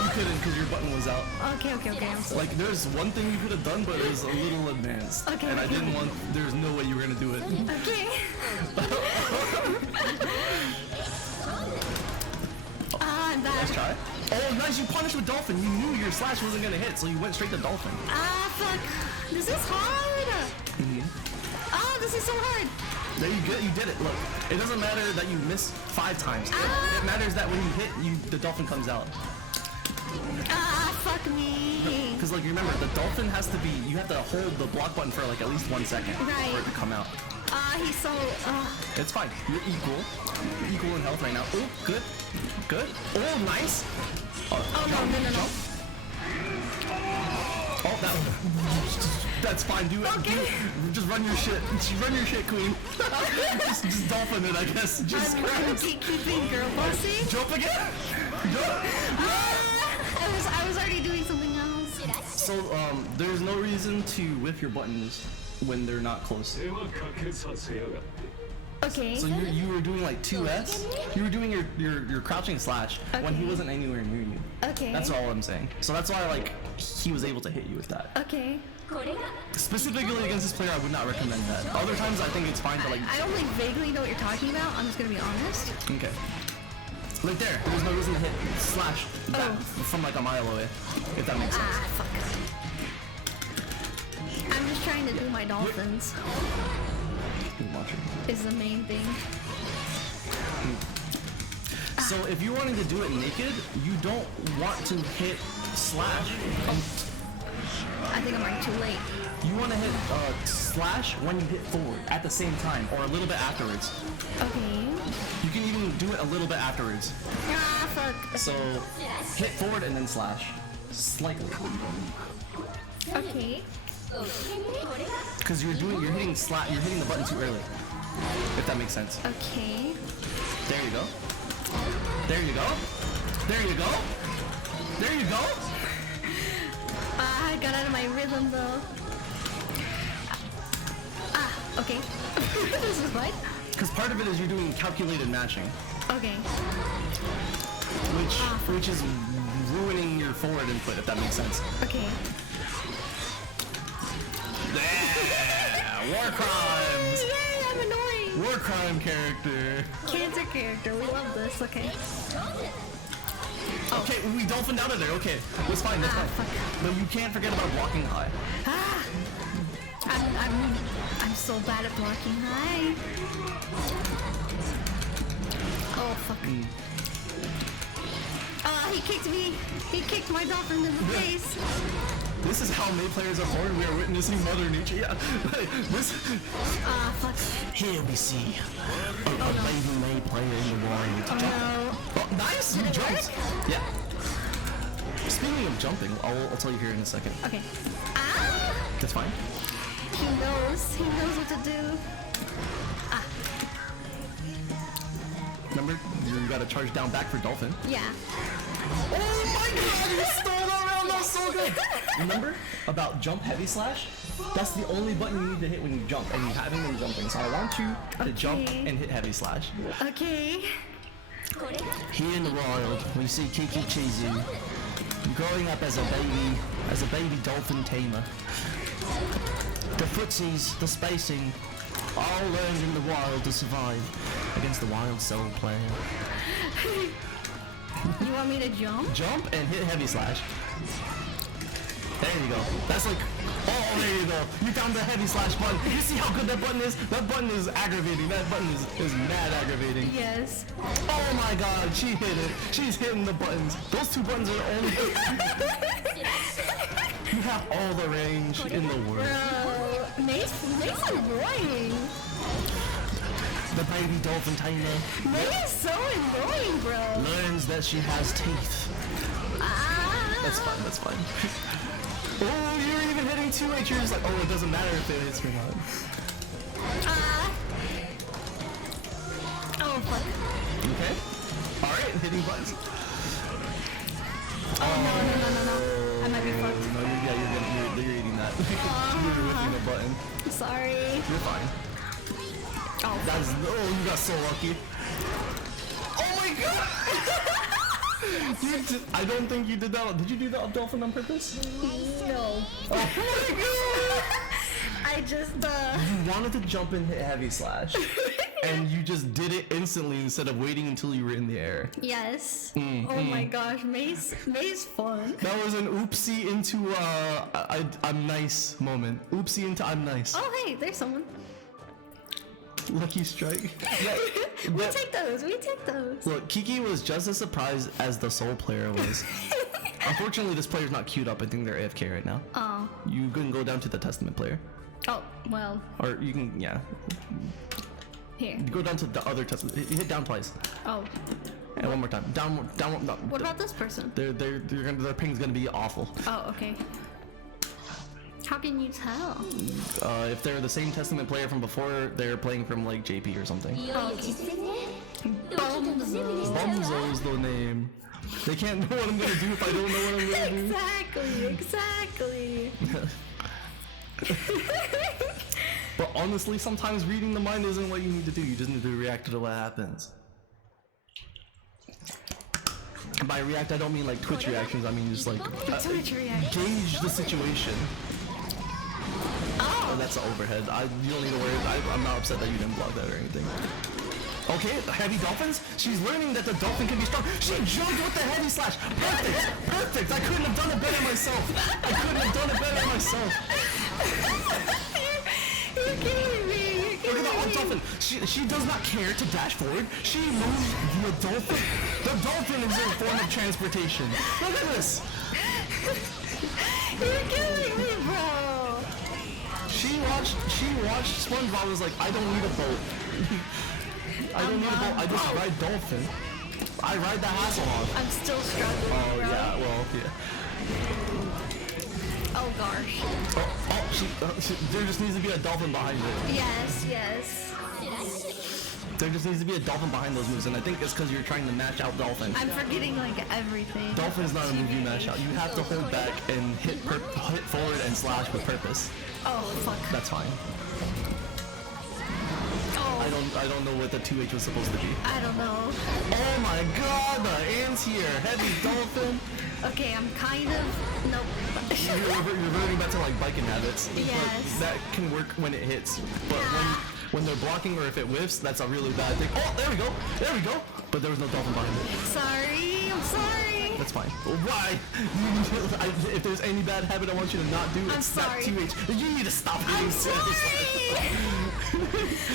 you couldn't because your button was out. Okay. I'm sorry. Like, there's one thing you could have done, but it was a little advanced. Okay. And I didn't want. There's no way you were gonna do it. Okay. Let's try. Oh, nice! You punished with dolphin. You knew your slash wasn't gonna hit, so you went straight to dolphin. Fuck! This is hard. Oh, this is so hard. There you did it. Look, it doesn't matter that you miss 5 times. It matters that when you hit, the dolphin comes out. Fuck me. Because like remember, the dolphin has to be. You have to hold the block button for like at least 1 second for it to come out. He's so. It's fine. You're equal. You're equal in health right now. Oh, good. Oh, nice. No. Oh, that's fine. Do it. Okay. Just run your shit. Run your shit, queen. just dolphin it, I guess. Just I'm keeping girl bossy. Jump again. I was already doing something else. So there's no reason to whip your buttons when they're not close. Okay. So you were doing like 2S. You were doing your crouching slash when he wasn't anywhere near you. Okay. That's all I'm saying. So that's why like he was able to hit you with that. Okay. Specifically against this player, I would not recommend that. Other times, I think it's fine to like. I only vaguely know what you're talking about. I'm just gonna be honest. Okay. Like there's no reason to hit slash that from like a mile away, if that makes sense. Fuck. I'm just trying to do my dolphins. Is the main thing. So if you're wanting to do it naked, you don't want to hit slash. I think I'm already too late. You want to hit slash when you hit forward at the same time, or a little bit afterwards. Okay. You can even do it a little bit afterwards. Ah, fuck. So hit forward and then slash. Slightly. Okay. Because you're hitting the button too early. If that makes sense. Okay. There you go. There you go. There you go. There you go. I got out of my rhythm though. Okay. This is fine. Because part of it is you're doing calculated matching, Okay. which is ruining your forward input, if that makes sense. Okay. Yeah, war crimes. Yay, I'm annoying. War crime character. Cancer character. We love this. Okay. Okay, we dolphin out of there. Okay, that's fine. That's fine. Fuck. But you can't forget about blocking high. I'm so bad at blocking high. Oh fuck. He kicked me. He kicked my dolphin in the face. This is how May players are born. We are witnessing Mother Nature. Yeah. This. Fuck. Here we see a baby May player in the wild. Oh no. Oh, nice! You Did it jumped! work? Yeah. Speaking of jumping, I'll tell you here in a second. Okay. That's fine. He knows. He knows what to do. Remember, you gotta charge down back for dolphin. Yeah. Oh my god, you stole that round! That's so good! Remember about jump heavy slash? That's the only button you need to hit when you jump, and you haven't been jumping. So I want you to jump and hit heavy slash. Okay. Here in the wild, we see Kiki Chizu growing up as a baby dolphin tamer. The footsies, the spacing, all learned in the wild to survive against the wild soul player. You want me to jump? Jump and hit heavy slash. There you go. That's like, oh, there you go. You found the heavy slash button. You see how good that button is? That button is aggravating. That button is mad aggravating. Yes. Oh my god, she hit it. She's hitting the buttons. Those two buttons are only... You have all the range in the world. Bro, May's annoying. The baby dolphin tamer May is so annoying, bro. learns that she has teeth. That's fine, that's fine. Oh, you're even hitting 2H. You're just like, oh, it doesn't matter if it hits or not. Oh, fuck. Okay. Alright, hitting buttons. Oh, no. I might be fucked. No, you're eating that. You're whipping the button. Sorry. You're fine. Oh, You got so lucky. Oh my god! I don't think you did that. Did you do the up dolphin on purpose? no. Oh my god! I just, You wanted to jump and hit heavy slash. And you just did it instantly instead of waiting until you were in the air. Yes. Oh my gosh, May's fun. That was an oopsie into I'm nice moment. Oopsie into I'm nice. Oh, hey, there's someone. Lucky strike. We take those. Look, Kiki was just as surprised as the Soul player was. Unfortunately, this player's not queued up. I think they're AFK right now. Oh. You can go down to the Testament player. Oh, well, Or you can, yeah. here. You go down to the other Testament. You hit down twice. Oh. And one more time. Down, no. What about this person? Their ping's gonna be awful. Oh, okay. How can you tell? If they're the same Testament player from before, they're playing from like JP or something. Bumzo's the name. They can't know what I'm gonna do if I don't know what I'm gonna do. Exactly. But honestly, sometimes reading the mind isn't what you need to do. You just need to react to what happens. And by react, I don't mean like Twitch reactions. I mean just like Twitch reaction. gauge the situation. Oh, that's the overhead. You don't need to worry. I'm not upset that you didn't block that or anything. Okay, heavy dolphins. She's learning that the dolphin can be strong. She jumped with the heavy slash. Perfect. I couldn't have done it better myself. You're kidding me. Look at the old dolphin. She does not care to dash forward. She moves the dolphin. The dolphin is a form of transportation. Look at this. gosh, SpongeBob was like, I don't need a boat. I don't need a boat. I just ride dolphin. I ride the Hasselhoff. I'm still struggling, Oh bro. yeah, well yeah. Oh gosh. There just needs to be a dolphin behind it. Yes, yes. There just needs to be a dolphin behind those moves, and I think it's because you're trying to match out dolphin. I'm forgetting like everything. Dolphin is not a move you mash out. You have to hold back and hit forward and slash with purpose. Oh fuck. That's fine. Oh, I don't know what the 2H was supposed to be. I don't know. Oh my god, the ants here. Heavy dolphin. Okay, I'm kind of nope. You're reverting back to like biking habits. Yes. But that can work when it hits. But when they're blocking or if it whiffs, that's a really bad thing. Oh, there we go. There we go. But there was no dolphin behind it. Sorry, I'm sorry. That's fine. Why? If there's any bad habit I want you to not do, it's that 2H. You need to stop hitting I'm sorry.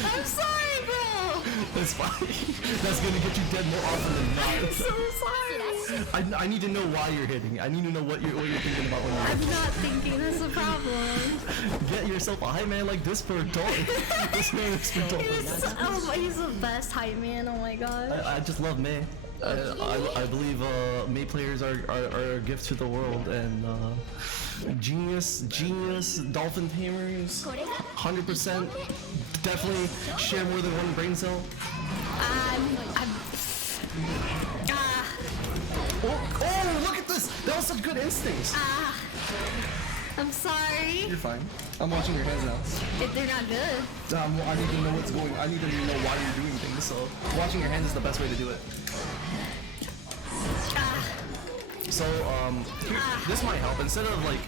I'm sorry, bro. That's fine. That's gonna get you dead more often than not. I'm so sorry. I need to know why you're hitting. I need to know what you're thinking about when you're I'm not thinking. That's a problem. Get yourself a hype man like this for dolphin. This man is for dolphin. He's the best hype man. Oh my god. I just love May. I believe May players are a gift to the world, and genius dolphin tamers, 100%. Definitely share more than one brain cell. Oh, look at this! That was such good instincts. I'm sorry. You're fine. I'm watching your hands now. If they're not good. I need to know what's going. I need to know why you're doing things. So watching your hands is the best way to do it. So this might help. Instead of like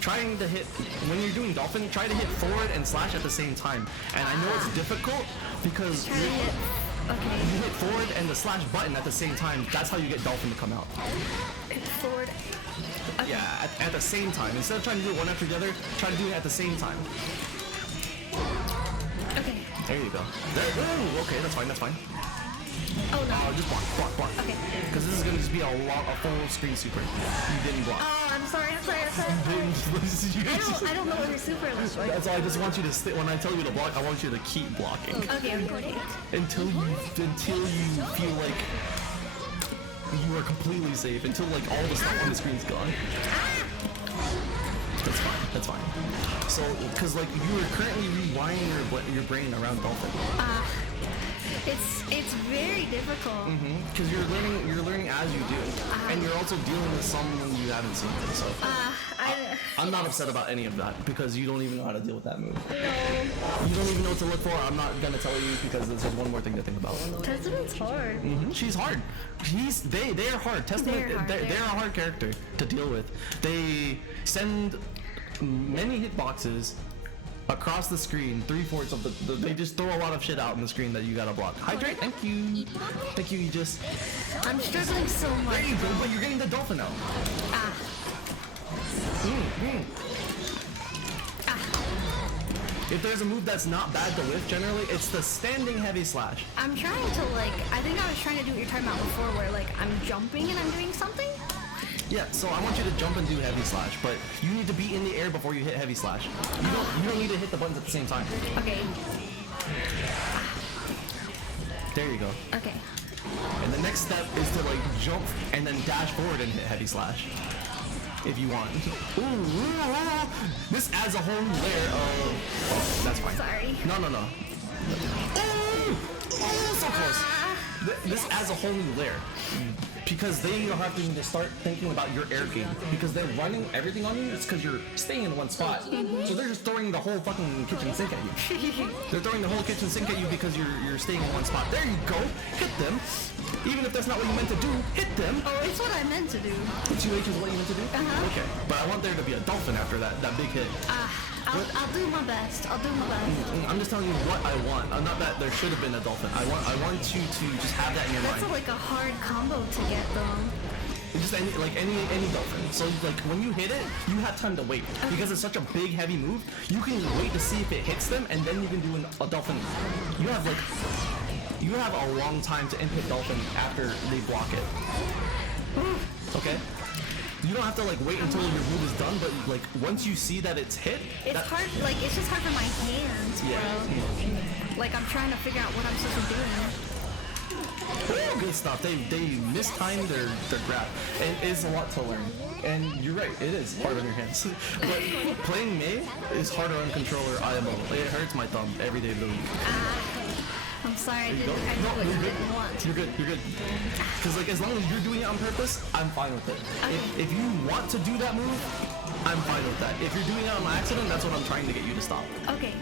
trying to hit when you're doing dolphin, try to hit forward and slash at the same time. And I know it's difficult because Try to hit. Okay. you hit forward and the slash button at the same time. That's how you get dolphin to come out. Hit forward. Okay. Yeah, at the same time. Instead of trying to do it one after the other, try to do it at the same time. Okay. There you go. Ooh, okay, that's fine. That's fine. Oh no. Just block. Okay. Because this is gonna just be a full screen super. You didn't block. Oh, I'm sorry. I don't know what your super looks like. That's all. I just want you to stay. When I tell you to block, I want you to keep blocking Okay. until you feel like you are completely safe. Until like all the stuff on the screen's gone. That's fine. So, because like you are currently rewinding your brain around dolphin. It's very difficult. Because you're learning as you do, and you're also dealing with someone you haven't seen. So I'm not upset about any of that because you don't even know how to deal with that move. No. You don't even know what to look for. I'm not gonna tell you because there's just one more thing to think about. Testament's hard. She's hard. They are hard. Testament. They're a hard character to deal with. They send many hitboxes across the screen, 3/4 of the they just throw a lot of shit out on the screen that you gotta block. Hydrate, thank you, you just. I'm struggling so much. There you go, but you're getting the dolphin now. If there's a move that's not bad to whiff, generally, it's the standing heavy slash. I'm trying to I think I was trying to do what you're talking about before where I'm jumping and I'm doing something. Yeah, so I want you to jump and do heavy slash, but you need to be in the air before you hit heavy slash. You don't need to hit the buttons at the same time. Okay. There you go. Okay. And the next step is to jump and then dash forward and hit heavy slash. If you want. Ooh, this adds a whole new layer of... Oh, that's fine. Sorry. No. Oh, so close. This adds a whole new layer. Because they don't have to start thinking about your air game. Because they're running everything on you, it's because you're staying in one spot. So they're just throwing the whole fucking kitchen sink at you. They're throwing the whole kitchen sink at you because you're staying in one spot. There you go. Hit them. Even if that's not what you meant to do, hit them. Oh, it's what I meant to do. 2H is what you meant to do? Okay. But I want there to be a dolphin after that big hit. I'll do my best. I'm just telling you what I want. Not that there should have been a dolphin. I want you to just have that in your mind. That's a hard combo to get though. Just any dolphin. So when you hit it, you have time to wait. Because it's such a big heavy move, you can wait to see if it hits them and then you can do a dolphin. You have a long time to input dolphin after they block it. Okay? you don't have to like wait until your move is done, but like once you see that it's hit, It's hard, like, it's just hard for my hands, bro. Yeah. Like, I'm trying to figure out what I'm supposed to do. Good stuff. They mistimed their grab, and it's a lot to learn. And you're right, it is hard on your hands. But playing Mei is harder on controller IMO. It hurts my thumb every day of the week. I'm sorry, I There you didn't, go. I No, didn't, you're good. didn't want to. You're good. You're good. Because like as long as you're doing it on purpose, I'm fine with it. If you want to do that move, I'm fine with that. If you're doing it on accident, that's what I'm trying to get you to stop. Okay.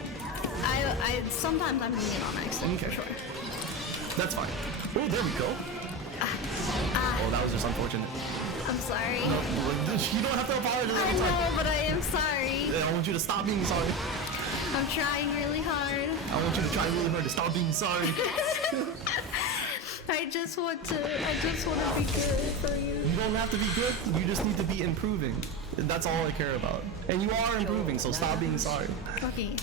I sometimes I'm doing it on accident, for sure. That's fine. Oh, there we go. Oh, that was just unfortunate. I'm sorry. No, you don't have to apologize I every time. know, but I am sorry. I want you to stop being sorry. I'm trying really hard. I want you to try really hard to stop being sorry. I just want to be good for you. You don't have to be good. You just need to be improving. That's all I care about. And you are improving, so stop being sorry. Okay.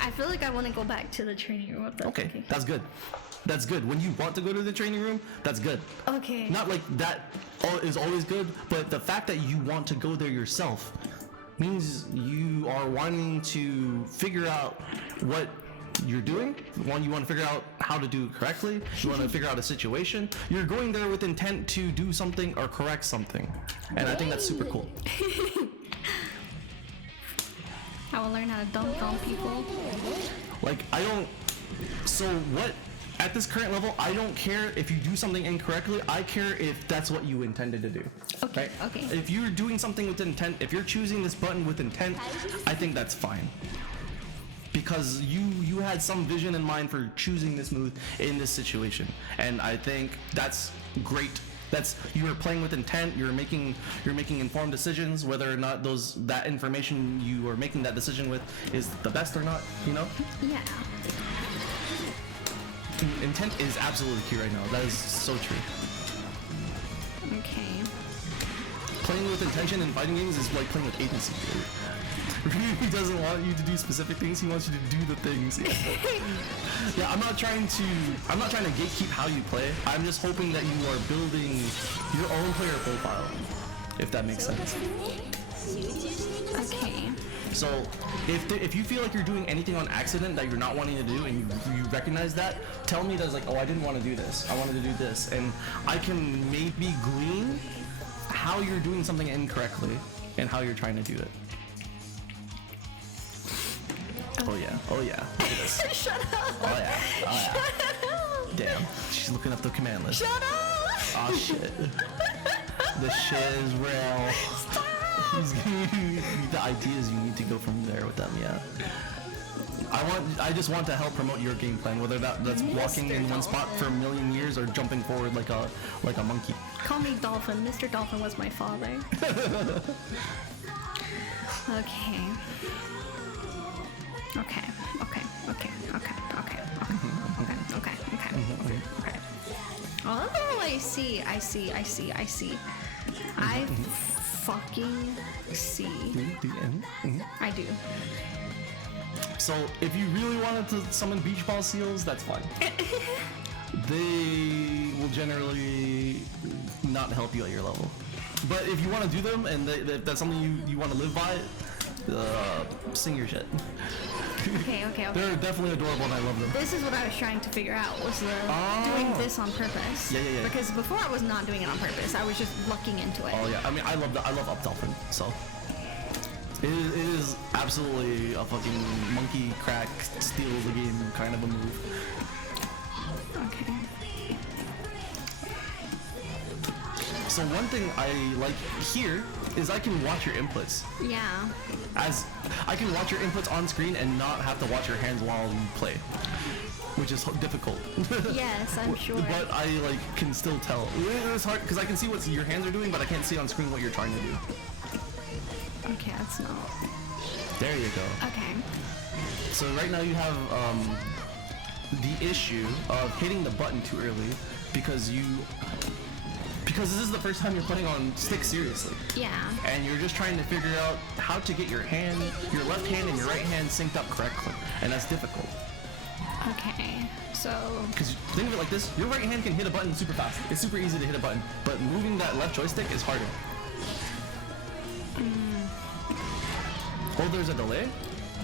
I feel like I want to go back to the training room. If that's Okay, that's good. That's good. When you want to go to the training room, that's good. Okay. Not like that is always good, but the fact that you want to go there yourself means you are wanting to figure out what you're doing. You want to figure out how to do it correctly. You want to figure out a situation. You're going there with intent to do something or correct something. And I think that's super cool. I will learn how to dunk on people. Like, so what, at this current level, I don't care if you do something incorrectly. I care if that's what you intended to do. Okay, Right? okay. If you're doing something with intent, if you're choosing this button with intent, I think that's fine. Because you had some vision in mind for choosing this move in this situation. And I think that's great. You are playing with intent. You're making informed decisions, whether or not that information you are making that decision with is the best or not. You know, Yeah. intent is absolutely key right now. That is so true. Okay. Playing with intention in fighting games is like playing with agency. He doesn't want you to do specific things. He wants you to do the things. Yeah, I'm not trying to gatekeep how you play. I'm just hoping that you are building your own player profile, if that makes sense. Okay. So if you feel like you're doing anything on accident that you're not wanting to do, and you recognize that, tell me that's like, oh, I didn't want to do this. I wanted to do this, and I can maybe glean how you're doing something incorrectly and how you're trying to do it. Oh yeah, oh yeah. Look at this. Shut up. Oh yeah, oh yeah. Damn, she's looking up the command list. Shut up. Oh shit. The shit is real. Stop. He's giving you the ideas you need to go from there with them, yeah. I just want to help promote your game plan, whether that's walking in one spot for a million years or jumping forward like a monkey. Call me Dolphin. Mr. Dolphin was my father. Okay. Okay. Oh, I see. I fucking see. I do. So if you really wanted to summon beach ball seals, that's fine. They will generally not help you at your level. But if you want to do them, and if that's something you want to live by, sing your shit. Okay. They're definitely adorable and I love them. This is what I was trying to figure out, was doing this on purpose. Yeah. Because before I was not doing it on purpose. I was just lucking into it. Oh yeah, I mean I love Up Dolphin, so it is absolutely a fucking monkey crack steal the game kind of a move. Okay. So one thing I like here is I can watch your inputs. Yeah. As I can watch your inputs on screen and not have to watch your hands while you play, which is difficult. Yes, I'm sure. But I can still tell. It's hard because I can see what your hands are doing, but I can't see on screen what you're trying to do. Okay, that's not. There you go. Okay. So right now you have the issue of hitting the button too early because this is the first time you're playing on stick seriously. Yeah. And you're just trying to figure out how to get your left hand and your right hand synced up correctly. And that's difficult. Okay. So. Because think of it like this, your right hand can hit a button super fast. It's super easy to hit a button. But moving that left joystick is harder. Oh, there's a delay?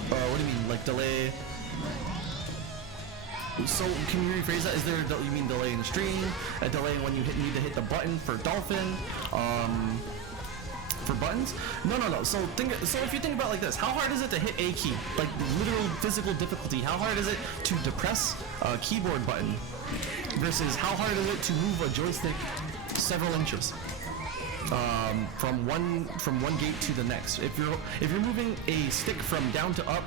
What do you mean, like delay? So can you rephrase that? Is there you mean delay in the stream? A delay when you need to hit the button for Dolphin? For buttons? No. So if you think about it like this, how hard is it to hit a key? Like literal physical difficulty. How hard is it to depress a keyboard button? Versus how hard is it to move a joystick several inches? From one gate to the next. If you're moving a stick from down to up,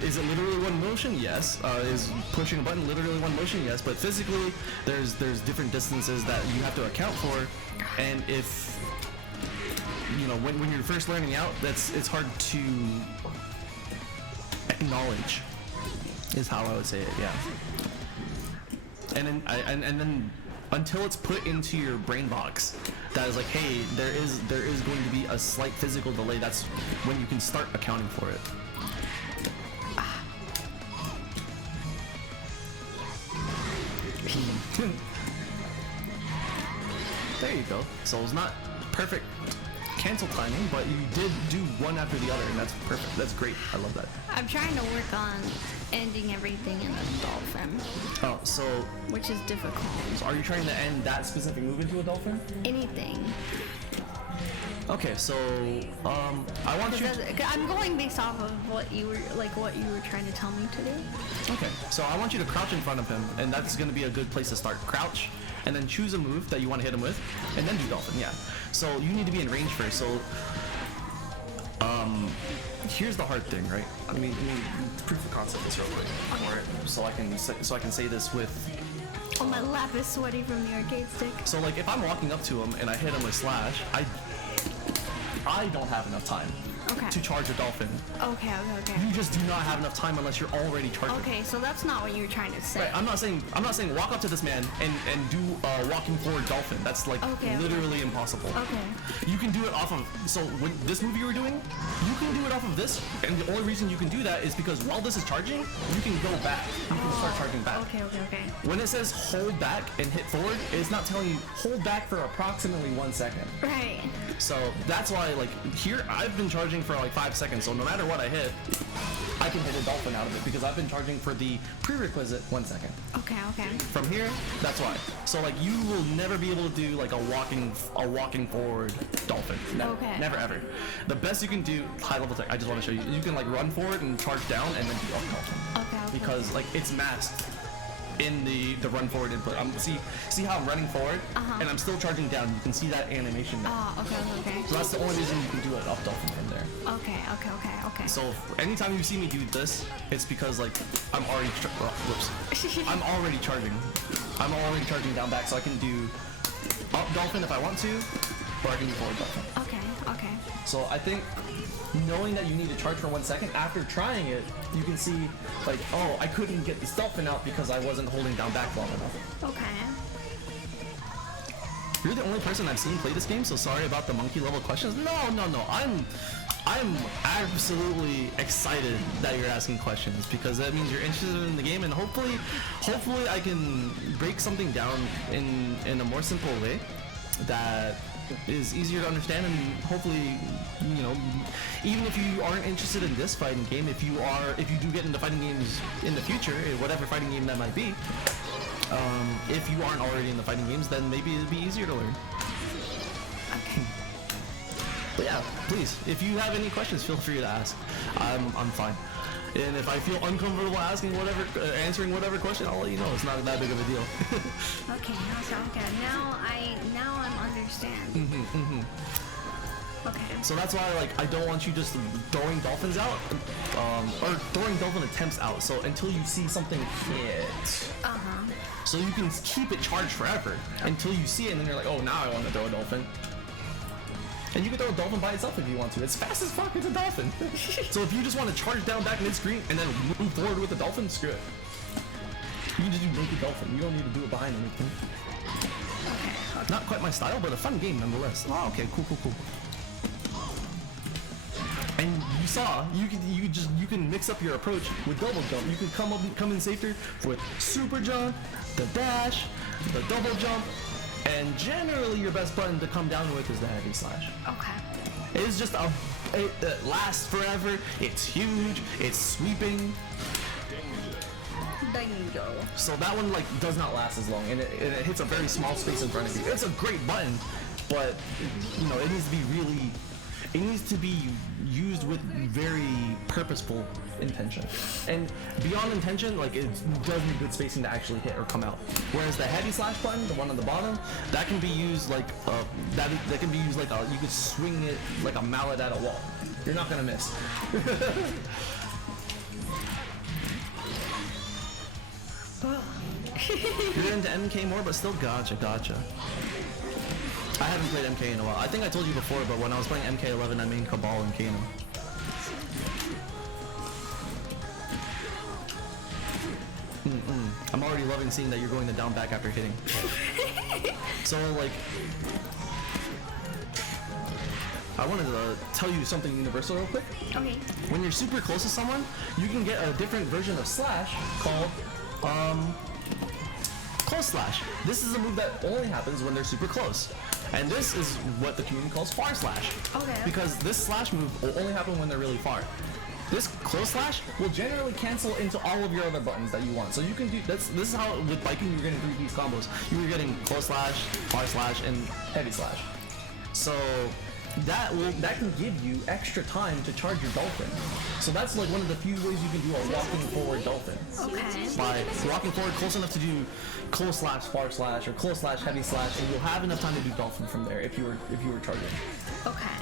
is it literally one motion? Yes. Is pushing a button literally one motion? Yes. But physically, there's different distances that you have to account for, and if you know when you're first learning out, it's hard to acknowledge. Is how I would say it. Yeah. And then until it's put into your brain box that is like, hey, there is going to be a slight physical delay, that's when you can start accounting for it. There you go. So it's not perfect cancel timing, but you did do one after the other, and that's perfect. That's great. I love that. I'm trying to work on ending everything in the Dolphin, Oh, so which is difficult. are you trying to end that specific move into a Dolphin? Anything. Okay, so I want you. I'm going based off of what you were trying to tell me to do. Okay, so I want you to crouch in front of him, and that's going to be a good place to start. Crouch, and then choose a move that you want to hit him with, and then do Dolphin. Yeah. So you need to be in range first. So here's the hard thing, right? I mean, proof of concept this real quick. Alright, so I can say this with. Oh, my lap is sweaty from the arcade stick. So like, if I'm walking up to him and I hit him with slash, I don't have enough time to charge a Dolphin. Okay. You just do not have enough time unless you're already charging. Okay, so that's not what you were trying to say. Right, I'm not saying walk up to this man and do walking forward Dolphin. That's like literally impossible. Okay. You can do it off of, so when this move you were doing, you can do it off of this, and the only reason you can do that is because while this is charging, you can go back. You can start charging back. Okay. When it says hold back and hit forward, it's not telling you hold back for approximately 1 second. Right. So that's why, like, here I've been charging for like 5 seconds, so no matter what I hit, I can hit a Dolphin out of it because I've been charging for the prerequisite 1 second. Okay. From here, that's why. So like, you will never be able to do like a walking forward Dolphin. Never, Okay. never ever. The best you can do, high level tech, I just want to show you. You can like run forward and charge down and then do up Dolphin. Okay. Because like it's masked in the run forward input. See how I'm running forward and I'm still charging down. You can see that animation there. Oh, okay. So that's the only reason you can do it up Dolphin from there. Okay. So anytime you see me do this, it's because like I'm already I'm already charging. I'm already charging down back, so I can do up Dolphin if I want to, or I can do forward Dolphin. Okay. So I think knowing that you need to charge for 1 second, after trying it, you can see like, oh, I couldn't get this Dolphin out because I wasn't holding down back long enough. Okay. You're the only person I've seen play this game, so sorry about the monkey level questions. No. I'm absolutely excited that you're asking questions because that means you're interested in the game, and hopefully I can break something down in a more simple way that is easier to understand, and hopefully, you know, even if you aren't interested in this fighting game, if you do get into fighting games in the future, whatever fighting game that might be, if you aren't already in the fighting games, then maybe it'd be easier to learn. Okay. But yeah, please, if you have any questions, feel free to ask. I'm fine. And if I feel uncomfortable answering whatever question, I'll let you know. It's not that big of a deal. Okay, now I'm understand. Okay. So that's why, like, I don't want you just throwing Dolphins out, or throwing Dolphin attempts out. So until you see something hit. So you can keep it charged forever until you see it, and then you're like, oh, now I want to throw a Dolphin. And you can throw a Dolphin by itself if you want to. It's fast as fuck, it's a Dolphin. So if you just want to charge down back mid-screen and then move forward with the Dolphin, screw it. You can just make a Dolphin. You don't need to do it behind anything. Okay. Not quite my style, but a fun game nonetheless. Oh, okay, cool. And you saw, you can mix up your approach with double jump. You can come in safer with super jump, the dash, the double jump, and generally your best button to come down with is the heavy slash. Okay. It is just a It lasts forever. It's huge. It's sweeping. Danger. So that one like does not last as long, and it hits a very small space in front of you. It's a great button, but you know it needs to be really, it needs to be used with very purposeful intention. And beyond intention, like it does need good spacing to actually hit or come out. Whereas the heavy slash button, the one on the bottom, that can be used like that can be used like you could swing it like a mallet at a wall. You're not gonna miss. You're into MK more, but still gotcha. I haven't played MK in a while. I think I told you before, but when I was playing MK11, I made Cabal and Kano. I'm already loving seeing that you're going the down back after hitting. So like, I wanted to tell you something universal real quick. Okay. When you're super close to someone, you can get a different version of slash called close slash. This is a move that only happens when they're super close. And this is what the community calls far slash. Okay. Because this slash move will only happen when they're really far. This close slash will generally cancel into all of your other buttons that you want. So you can do this is how with biking you're getting 3 piece combos. You're getting close slash, far slash, and heavy slash. So that can give you extra time to charge your dolphin. So that's like one of the few ways you can do a walking forward dolphin. Okay. By walking forward close enough to do close slash, far slash, or close slash, heavy slash, and you'll have enough time to do dolphin from there if you were charging. Okay.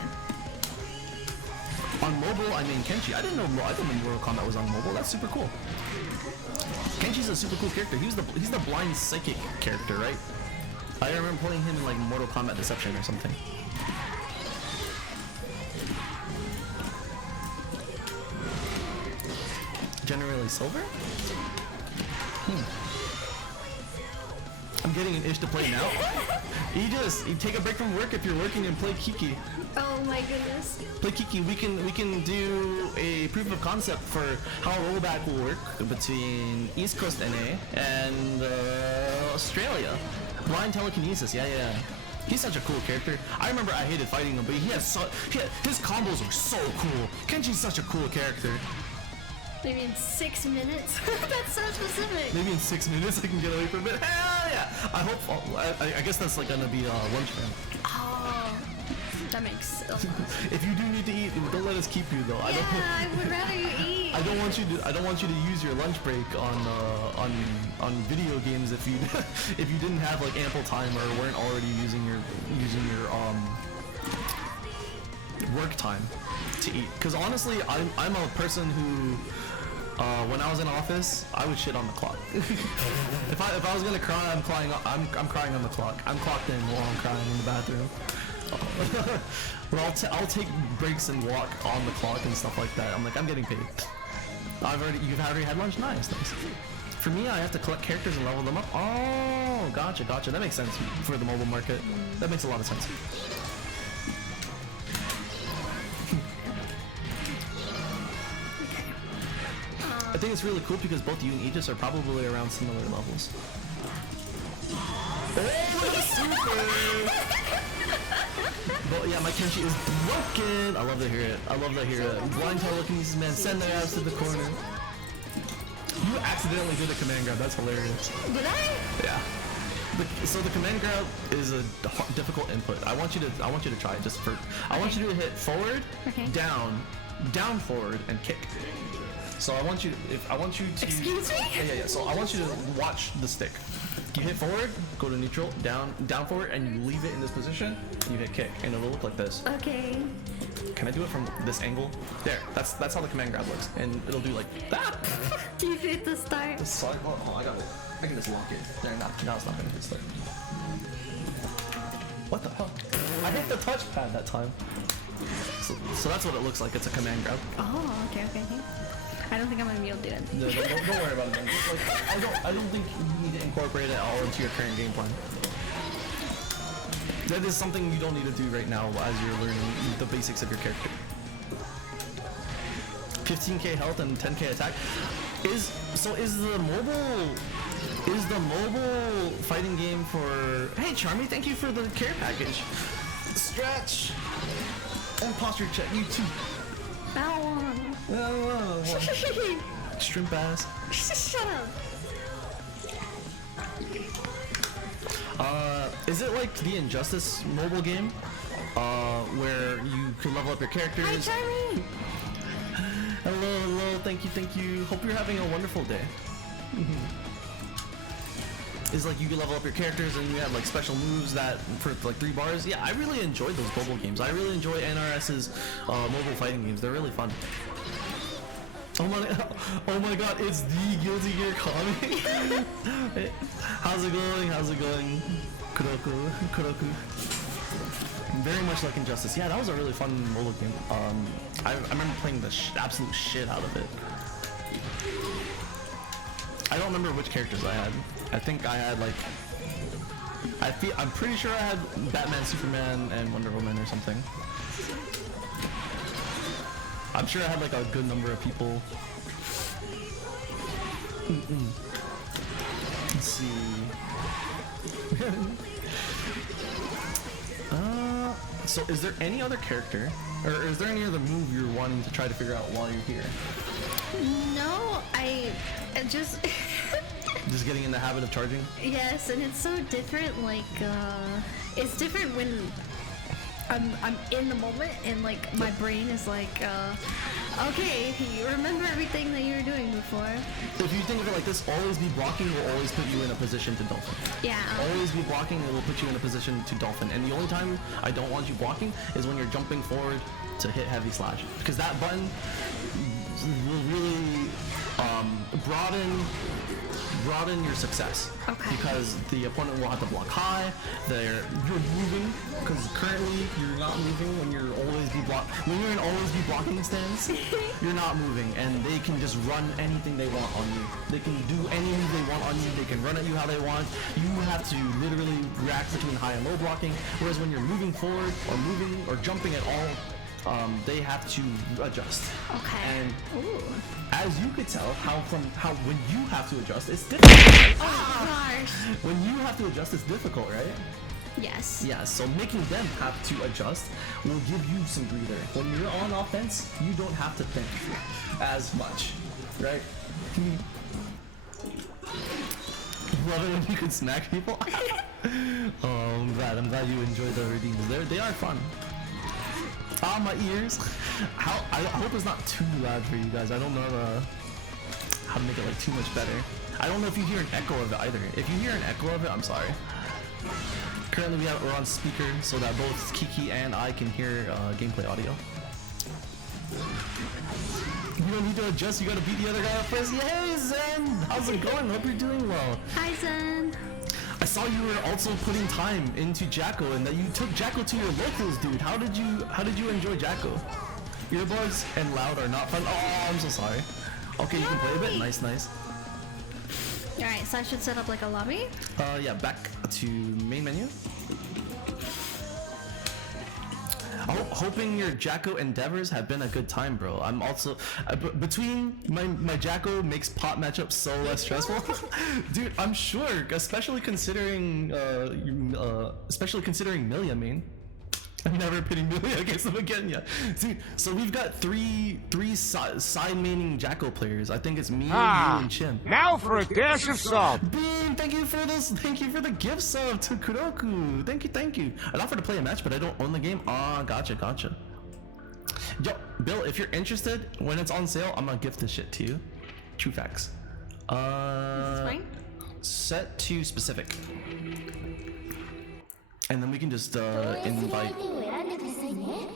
On mobile, I mean Kenshi. I didn't know Mortal Kombat was on mobile. That's super cool. Kenshi's a super cool character. He's the blind psychic character, right? I remember playing him in like Mortal Kombat Deception or something. Generally silver? I'm getting an itch to play now. You take a break from work if you're working and play Kiki. Oh my goodness. Play Kiki. We can do a proof of concept for how rollback will work between East Coast NA and Australia. Blind telekinesis. Yeah. He's such a cool character. I remember I hated fighting him, but his combos are so cool. Kenshi's such a cool character. Maybe in 6 minutes? That's so specific. Maybe in 6 minutes I can get away from it. Hell yeah! I guess that's like gonna be lunch time. Oh, that makes sense. If you do need to eat, don't let us keep you though. I would rather you eat. I don't want you to use your lunch break on video games if you didn't have like ample time or weren't already using your work time to eat. Because honestly, I'm a person who when I was in office, I would shit on the clock. if I was gonna cry, I'm crying on the clock. I'm clocked in while I'm crying in the bathroom. But I'll take breaks and walk on the clock and stuff like that. I'm like, I'm getting paid. You've already had lunch? Nice. For me, I have to collect characters and level them up. Oh, gotcha. That makes sense for the mobile market. That makes a lot of sense. I think it's really cool because both you and Aegis are probably around similar levels. Oh, look at the super! But yeah, my Kenshi is broken! I love to hear it. Blind telekinesis, man, send their ass to the corner. You accidentally did a command grab, that's hilarious. Did I? Yeah. So the command grab is a difficult input. I want you to try it just for. I want you to hit forward, Okay. down forward, and kick. So I want you to. Excuse me? Yeah. So I want you to watch the stick. You hit forward, go to neutral, down forward, and you leave it in this position. You hit kick, and it'll look like this. Okay. Can I do it from this angle? There. That's how the command grab looks, and it'll do like that. You hit the start. Sorry, hold on, I can just lock it. There, now it's not gonna hit start. What the hell? I hit the touchpad that time. So that's what it looks like. It's a command grab. Oh, okay. I don't think I'm gonna be able to do it. No, don't worry about it. Like, I don't think you need to incorporate it all into your current game plan. That is something you don't need to do right now as you're learning the basics of your character. 15k health and 10k attack. Is the mobile fighting game for? Hey Charmy, thank you for the care package. Stretch. And posture check, you too. Bow on. Shrimp ass. Shut up. Is it like the Injustice mobile game? Where you can level up your characters? Hi, Charlie. Hello, thank you. Hope you're having a wonderful day. Is like you can level up your characters and you have like special moves that for like 3 bars. Yeah, I really enjoyed those mobile games. I really enjoy NRS's mobile fighting games. They're really fun. Oh my god, it's the Guilty Gear comic. Hey, how's it going? Kuroku. Very much like Injustice. Yeah, that was a really fun mobile game. I remember playing the absolute shit out of it. I don't remember which characters I had. I think I had like, I'm pretty sure I had Batman, Superman, and Wonder Woman or something. I'm sure I had like a good number of people. Let's see. So is there any other character, or is there any other move you're wanting to try to figure out while you're here? No, I just... Just getting in the habit of charging? Yes, and it's so different, like, it's different when I'm in the moment and, like, my brain is like, okay, you remember everything that you were doing before. If you think of it like this, always be blocking will always put you in a position to dolphin. Yeah. Always be blocking, it will put you in a position to dolphin. And the only time I don't want you blocking is when you're jumping forward to hit heavy slash. Because that button will really broaden your success. Okay. Because the opponent will have to block high. You're moving, because currently you're not moving when you're always be block. When you're in always be blocking stance, you're not moving, and they can just run anything they want on you. They can do any move they want on you. They can run at you how they want. You have to literally react between high and low blocking. Whereas when you're moving forward or moving or jumping at all, they have to adjust. Okay. And Ooh. as you could tell, how when you have to adjust, it's difficult. Oh gosh. When you have to adjust, it's difficult, right? Yes. Yeah, so making them have to adjust will give you some breather. When you're on offense, you don't have to think as much, right? Love it when you can smack people. Oh, I'm glad you enjoy the redeems. They are fun. Ah, my ears. I hope it's not too loud for you guys. I don't know how to make it like too much better. I don't know if you hear an echo of it either. If you hear an echo of it, I'm sorry. Currently we're on speaker so that both Kiki and I can hear gameplay audio. You don't need to adjust, you gotta beat the other guy up first. Yay, Zen! How's it going? Hope you're doing well. Hi, Zen. I saw you were also putting time into Jacko and that you took Jacko to your locals, dude. How did you enjoy Jacko? Earbuds and loud are not fun. Oh, I'm so sorry. Okay, you can play a bit. Nice. Alright, so I should set up like a lobby? Yeah, back to main menu. Hoping your Jacko endeavors have been a good time, bro. I'm also between my Jacko makes pot matchups so less stressful. Dude, I'm sure, especially considering Milia main. I'm never pitting Milia against them again yet. Dude, so we've got three side maining Jacko players. I think it's me, you, and Chim. Now for a dash of salt. Beam, thank you for this. Thank you for the gift sub to Kuroku. Thank you. I'd offer to play a match, but I don't own the game. Ah, gotcha. Yo, Bill, if you're interested, when it's on sale, I'm gonna gift this shit to you. True facts. This is fine? Set to specific. And then we can just invite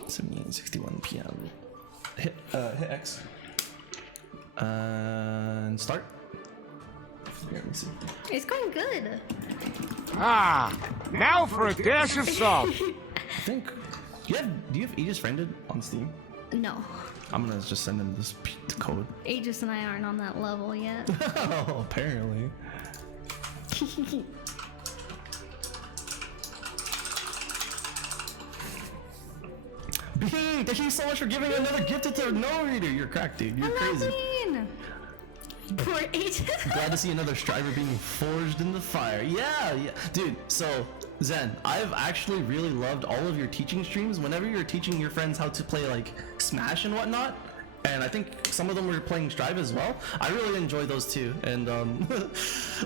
7:61 p.m. Hit X and start. Here, let me see. It's going good. Now for a dash of salt. I think. Do you have Aegis friended on Steam? No. I'm gonna just send him this code. Aegis and I aren't on that level yet. Oh, apparently. Thank you so much for giving another gift to No Reader. You're cracked, dude. You're crazy. Poor Aegis. Glad to see another striver being forged in the fire. Yeah, dude. So Zen, I've actually really loved all of your teaching streams. Whenever you're teaching your friends how to play like Smash and whatnot, and I think some of them were playing Strive as well. I really enjoy those too, and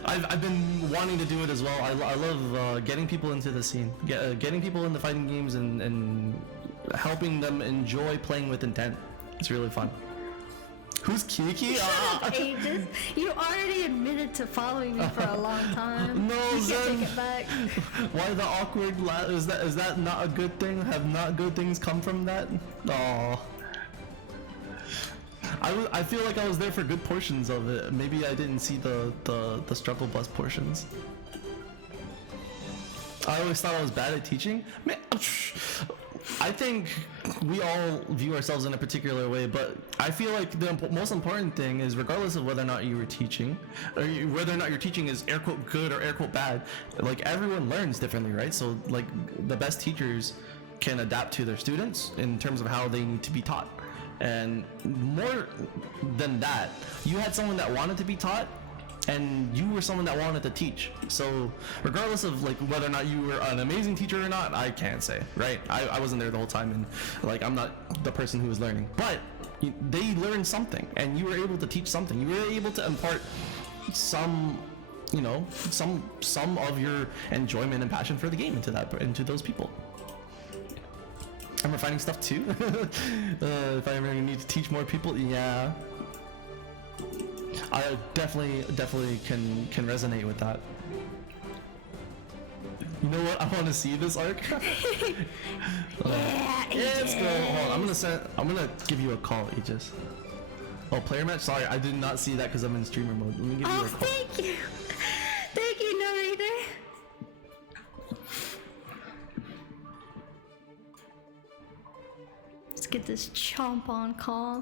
I've been wanting to do it as well. I love getting people into the scene, getting people into fighting games, and helping them enjoy playing with intent. It's really fun. Who's Kiki? Aegis, you already admitted to following me for a long time. No, you Zen. can't take it back. Why the awkward laugh? Is that not a good thing? Have not good things come from that? Oh. I feel like I was there for good portions of it. Maybe I didn't see the struggle bus portions. I always thought I was bad at teaching. Man, I think we all view ourselves in a particular way, but I feel like the most important thing is, regardless of whether or not you were teaching, or whether or not your teaching is air quote good or air quote bad, like everyone learns differently, right? So like the best teachers can adapt to their students in terms of how they need to be taught. And more than that, you had someone that wanted to be taught, and you were someone that wanted to teach. So regardless of like whether or not you were an amazing teacher or not, I can't say, right? I wasn't there the whole time, and like I'm not the person who was learning, but they learned something, and you were able to teach something. You were able to impart some, you know, some of your enjoyment and passion for the game into those people. I'm refining stuff too. If I ever need to teach more people, yeah, I definitely can resonate with that. You know what? I want to see this arc. Yeah, Let's go. Hold on. I'm gonna give you a call, Aegis. Oh, player match. Sorry, I did not see that because I'm in streamer mode. Let me give you Oh, a call. thank you. Thank you, narrator. Let's get this chomp on call.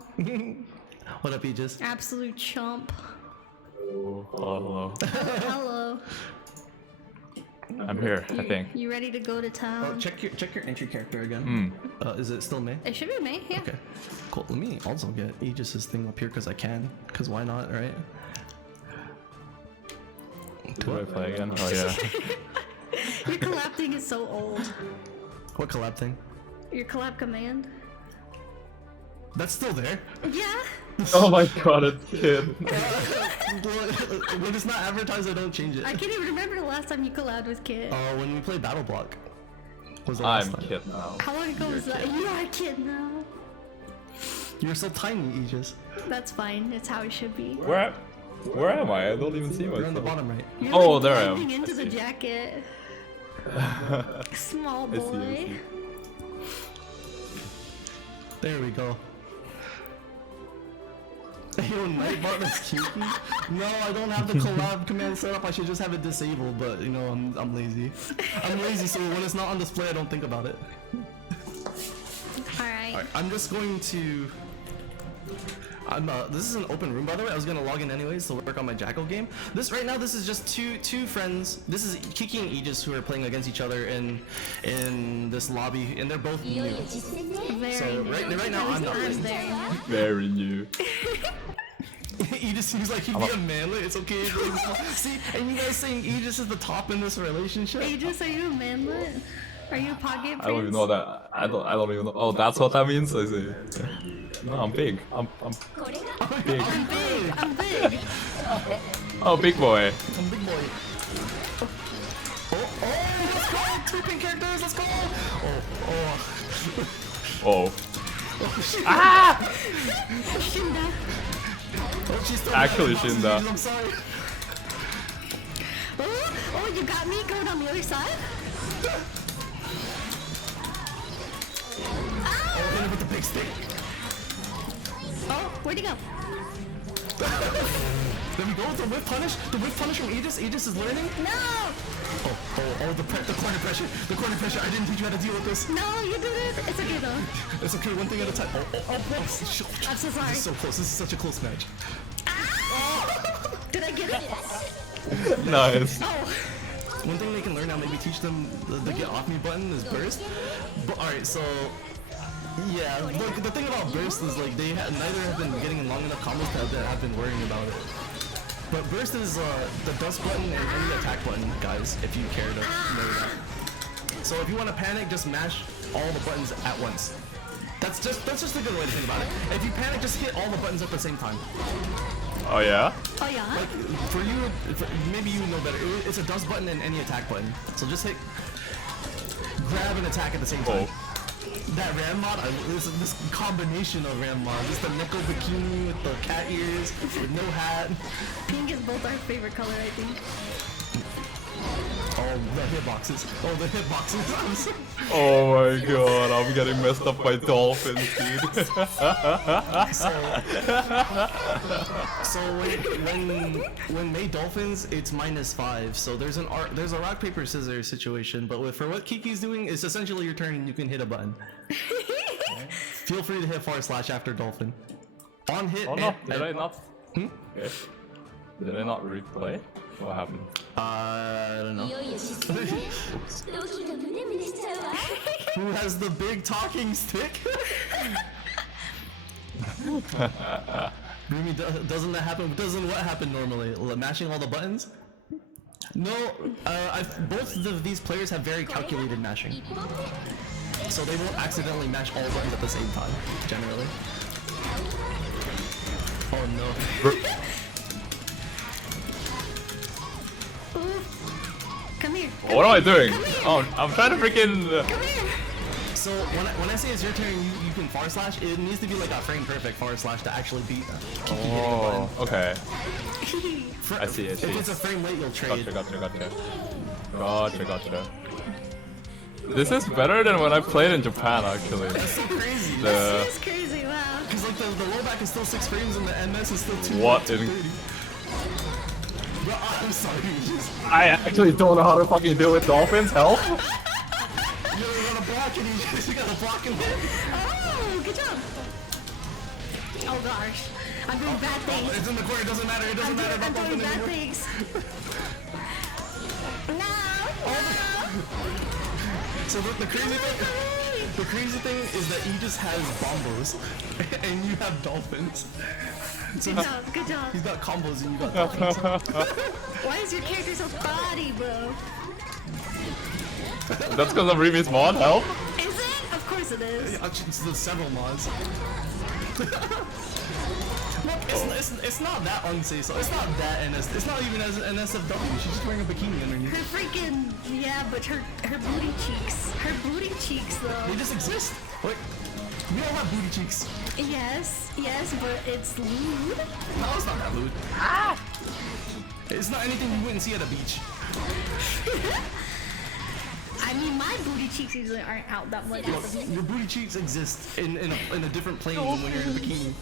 What up, Aegis? Absolute chomp. Hello. Hello. I'm here, I think. You ready to go to Oh, town? check your entry character again. Is it still May? It should be me, yeah. Okay, cool. Let me also get Aegis's thing up here because I can. Because why not, right? Do I play again? Oh yeah. Your collab thing is so old. What collab thing? Your collab command. That's still there. Yeah. Oh my god, it's kid. When it's not advertised, I don't change it. I can't even remember the last time you collabed with Kid. When we played Battle Block. Was the last I'm time. kid now. How long ago was that? You are a kid now. You're so tiny, Aegis. That's fine. It's how it should be. Where am I? I don't even see You're on the myself. bottom right. You're Oh, like there I am. blending into I the see. jacket. Small I see, I boy. see. There we go. Yo, Nightbot is cute. No, I don't have the collab command set up. I should just have it disabled, but you know, I'm lazy. I'm lazy, so when it's not on display, I don't think about it. Alright. Alright, I'm just going to... this is an open room, by the way. I was gonna log in anyways to work on my Jackal game. Right now, this is just two friends. This is Kiki and Aegis who are playing against each other in this lobby, and they're both new. Very So new. right now, I'm not playing. Very new. Very new. Aegis seems like he'd be a manlet. It's okay. See, and you guys saying Aegis is the top in this relationship? Aegis, are you a manlet? Are you a pocket I don't even know that. I don't even know. Oh, that's what that means? I see. No, I'm big. I'm big. I'm big. Oh, big boy. I'm big boy. Oh, let's go! Two pink characters, let's go! Oh. Shinda. Oh, she's still Actually, mad. Shinda. I'm sorry. Oh, you got me going on the other side? Oh, hit him with the big stick. Oh, where'd he go? There we go, the whip punish. The whip punish from Aegis. Aegis is learning. No! The corner pressure. The corner pressure. I didn't teach you how to deal with this. No, you did it. It's okay though. It's okay, one thing at a time. Whoops. I'm so sorry. This is so close. This is such a close match. Did I get it? Nice. Oh. One thing they can learn now, maybe teach them the get off me button is burst. But alright, so yeah, look, the thing about burst is like neither have been getting long enough combos to have been worrying about it. But burst is the dust button and any attack button, guys, if you care to know that. So if you want to panic, just mash all the buttons at once. That's just a good way to think about it. If you panic, just hit all the buttons at the same time. Oh yeah? Oh yeah. Like for you, maybe you know better. It's a dust button and any attack button. So just hit grab and attack at the same time. That Ram mod, this combination of Ram mods, just the nickel bikini with the cat ears, with no hat. Pink is both our favorite color, I think. Oh, the hitboxes. Oh, the hitboxes. Oh my god, I'm getting messed up by dolphins, dude. So when May Dolphins, it's -5. So there's a rock paper scissors situation, but for what Kiki's doing, it's essentially your turn and you can hit a button. Feel free to hit / after dolphin. On hit. Oh no, did I not? Okay. Did I not replay? What happened? I don't know. いよいよ失戦ねドキドキムネムネしちゃうわ Who has the big talking stick? Rumi, doesn't that happen? Doesn't what happen normally? Mashing all the buttons? No, both of these players have very calculated mashing. So they won't accidentally mash all buttons at the same time, generally. Oh no. Come here. What am I doing? Oh, I'm trying to freaking. Come here. So when I say it's your turn, you can /, it needs to be like a frame perfect / to actually beat Kiki hitting a button. Oh, okay. I see. If it's a frame late, you'll trade. Gotcha. This is better than when I played in Japan, actually. That's so crazy. This is crazy, wow. Because like the low back is still 6 frames and the MS is still 2. What in- 230. Bro, I'm sorry. I actually don't know how to fucking deal with dolphins. Help! You gotta block and you gotta block and hit. Oh, good job. Oh gosh. I'm doing bad things. It's in the corner, it doesn't matter, it doesn't matter. I'm doing bad anymore. things. No! So the crazy thing is that Aegis has bombos and you have dolphins. So Good job. he's got combos and you got dolphins. Why is your character so spotty, bro? That's because of Rimi's mod. Help! Is it? Of course it is. It's the several mods. Look, it's not that unsafe. So it's not that NS. It's not even as an SFW. She's just wearing a bikini underneath. Her freaking but her booty cheeks. Her booty cheeks They though. just exist. Like we all have booty cheeks. Yes, but it's lewd. No, it's not that lewd. It's not anything you wouldn't see at a beach. I mean, my booty cheeks usually aren't out that much. Look, your booty cheeks exist in a different plane than when you're in a bikini.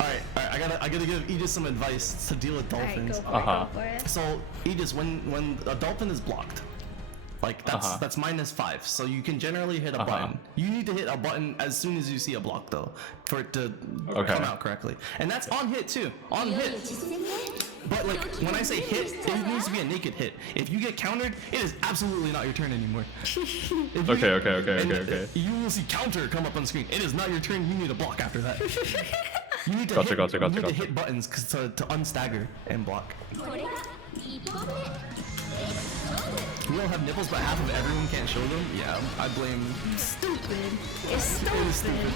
Alright, I gotta give Aegis some advice to deal with Alright, dolphins. go for it. So Aegis, when a dolphin is blocked, like that's -5, so you can generally hit a button. You need to hit a button as soon as you see a block though, for it to come out correctly. And that's on hit too. On いよいよ hit. 実戦ね But like when I say hit, it needs to be a naked hit. If you get countered, it is absolutely not your turn anymore. If you- Okay. and you will see counter come up on screen. It is not your turn. You need to block after that. You need to Gotcha, hit, gotcha, you need gotcha. to hit buttons to unstagger and block. これが1本目 We all have nipples, but half of everyone can't show them. Yeah, I blame. Stupid. It's It is stupid.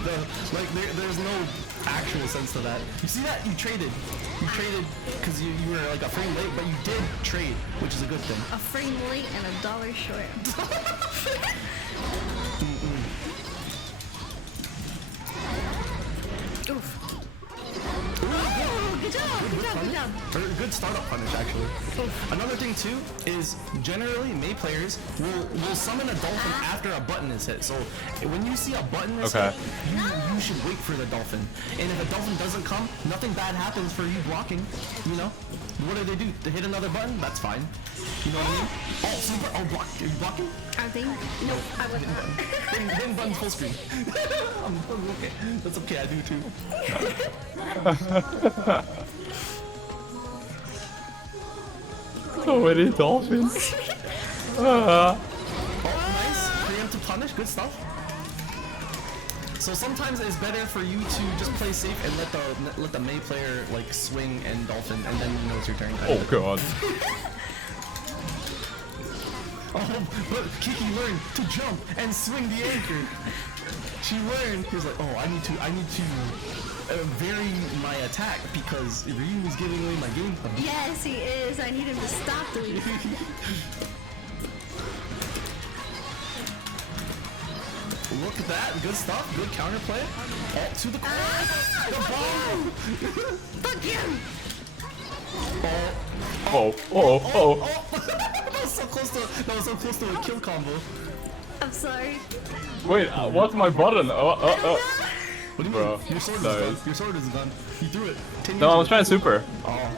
stupid. There's no actual sense to that. You see that? You traded because you were like a frame late, but you did trade, which is a good thing. A frame late and $1 short. Oof. Oh, good job. Or good startup punish, actually. Another thing too is generally May players will summon a dolphin after a button is hit. So when you see a button is Okay. hit, you should wait for the dolphin. And if a dolphin doesn't come, nothing bad happens for you blocking. You know, what do? They hit another button. That's fine. You know what I mean? Oh, super! Oh, block! Are you blocking? I think. Nope, I was not. Hitting button full screen. I'm okay. That's okay. I do too. So many dolphins. Oh, nice. Preemptive punish. Good stuff. So sometimes it's better for you to just play safe and let the Mei player like swing and dolphin, and then you know it's your turn. Oh god. Oh, but Kiki learned to jump and swing the anchor. She learned. He was like, oh, I need to vary my attack because Ryu is giving away my game plan. Yes, he is. I need him to stop doing it. Look at that, good stuff, good counterplay. Oh, to the corner. The bomb. Fuck you! Oh. That was so close to a kill combo. I'm sorry. Wait, what's my button? What do you Bro, mean? Your sword is sorry. done. Your sword is done. You threw it. 10 No, I years was trying to super. Oh.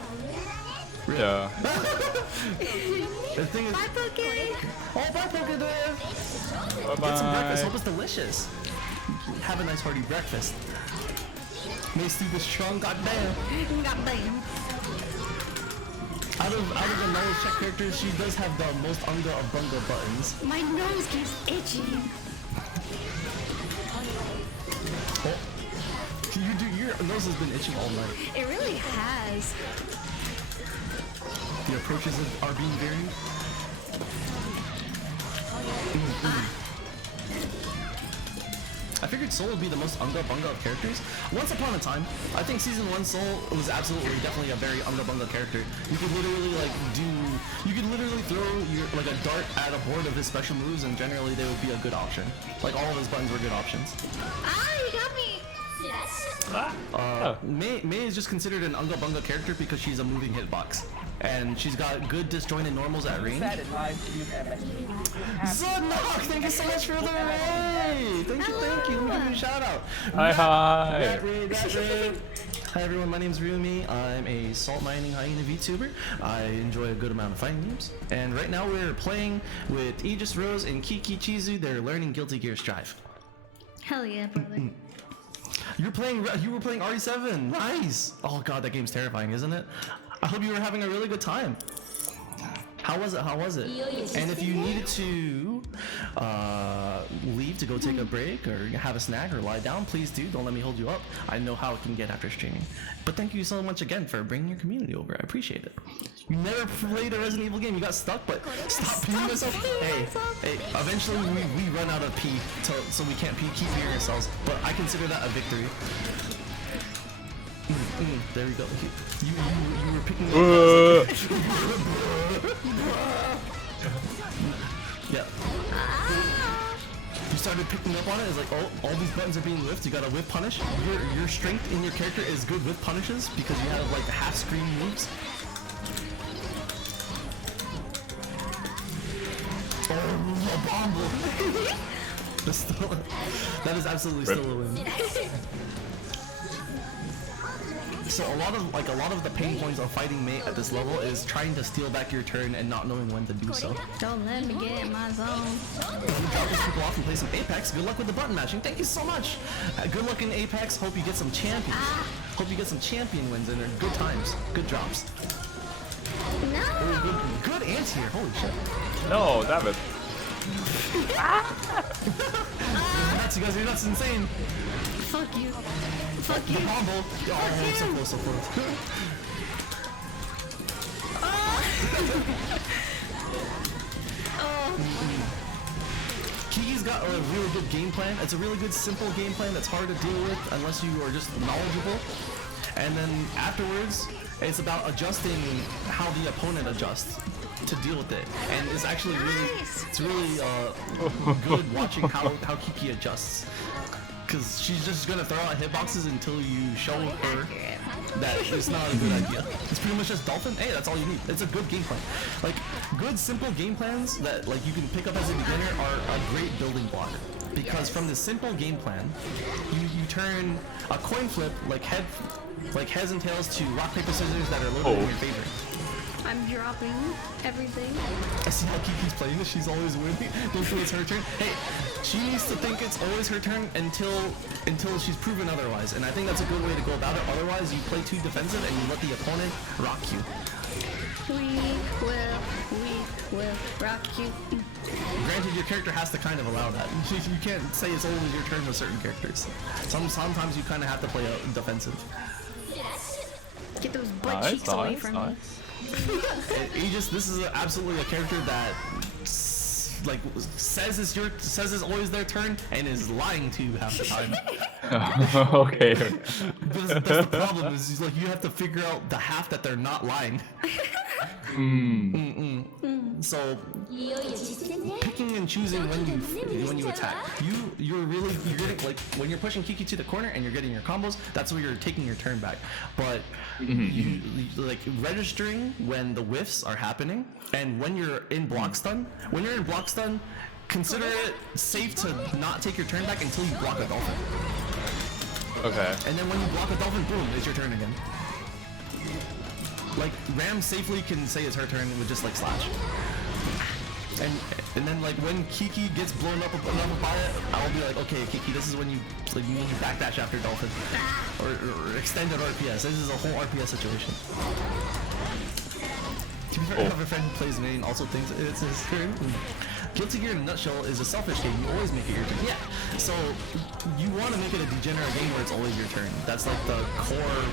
Yeah. The thing is. Bye, Poké. Oh, bye, Pokédev. Bye Get some breakfast. Hope bye. it's delicious. Have a nice hearty breakfast. May stupid strong. Goddamn. Goddamn. Out of the knowledge check characters, she does have the most unga of bunga buttons. My nose keeps itching. Oh. Your nose has been itching all night. It really has. The approaches are being varied. I figured Soul would be the most unga bunga of characters. Once upon a time, I think season 1 Soul was absolutely definitely a very unga bunga character. You could literally throw like a dart at a horde of his special moves, and generally they would be a good option. Like all of his buttons were good options. Ah, you got me. Mei is just considered an unga bunga character because she's a moving hitbox. And she's got good disjointed normals at range. Zodnok, thank you so much for the raid! Thank you. Let me give you a shout out. Hi. Rat raid. Hi everyone, my name's Ryumi. I'm a salt mining hyena VTuber. I enjoy a good amount of fighting games. And right now we're playing with Aegis Rose and Kiki Chizu. They're learning Guilty Gear Strive. Hell yeah, brother. You were playing RE7. Nice. Oh god, that game's terrifying, isn't it? I hope you were having a really good time. How was it? And if you needed to leave to go take a break or have a snack or lie down, please do. Don't let me hold you up. I know how it can get after streaming. But thank you so much again for bringing your community over. I appreciate it. You never played a Resident Evil game. You got stuck, but stop peeing yourself. Hey, eventually we run out of pee, so we can't keep peeing ourselves. But I consider that a victory. There we go. You were picking up. Yeah. You started picking up on it. It's like, oh, all these buttons are being whiffed. You gotta whiff punish. Your strength in your character is good with punishes because you have like half screen moves. Oh, a bomb! That is absolutely still a win. So a lot of the pain points of fighting Mei at this level is trying to steal back your turn and not knowing when to do so. Don't let me get in my zone. Let me drop these people off and play some Apex. Good luck with the button mashing. Thank you so much. Good luck in Apex. Hope you get some champions. Hope you get some champion wins in there. Good times. Good drops. No. Oh, good anti-air. Holy shit. No, damn it. You're nuts, you guys. You're nuts. Insane. Fuck you. Fuck you. The combo. Oh, so close, so close. Kiki's got a really good game plan. It's a really good simple game plan that's hard to deal with unless you are just knowledgeable. And then afterwards, it's about adjusting how the opponent adjusts to deal with it. And it's actually really good watching how Kiki adjusts. Because she's just gonna throw out hitboxes until you show her that it's not a good idea. It's pretty much just dolphin. Hey, that's all you need. It's a good game plan. Like, good simple game plans that like you can pick up as a beginner are a great building block. Because from this simple game plan, you turn a coin flip like heads and tails to rock, paper, scissors that are loaded in your favor. I'm dropping everything. I see how Kiki's playing this. She's always winning until it's her turn. Hey, she needs to think it's always her turn until she's proven otherwise. And I think that's a good way to go about it. Otherwise, you play too defensive and you let the opponent rock you. We will rock you. Granted, your character has to kind of allow that. You can't say it's always your turn with certain characters. Sometimes you kind of have to play defensive. Get those butt cheeks away from me. Aegis, this is absolutely a character that like says it's always their turn and is lying to you half the time. Okay. That's the problem is like you have to figure out the half that they're not lying. So picking and choosing when you attack, you're getting like when you're pushing Kiki to the corner and you're getting your combos. That's where you're taking your turn back. But you like registering when the whiffs are happening and when you're in block stun. When you're in block stun, consider it safe to not take your turn back until you block a dolphin. Okay. And then when you block a dolphin, boom, it's your turn again. Like Ram safely can say it's her turn with just like slash. And then like when Kiki gets blown up enough by it, I'll be like, okay, Kiki, this is when you backdash after dolphin or extended RPS. This is a whole RPS situation. To be fair, I have a friend who plays main also thinks it's his turn. Guilty Gear in a nutshell is a selfish game. You always make it your turn. Yeah. So you want to make it a degenerate game where it's always your turn. That's like the core.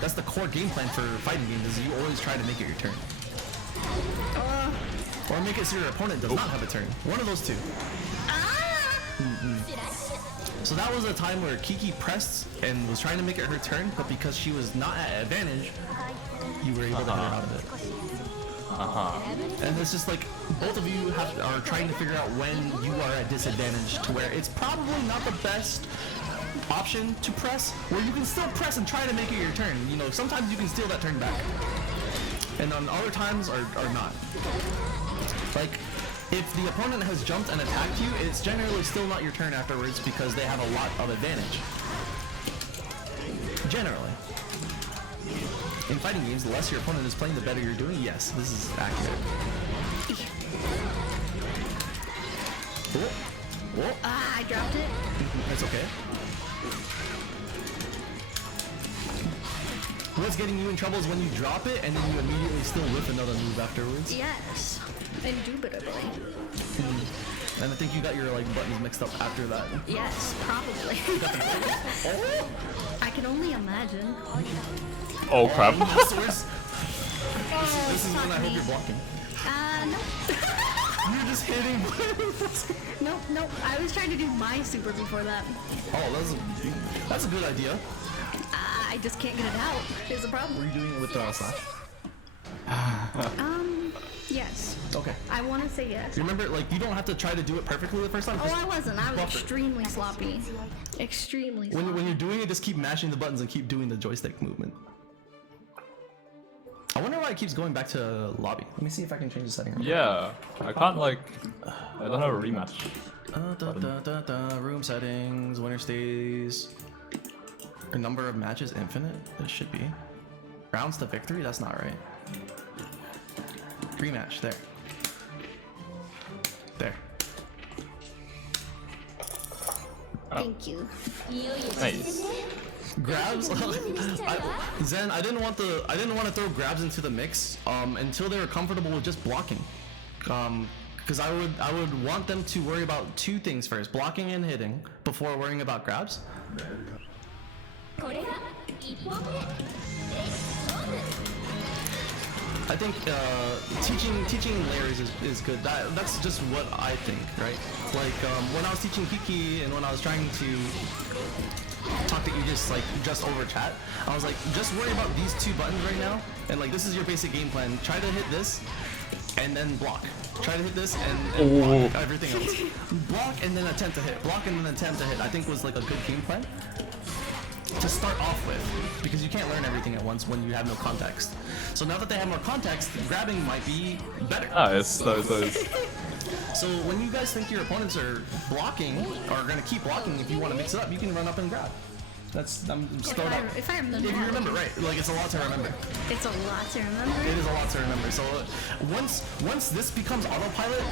That's the core game plan for fighting games. Is you always try to make it your turn, or make it so your opponent does not have a turn. One of those two. So that was a time where Kiki pressed and was trying to make it her turn, but because she was not at advantage, you were able to get her out of it. And it's just like both of you are trying to figure out when you are at disadvantage to where it's probably not the best option to press, where you can still press and try to make it your turn. You know, sometimes you can steal that turn back, and on other times are not. Like, if the opponent has jumped and attacked you, it's generally still not your turn afterwards because they have a lot of advantage. Generally. In fighting games, the less your opponent is playing, the better you're doing. Yes, this is accurate. Whoa. I dropped it. It's okay. What's getting you in trouble is when you drop it and then you immediately still whip another move afterwards. Yes. Indubitably. And I think you got your like buttons mixed up after that. Yes, probably. I can only imagine. Oh crap. This is when I hope you're blocking. No. You're just hitting. Nope. I was trying to do my super before that. Oh, that's a good idea. I just can't get it out. Is the problem. Were you doing it with slash? Yes. Okay. I want to say yes. You remember, like, you don't have to try to do it perfectly the first time. Oh, I wasn't. I was buffer. extremely sloppy. Extremely sloppy. When you're doing it, just keep mashing the buttons and keep doing the joystick movement. I wonder why it keeps going back to lobby. Let me see if I can change the setting. Yeah, I can't like. I don't have a rematch. Room settings, winner stays. A number of matches infinite? It should be. Rounds to victory? That's not right. Rematch, there. There. Thank you. Nice. Grabs? Zen, I didn't want to throw grabs into the mix until they were comfortable with just blocking. Because I would want them to worry about two things first, blocking and hitting, before worrying about grabs. I think teaching layers is good. That's just what I think, right? Like when I was teaching Kiki and when I was trying to talk to Aegis like just over chat, I was like, just worry about these two buttons right now, and like this is your basic game plan. Try to hit this, and then block. Try to hit this and block everything else. Block and then attempt to hit. Block and then attempt to hit. I think was like a good game plan to start off with, because you can't learn everything at once when you have no context. So now that they have more context, grabbing might be better. Nice. So when you guys think your opponents are blocking, or gonna keep blocking, if you want to mix it up, you can run up and grab. If I remember. If you remember, right? Like it's a lot to remember. It's a lot to remember. It is a lot to remember. So once this becomes autopilot,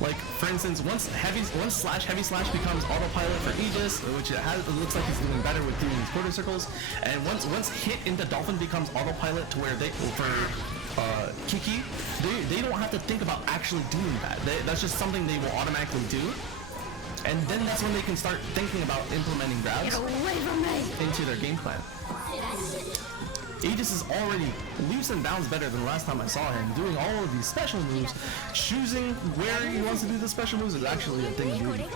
Like for instance, once slash heavy slash becomes autopilot for Aegis, which it looks like he's doing better with doing these quarter circles, and once hit into Dolphin becomes autopilot to where Kiki, they don't have to think about actually doing that. That's just something they will automatically do. And then that's when they can start thinking about implementing grabs Get away from me! into their game plan. Aegis is already leaps and bounds better than the last time I saw him. Doing all of these special moves, choosing where he wants to do the special moves is actually a thing of beauty.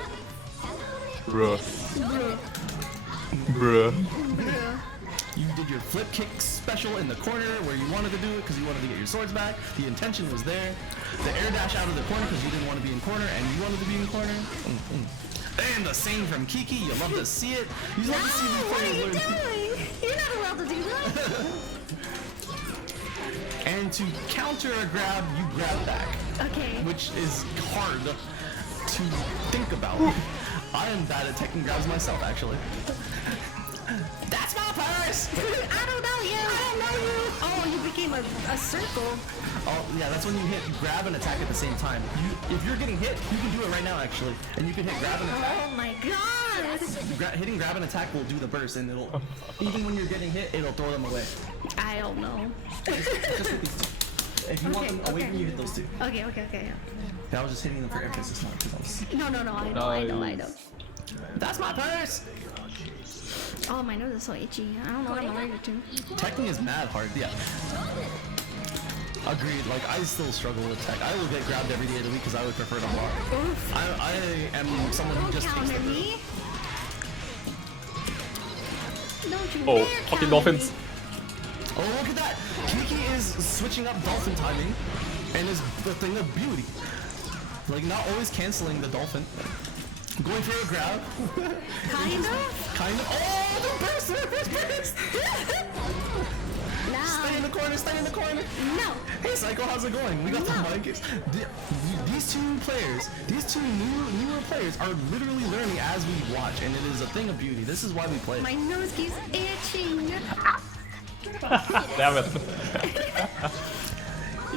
Bruh. Bruh. You did your flip kick special in the corner where you wanted to do it because you wanted to get your swords back. The intention was there. The air dash out of the corner because you didn't want to be in corner and you wanted to be in corner. And the same from Kiki. You love to see it. You love to see these What are players you learn. doing? You're not allowed to do that. And to counter a grab, you grab back. Okay. Which is hard to think about. I am bad at taking grabs myself, actually. That's my purse! I don't know you. I don't know you. Oh, you became a circle. Oh, yeah, that's when you hit grab and attack at the same time. If you're getting hit, you can do it right now, actually. And you can hit grab and attack. Oh my god. Hitting grab and attack will do the burst, and it'll, even when you're getting hit, it'll throw them away. I don't know. Just hit these two. If you want them away from you, hit those two. Okay. Yeah, I was just hitting them for emphasis now, because I was... No. I know. That's my purse! Oh, my nose is so itchy. I don't know what I'm allergic to. Teching is mad hard, yeah. Agreed, like I still struggle with tech. I will get grabbed every day of the week because I would prefer to block. Oof. I am someone who Don't just takes counter the me. Don't you Oh, dare fucking counter dolphins. me. Oh, look at that! Kiki is switching up dolphin timing and is the thing of beauty. Like not always canceling the dolphin. Going for a grab. Kind of. Kind of. Oh, the burst! Stay in the corner, stay in the corner! No. Hey Psycho, how's it going? We got the mic. These two players, these two newer players are literally learning as we watch, and it is a thing of beauty. This is why we play. My nose keeps itching. Damn it.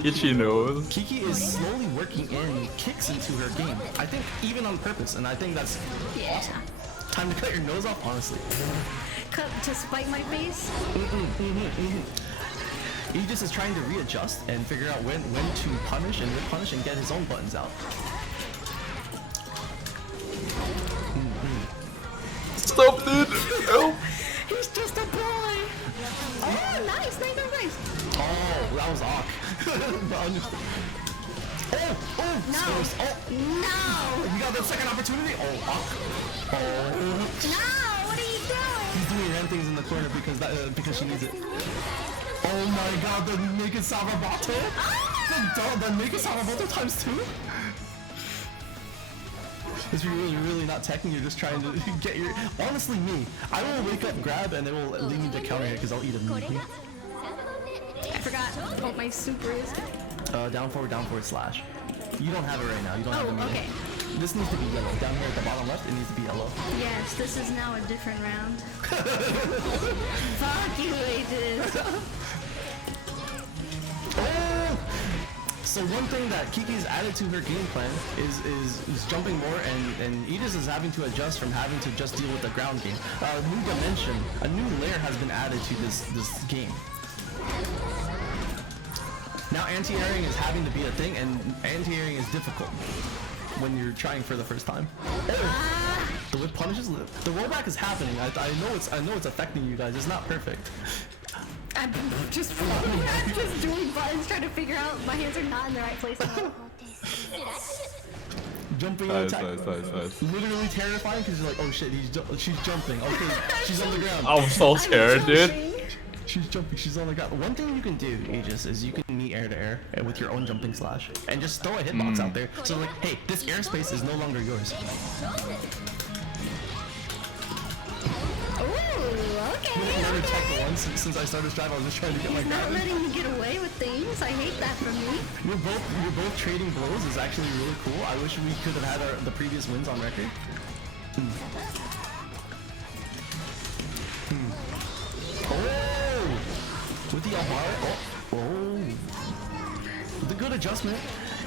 Itchy nose. Kiki is slowly working in kicks into her game. I think even on purpose, and I think that's awesome. Time to cut your nose off, honestly. Cut to spite my face. Aegis is trying to readjust and figure out when to punish and get his own buttons out. Stop, dude. Help. He's just a boy. Oh, nice. Oh, that was awk. Oh, No. Spurs. Oh, No. you got the second opportunity. Oh, awk. Oh, No. What are you doing? he's doing random things in the corner because she needs it. Oh my god, the naked Savabato? The naked Savabato times 2? Because you're really not teching, you're just trying to get your... Honestly, me, I will wake up, grab, and it will lead me to counter it because I'll eat immediately. I forgot what my super is. Down forward slash. You don't have it right now, you don't have Oh, the medium. okay. This needs to be yellow. Down here at the bottom left, it needs to be yellow. Yes, this is now a different round. Fuck you, Aegis. Oh! So one thing that Kiki's added to her game plan is jumping more, and Aegis is having to adjust from having to just deal with the ground game. A new dimension, a new layer has been added to this game. Now anti-airing is having to be a thing, and anti-airing is difficult when you're trying for the first time. Oh, the whip punishes. The rollback is happening. I know it's affecting you guys. It's not perfect. I'm just doing buttons, trying to figure out my hands are not in the right place. Jumping Nice, attack. nice. Literally terrifying because you're like, oh shit, she's jumping. Okay, she's on the ground. I'm so scared, dude. She's jumping, she's on the ground. One thing you can do, Aegis, is you can meet air to air with your own jumping slash. And just throw a hitbox out there. So like, hey, this airspace is no longer yours. Ooh, okay. Never checked once since I started Strive. I was just trying to get my He's not grab. letting me get away with things. I hate that from me. You're both trading blows is actually really cool. I wish we could have had the previous wins on record. Oh! With the Alvar. Oh! With a good adjustment.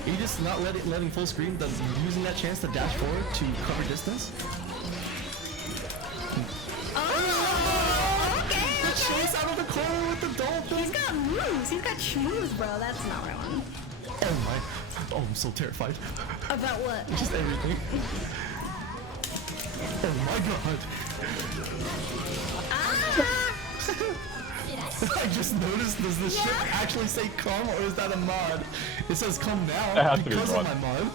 Aegis not letting full screen, then using that chance to dash forward to cover distance. Oh, okay. The chase out of the corner with the dolphin. He's got moves. He's got schmooze, bro. That's not what I want. Oh my. Oh, I'm so terrified. About what? Just everything. Oh my god. I just noticed, does the ship actually say come or is that a mod? It says come now That has to be because a of mod. my mod.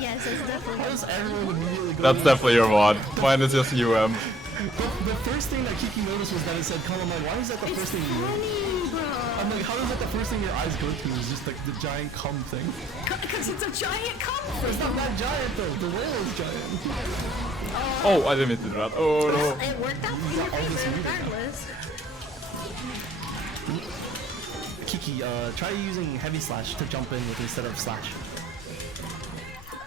Yes, it's definitely. Why does everyone immediately go? That's definitely your mod. Mine is just UM. The first thing that Kiki noticed was that it said come. I'm like, why is that the first thing you notice? Funny, bro. I'm like, how is that the first thing your eyes go to is just like the giant cum thing? Because it's a giant cum. It's not that giant though, the whale is giant. Oh, I didn't mean to do that. Oh no. It worked out in your all this favor music now. regardless. Kiki, try using heavy slash to jump in with instead of slash.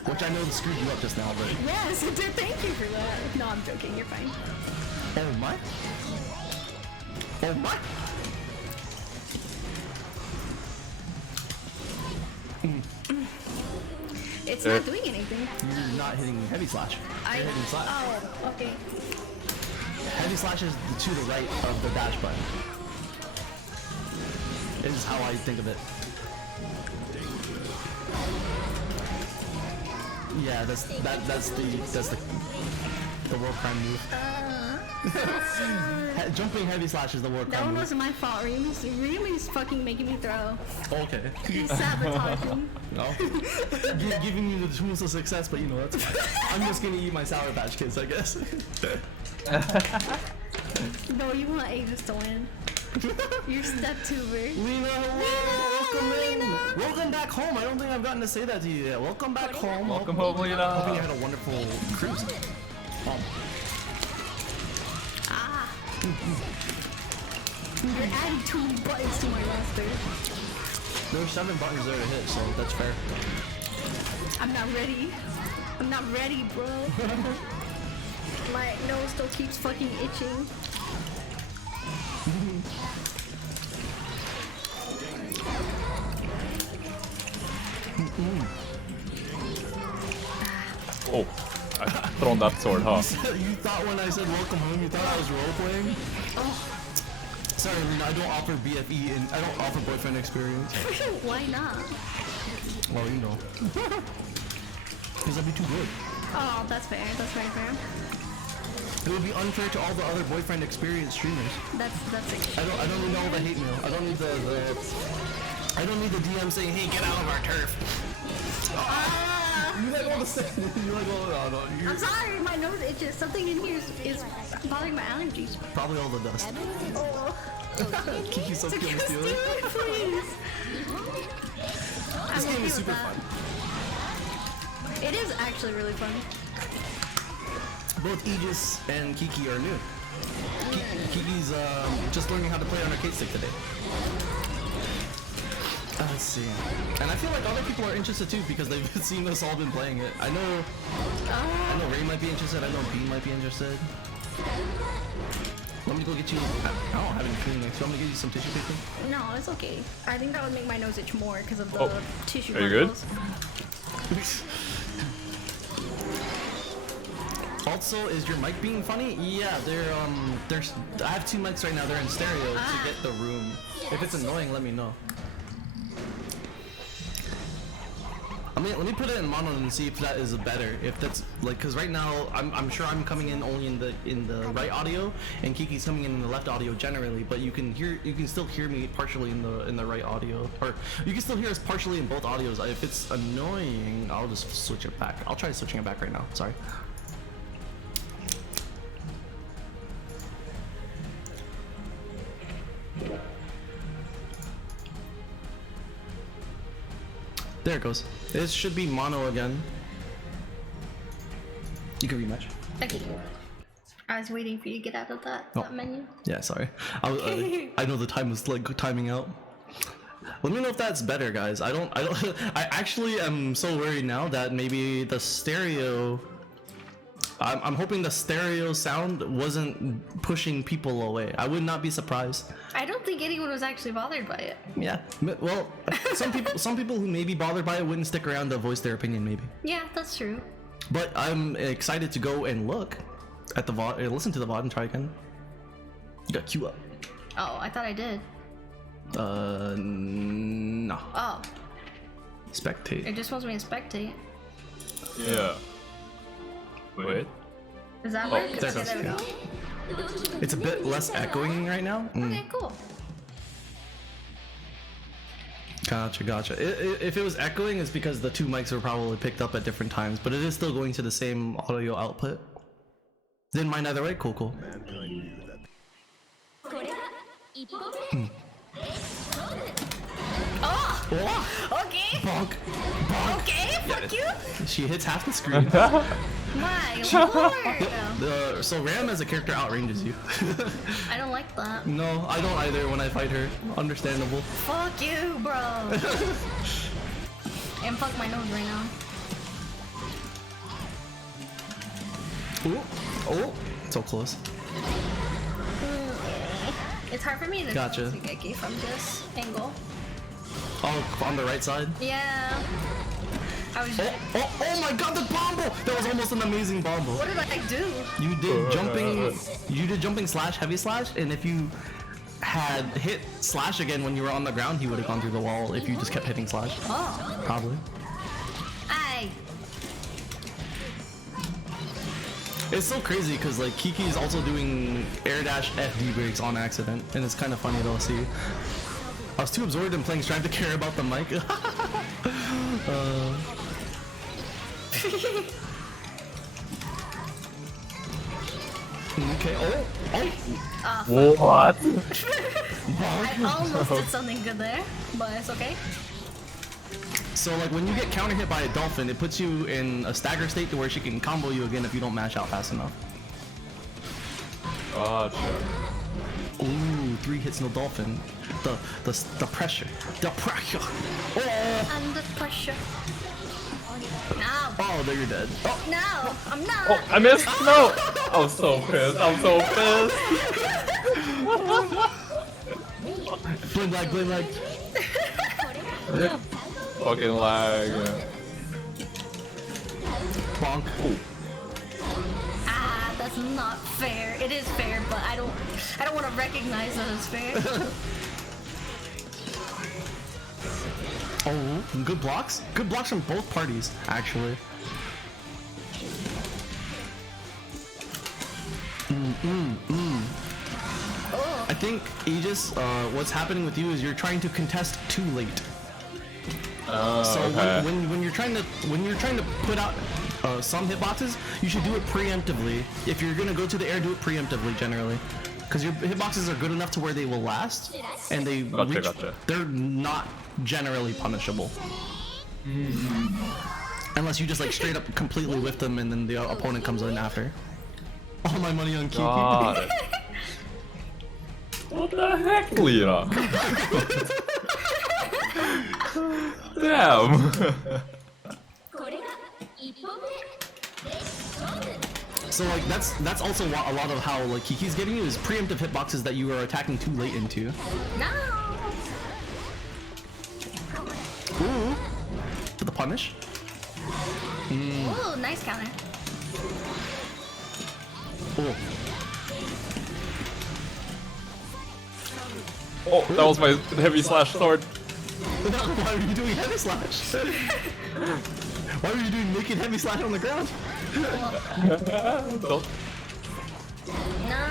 Which I know screwed you up just now, but... Yes, it did. Thank you for that. No, I'm joking. You're fine. Oh my? Oh my? It's not doing anything. You're not hitting heavy slash. You're hitting slash. Oh, okay. Heavy slash is to the right of the dash button. Is how I think of it. Yeah, that's the world prime move. Jumping heavy slash is the world That prime one move. wasn't my fault. Remus fucking making me throw. Okay. He's sabotaging. No. Giving you the tools of success, but you know that's fine. I'm just gonna eat my Sour Patch Kids, I guess. No, you want Aegis to win. You're step tuber. Lena, hello! Welcome in! Welcome back home! I don't think I've gotten to say that to you yet. Welcome back home. Welcome home, Hoping you Lena. had a wonderful cruise. You're adding 2 buttons to my roster. There's 7 buttons there to hit, so that's fair. I'm not ready. I'm not ready, bro. My nose still keeps fucking itching. Oh, I've thrown that sword, huh? You thought when I said welcome home, you thought I was role-playing? Sorry, Lena, I don't offer BFE and I don't offer boyfriend experience. Why not? Well, you know. Because that'd be too good. Oh, that's fair. That's very fair. It would be unfair to all the other boyfriend experience streamers. That's it. I don't need all the hate mail. I don't need I don't need the DM saying, hey, get out of our turf. You like all the stuff. You like all no, I'm sorry, my nose itches. Something in here is bothering my allergies. probably all the dust. Oh. Kiki's so kill Just do stealing. it, please. This game is okay with super that. fun. It is actually really fun. Both Aegis and Kiki are new. Kiki's just learning how to play on arcade stick today. Let's see. And I feel like other people are interested too because they've seen us all been playing it. I know Ray might be interested. I know B might be interested. Let me go get you. I don't have any Kleenex. So I'm gonna get you some tissue paper. No, it's okay. I think that would make my nose itch more because of the Oh, tissue are you good? particles. Also, is your mic being funny? Yeah, there's. I have 2 mics right now. They're in stereo to get the room. If it's annoying, let me know. I mean, let me put it in mono and see if that is better. If that's like, cause right now I'm sure I'm coming in only in the right audio, and Kiki's coming in the left audio generally. But you can still hear me partially in the right audio, or you can still hear us partially in both audios. If it's annoying, I'll just switch it back. I'll try switching it back right now. Sorry. There it goes. It should be mono again. You can rematch. Okay. I was waiting for you to get out of that menu. Yeah, sorry. I know the time was like timing out. Let me know if that's better, guys. I actually am so worried now that maybe the stereo I'm hoping the stereo sound wasn't pushing people away. I would not be surprised. I don't think anyone was actually bothered by it. Yeah. Well, some people who may be bothered by it wouldn't stick around to voice their opinion, maybe. Yeah, that's true. But I'm excited to go and look at the VOD, listen to the VOD, and try again. You got Q up. Oh, I thought I did. No. Oh, Spectate. it just wants me to spectate. Yeah. Wait. Does that Oh, work? there it Okay, goes, we yeah. go. It's a bit less echoing right now. Okay, cool. Gotcha. If it was echoing, it's because the two mics were probably picked up at different times, but it is still going to the same audio output. Didn't mind either way. Cool. これが一歩目 Oh, Oh, okay. bonk. Okay, fuck you. She hits half the screen. My lord. So Ram as a character outranges you. I don't like that. No, I don't either when I fight her. Understandable. Fuck you, bro. And fuck my nose right now. Oh, so close. It's hard for me to Gotcha. tell Shigeki from this angle. Oh, on the right side. Yeah. I was. Oh my god, the bombo! That was almost an amazing bombo. What did I do? You did jumping slash, heavy slash, and if you had hit slash again when you were on the ground, he would have gone through the wall if you just kept hitting slash. Oh. Probably. I. It's so crazy because like Kiki's also doing air dash FD breaks on accident, and it's kind of funny to see. I was too absorbed in playing Strive to care about the mic. Okay. Oh. What? I almost did something good there, but it's okay. So like when you get counter hit by a dolphin, it puts you in a stagger state to where she can combo you again if you don't mash out fast enough. Gotcha. Ooh, 3 hits no dolphin. The pressure. The pressure. Oh, Under pressure. No. oh, there you're dead. Oh, No, I'm not. Oh, I missed! No! I'm so pissed. I'm so pissed. blame lag. Fucking lag. Bonk. Ah, that's not fair. It is fair, but I don't want to recognize that as fair. Oh, good blocks. Good blocks from both parties, actually. I think Aegis, what's happening with you is you're trying to contest too late. So Okay. when you're trying to put out some hitboxes, you should do it preemptively. If you're gonna go to the air, do it preemptively generally, because your hitboxes are good enough to where they will last, and they Gotcha. they're not generally punishable. Unless you just like straight up completely whiff them and then the opponent comes in after. All my money on Kiki. Got it. What the heck, Lira? Damn. これが一歩目 So like that's also a lot of how like Kiki's getting you is preemptive hitboxes that you are attacking too late into. No. Ooh. For the punish. Ooh, nice counter. Ooh. Oh, that was my heavy slash sword. Why were you doing heavy slash? Why were you doing naked heavy slash on the ground? Don't- No.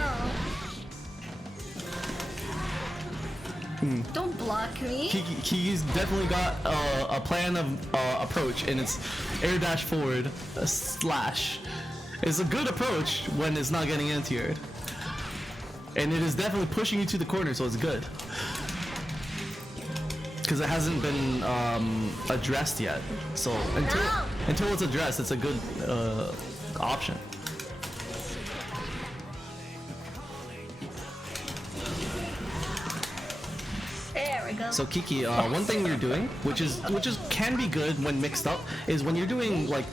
Don't block me. Kiki's definitely got a plan of approach, and it's air dash forward slash. It's a good approach when it's not getting anti-aired. And it is definitely pushing you to the corner, so it's good. Because it hasn't been addressed yet. So until it's addressed, it's a good option. There we go. So Kiki, one thing you're doing, which is can be good when mixed up, is when you're doing like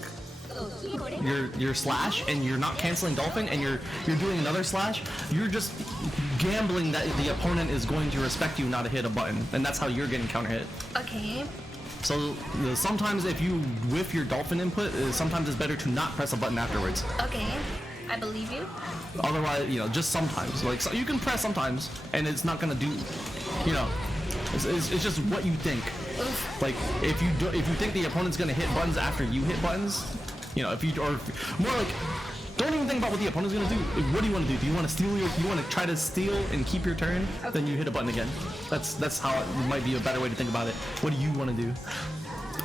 your slash and you're not canceling dolphin and you're doing another slash, you're just gambling that the opponent is going to respect you not to hit a button, and that's how you're getting counter hit. Okay. So sometimes if you whiff your dolphin input, sometimes it's better to not press a button afterwards. Okay. I believe you. Otherwise, you know, just sometimes, like so you can press sometimes, and it's not gonna do, you know, it's just what you think. Like if you think the opponent's gonna hit buttons after you hit buttons, you know, or more like, don't even think about what the opponent's gonna do. What do you want to do? Do you want to steal you want to try to steal and keep your turn? Okay. Then you hit a button again. That's how it might be a better way to think about it. What do you want to do?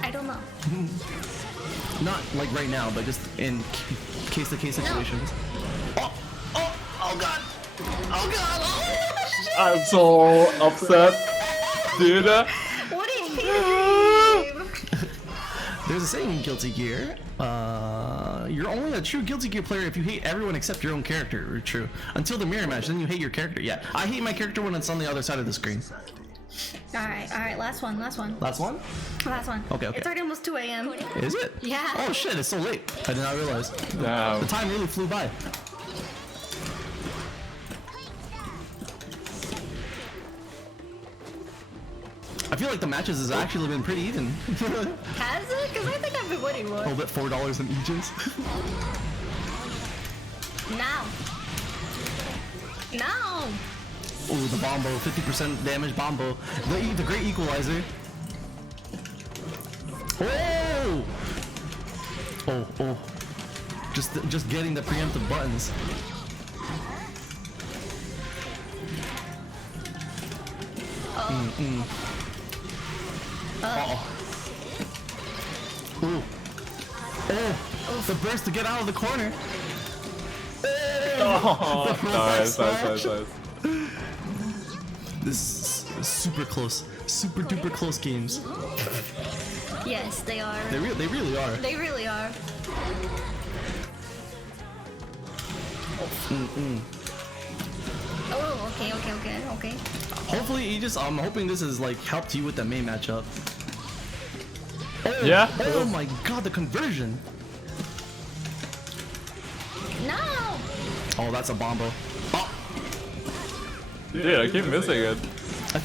I don't know. Not like right now, but just in case-to-case situations. No. Oh god! Oh god! Oh, I'm so upset, dude. What is game? There's a saying in Guilty Gear. You're only a true Guilty Gear player if you hate everyone except your own character. True. Until the mirror match, then you hate your character. Yeah, I hate my character when it's on the other side of the screen. Alright, last one. Last one? Last one. Okay. It's already almost 2 a.m. Is it? Yeah. Oh shit, it's so late. I did not realize. Damn. The time really flew by. I feel like the matches has actually been pretty even. Has it? Because I think I've been winning more. Hold it, $4 in Aegis. Now. Ooh, the Bombo, 50% damage Bombo. The great equalizer. Oh! Oh. Just getting the preemptive buttons. Uh-oh. Ooh. Oh! The burst to get out of the corner. Oh, nice. This is super close. Super duper close games. Yes, they are. They really are. They really are. Oh, okay. Hopefully, Aegis, I'm hoping this has like helped you with the main matchup. Oh, Yeah. Oh my god, the conversion. No! Oh, that's a Bombo. Oh, Dude, I keep missing it. I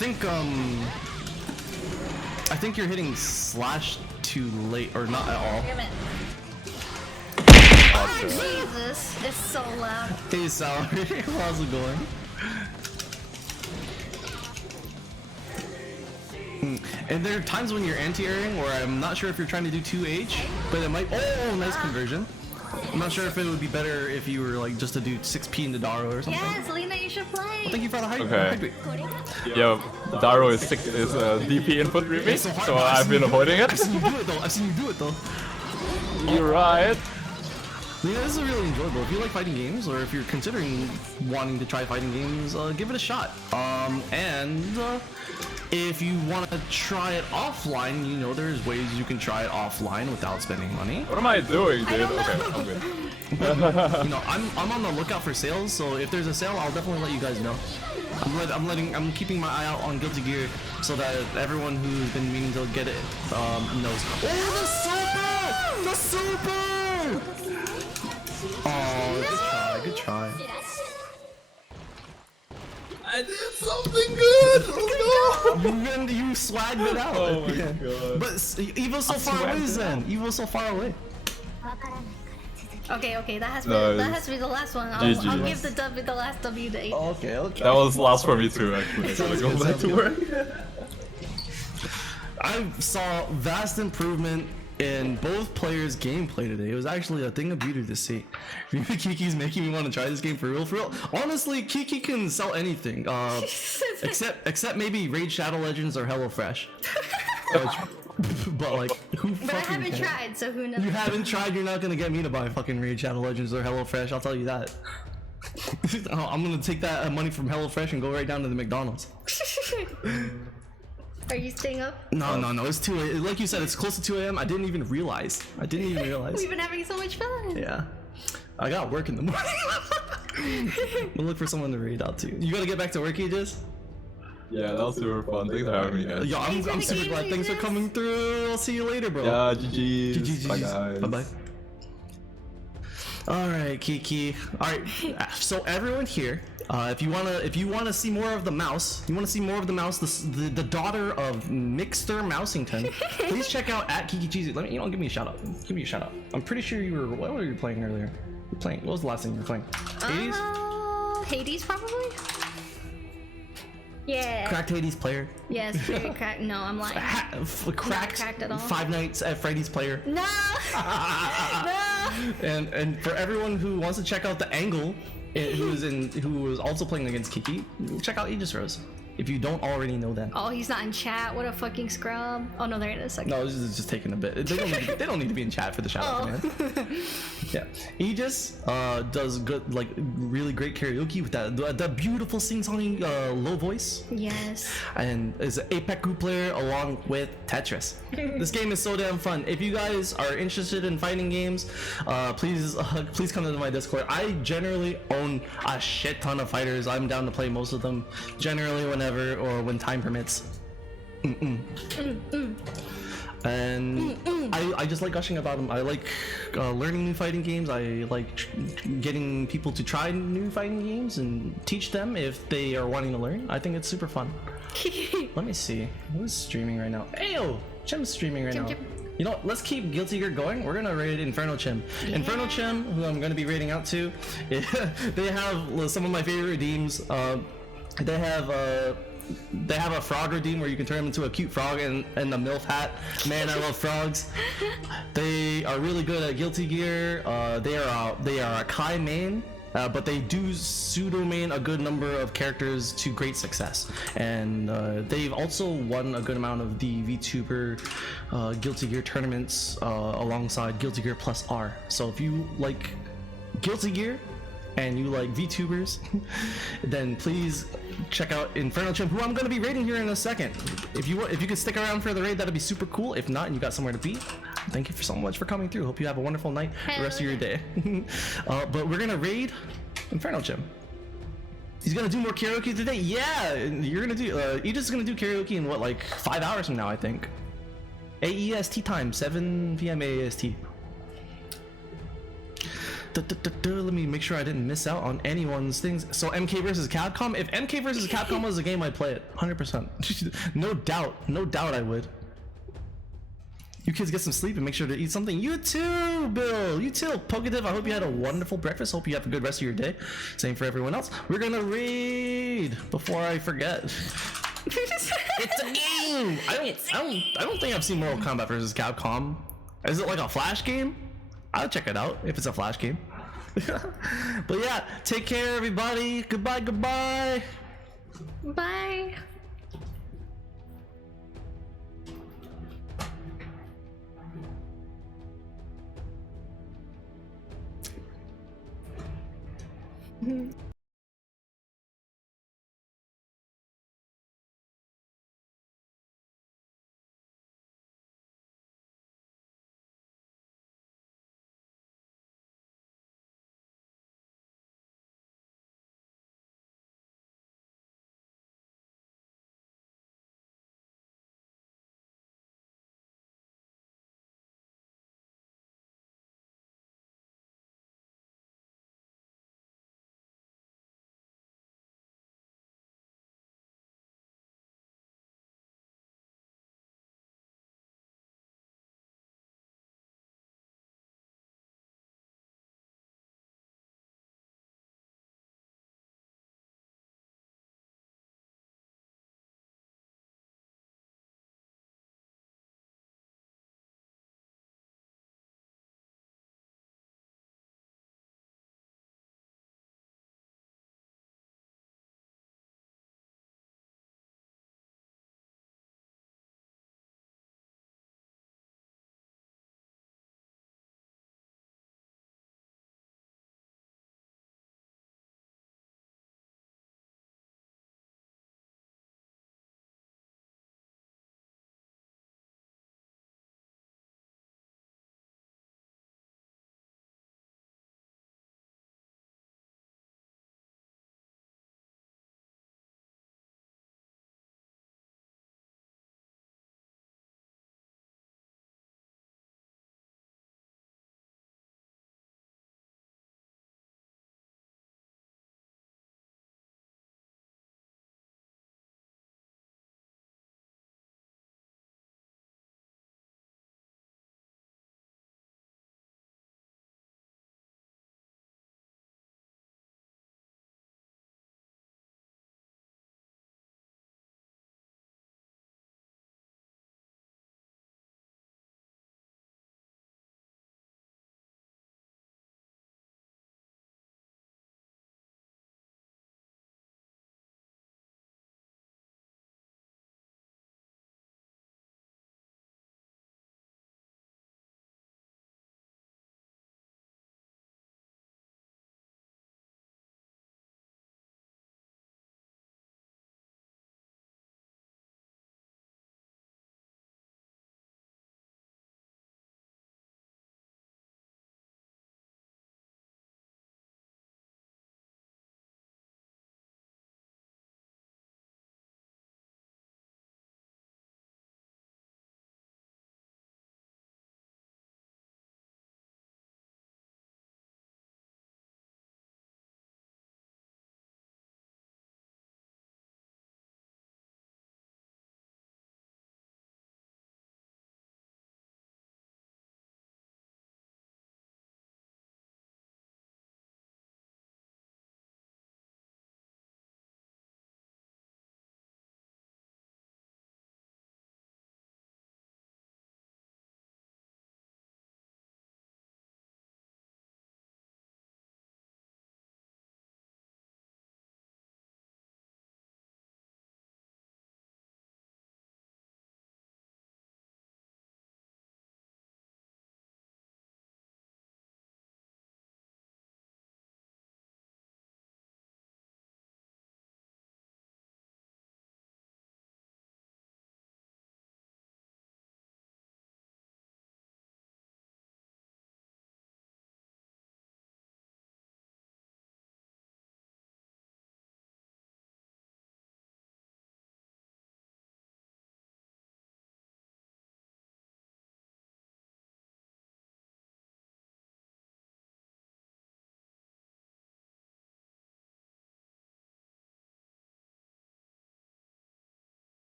think you're hitting slash too late, or not at all. Damn it. Oh, Jesus. It's so loud. Hey, Salary, how's it going? And there are times when you're anti-airing where I'm not sure if you're trying to do 2H, but it might. Oh, nice conversion. I'm not sure if it would be better if you were like just to do 6P into Daro or something. Yes, Lena, you should play. Thank you for the hype. Okay. Yo, Daro is DP input really, It's so hard, so but I've been avoiding it. I've seen you do it though. You're right. Yeah, this is really enjoyable. If you like fighting games, or if you're considering wanting to try fighting games, give it a shot. If you want to try it offline, you know there's ways you can try it offline without spending money. What am I doing, dude? don't Okay, know. I'm good. You know, I'm on the lookout for sales, so if there's a sale, I'll definitely let you guys know. I'm keeping my eye out on Guilty Gear so that everyone who's been meaning to get it knows. Oh, the super! Oh, good try. I did something good! Oh no! You swagged it out. Oh my Yeah. god. But Evo's so far away, swagged it Zen. Evo's so far away. Okay, that has to be the last one. GG. I'll give the last W to 8. Okay. That was last for me too, actually. So I go back to work. I saw vast improvement in both players' gameplay today. It was actually a thing of beauty to see. Kiki's making me want to try this game for real. Honestly, Kiki can sell anything, except maybe Raid Shadow Legends or HelloFresh. But like, who But I fucking haven't cares? tried, so who knows? You haven't tried, you're not gonna get me to buy fucking Raid Shadow Legends or HelloFresh, I'll tell you that. I'm gonna take that money from HelloFresh and go right down to the McDonald's. Are you staying up? No, it's 2 a.m. Like you said, it's close to 2 a.m. I didn't even realize. We've been having so much fun. Yeah. I got work in the morning. We'll look for someone to raid out to. You gotta get back to work, Aegis? Yeah, that was super fun. Thanks for having me, guys. Yo, I'm super glad. Thanks for coming through. I'll see you later, bro. Yeah, GG. GG. Bye, guys. Bye-bye. All right, Kiki. All right. So everyone here, if you wanna see more of the mouse, the daughter of Mixter Mousington, please check out at Kiki Cheesy. Give me a shout out. Give me a shout out. I'm pretty sure what were you playing earlier? What was the last thing you were playing? Hades? Hades probably. Yeah. Cracked Hades player. Yes, very cracked. No, I'm lying. Cracked at all. Five Nights at Freddy's player. No. No. And for everyone who wants to check out the angle, who was also playing against Kiki, check out Aegis Rose. If you don't already know that. Oh, he's not in chat. What a fucking scrub. Oh no, there it is. Okay. No, this is just taking a bit. They don't need to be in chat for the shout out, man. Yeah, Aegis does good, like really great karaoke with that beautiful sing-songy low voice. Yes. And is an Apex player along with Tetris. This game is so damn fun. If you guys are interested in fighting games, please come to my Discord. I generally own a shit ton of fighters. I'm down to play most of them. Generally, whenever or when time permits. And I just like gushing about them. I like learning new fighting games. I like getting people to try new fighting games and teach them if they are wanting to learn. I think it's super fun. Let me see who's streaming right now. Ayo, Chim's streaming right now. You know what? Let's keep Guilty Gear going. We're gonna raid Inferno Chim. Yeah. Inferno Chim, who I'm gonna be raiding out to, they have some of my favorite redeems. They have a frog redeem where you can turn them into a cute frog and the MILF hat. Man, I love frogs. They are really good at Guilty Gear. They are a Kai main, but they do pseudo main a good number of characters to great success. And they've also won a good amount of the VTuber Guilty Gear tournaments alongside Guilty Gear Plus R. So if you like Guilty Gear and you like VTubers, then please check out Inferno Chimp, who I'm going to be raiding here in a second. If you could stick around for the raid, that'd be super cool. If not, and you got somewhere to be, thank you so much for coming through. Hope you have a wonderful night, the rest of your day. But we're gonna raid Inferno Chimp. He's gonna do more karaoke today. Yeah, you're gonna do. Aegis is gonna do karaoke in what, like 5 hours from now, I think. AEST time, 7 p.m. AEST. Let me make sure I didn't miss out on anyone's things. So MK versus Capcom. If MK versus Capcom was a game, I'd play it 100%. No doubt I would. You kids get some sleep and make sure to eat something. You too, Bill. You too, Pokediv. I hope you had a wonderful breakfast. Hope you have a good rest of your day. Same for everyone else. We're gonna raid before I forget. It's a game. I don't think I've seen Mortal Kombat versus Capcom. Is it like a Flash game? I'll check it out if it's a Flash game. But yeah, take care, everybody. Goodbye. Bye. Mm-hmm.